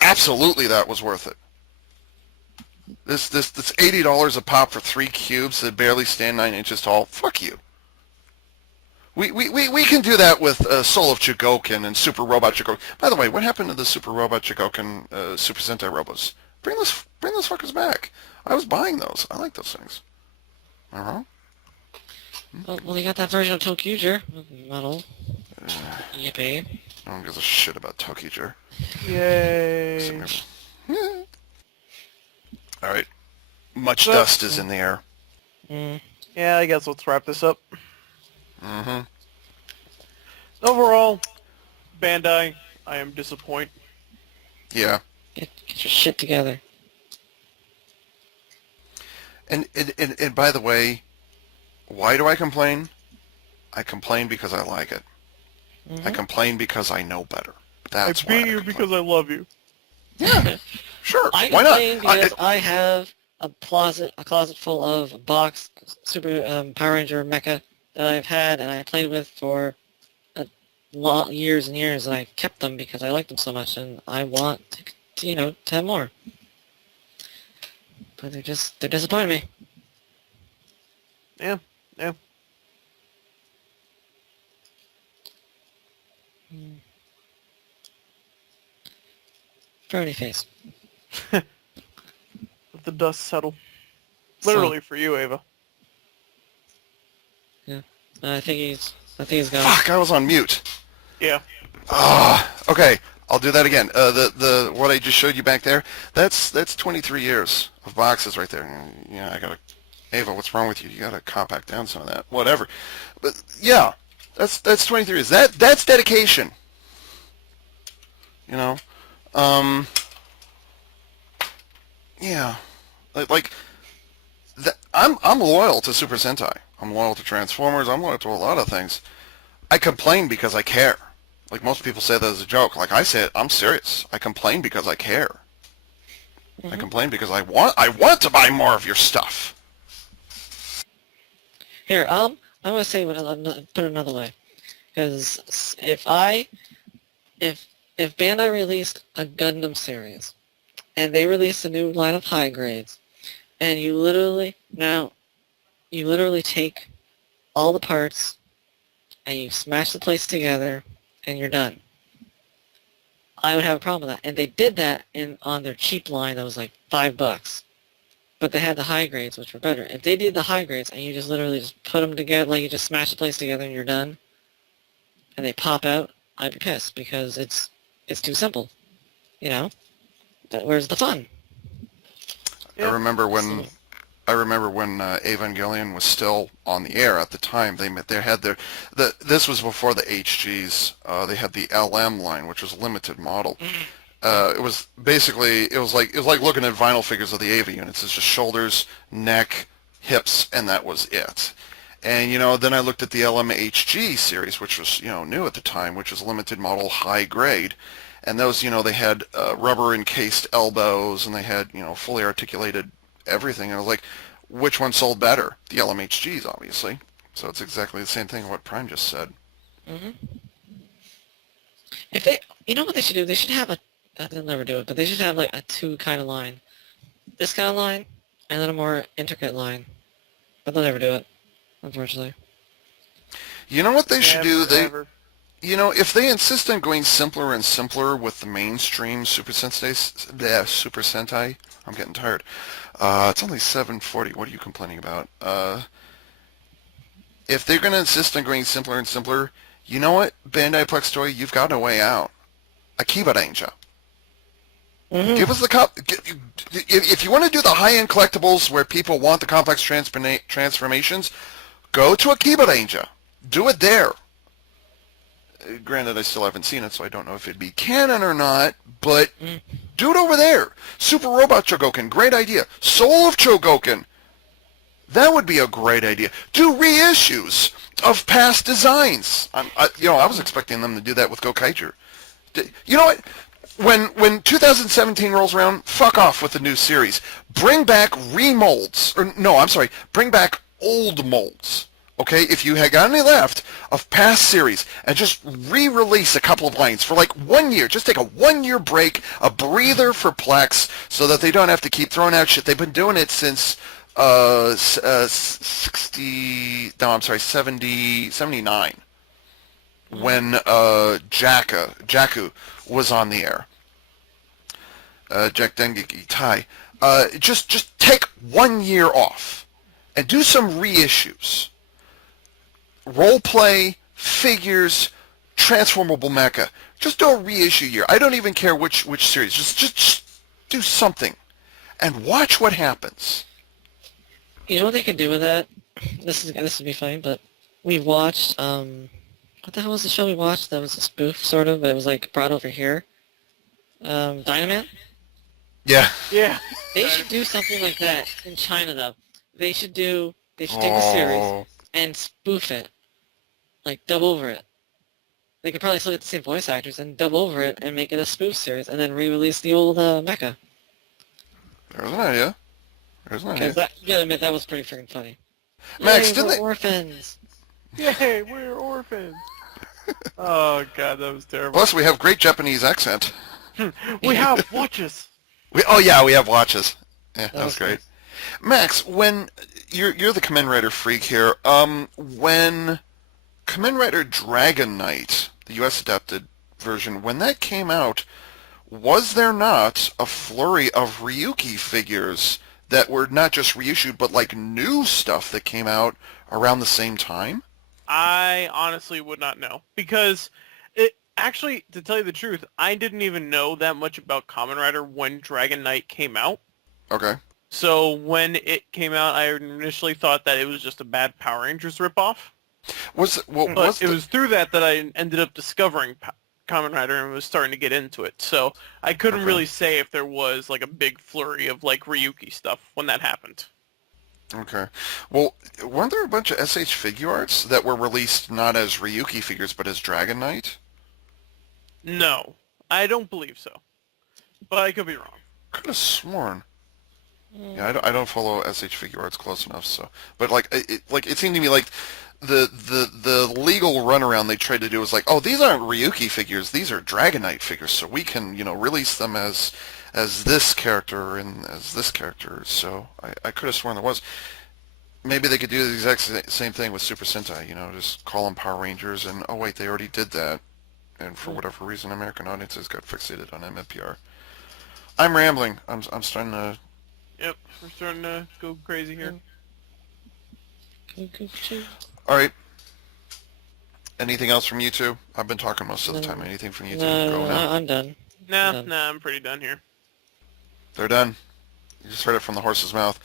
Absolutely, that was worth it. This $80 a pop for 3 cubes that barely stand 9 inches tall. Fuck you. We can do that with Soul of Chogokin and Super Robot Chogokin. By the way, what happened to the Super Robot Chogokin Super Sentai Robos? Bring those fuckers back. I was buying those. I like those things. Am I wrong? well, they got that version of Tokuger model. Yippee. No one gives a shit about Tokuger. Yay. All right. Much dust is in the air. Yeah, I guess let's wrap this up. Mm-hmm. Overall, Bandai, I am disappointed. Yeah. Get your shit together. And by the way, why do I complain? I complain because I like it. I complain because I know better. That's why I beat you because I love you. Yeah, sure. I Why not? complain because I have a closet full of box Super Power Ranger mecha that I've had and I played with for years and years, and I kept them because I like them so much, and I want to have more. But they're disappointing me. Yeah. Frowny face. Let the dust settle. Literally for you, Ava. Yeah. I think he's gone. Fuck, I was on mute. Yeah. Okay, I'll do that again. The what I just showed you back there, that's 23 years of boxes right there. Yeah, I gotta, Ava, what's wrong with you? You gotta compact down some of that. Whatever. But yeah, that's 23 years. That's dedication. You know, um, yeah, like I'm loyal to Super Sentai. I'm loyal to Transformers. I'm loyal to a lot of things. I complain because I care. Like most people say that as a joke. Like I say it, I'm serious. I complain because I care. I Hmm. complain because I want to buy more of your stuff. Here, I'm gonna say what put it another way. Because if if Bandai released a Gundam series and they released a new line of high grades, and you literally take all the parts and you smash the plates together and you're done. I would have a problem with that. And they did that on their cheap line that was like $5. But they had the high grades, which were better. If they did the high grades and you just literally just put them together, like you just smash the plates together and you're done, and they pop out, I'd be pissed because it's too simple. You know? Where's the fun? I Yeah. remember when So, I remember when Evangelion was still on the air at the time. They had this was before the HGs. They had the LM line, which was a limited model. yeah. It was basically it was like looking at vinyl figures of the Ava units. It's just shoulders, neck, hips, and that was it. And then I looked at the LMHG series, which was new at the time, which was limited model high grade, and those they had rubber encased elbows, and they had fully articulated everything. And I was like, which one sold better? The LMHGs, obviously. So it's exactly the same thing what Prime just said. Hmm. If they, you know what they should do? They should have they'll never do it, but they should have like a two kind of line. This kind of line, and then a more intricate line. But they'll never do it, unfortunately. You know what they should do? Never ever. If they insist on going simpler and simpler with the mainstream Super Sentai, I'm getting tired. It's only 7:40. What are you complaining about? If they're going to insist on going simpler and simpler, you know what, Bandai Plex Toy, you've got a way out. Akiba Danger. Hmm. Give us the if you want to do the high-end collectibles where people want the complex transformations, go to Akiba Danger. Do it there. Granted, I still haven't seen it, so I don't know if it'd be canon or not, but Mm. do it over there. Super Robot Chogokin, great idea. Soul of Chogokin, that would be a great idea. Do reissues of past designs. I was expecting them to do that with Gokaiger. You know what? When 2017 rolls around, fuck off with the new series. Bring back remolds, or no, I'm sorry, bring back old molds. Okay, if you had got any left of past series, and just re-release a couple of lines for like 1 year. Just take a 1 year break, a breather for Plex, so that they don't have to keep throwing out shit. They've been doing it since 60. No, I'm sorry, 70, 79, when Jakku was on the air. Jack Dengeki Tai. Just take 1 year off and do some reissues. Role play, figures, transformable mecha. Just do a reissue year. I don't even care which series. Just do something and watch what happens. You know what they could do with that? This would be funny, but we watched what the hell was the show we watched that was a spoof sort of, but it was like brought over here. Dynaman? Yeah. Yeah. They should do something like that in China though. They should take the series Oh. and spoof it. Like dub over it. They could probably still get the same voice actors and dub over it and make it a spoof series and then re-release the old mecha. There's an idea. There's an idea. Because you gotta admit that was pretty freaking funny. Max, Yay, didn't we're they? orphans. Yay, we're orphans. Oh god, that was terrible. Plus, we have great Japanese accent. We have watches. We have watches. Yeah, that That was was great. Max, when you're the Kamen Rider freak here, when Kamen Rider Dragon Knight, the U.S. adapted version, when that came out, was there not a flurry of Ryuki figures that were not just reissued, but like new stuff that came out around the same time? I honestly would not know because Actually, to tell you the truth, I didn't even know that much about Kamen Rider when Dragon Knight came out. Okay. So when it came out, I initially thought that it was just a bad Power Rangers ripoff. But it was through that I ended up discovering Kamen Rider and was starting to get into it. So I couldn't Okay. really say if there was like a big flurry of like Ryuki stuff when that happened. Okay. Well, weren't there a bunch of SH figure arts that were released not as Ryuki figures but as Dragon Knight? No, I don't believe so. But I could be wrong. Could have sworn. Yeah, I don't follow SH figure arts close enough, so. But like it seemed to me like the legal runaround they tried to do was like, oh, these aren't Ryuki figures, these are Dragon Knight figures, so we can, release them as this character and as this character. So I could have sworn there was. Maybe they could do the exact same thing with Super Sentai, just call them Power Rangers, and oh wait, they already did that, and for whatever reason, American audiences got fixated on MMPR. I'm rambling. I'm starting to. Yep, we're starting to go crazy here. All right. Anything else from you two? I've been talking most of the time. Anything from you two? Go now. I'm done. Nah, I'm pretty done here. They're done. You just heard it from the horse's mouth.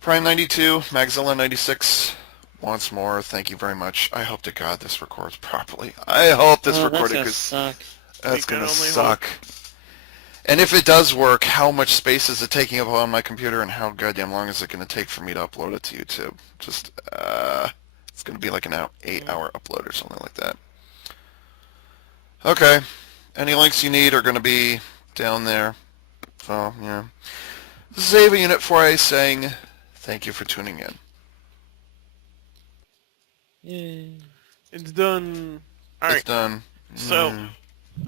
Prime 92, Magzilla 96. Once more, thank you very much. I hope to God this records properly. I hope this recorded because suck. That's gonna suck. And if it does work, how much space is it taking up on my computer, and how goddamn long is it going to take for me to upload it to YouTube? Just, it's going to be like an 8-hour upload or something like that. Okay. Any links you need are going to be down there. So, yeah. This is Ava Unit 4A saying thank you for tuning in. Yay. It's done. Alright. It's done. So,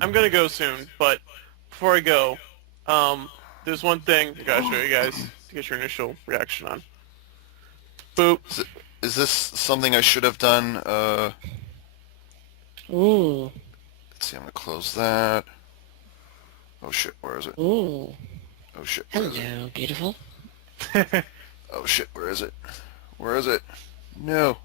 I'm going to go soon, but before I go, there's one thing I gotta show you guys to get your initial reaction on. Boop. Is this something I should have done? Ooh. Let's see, I'm going to close that. Oh shit, where is it? Ooh. Oh shit, where is it? Hello, beautiful. Oh shit, where is it? Where is it? No.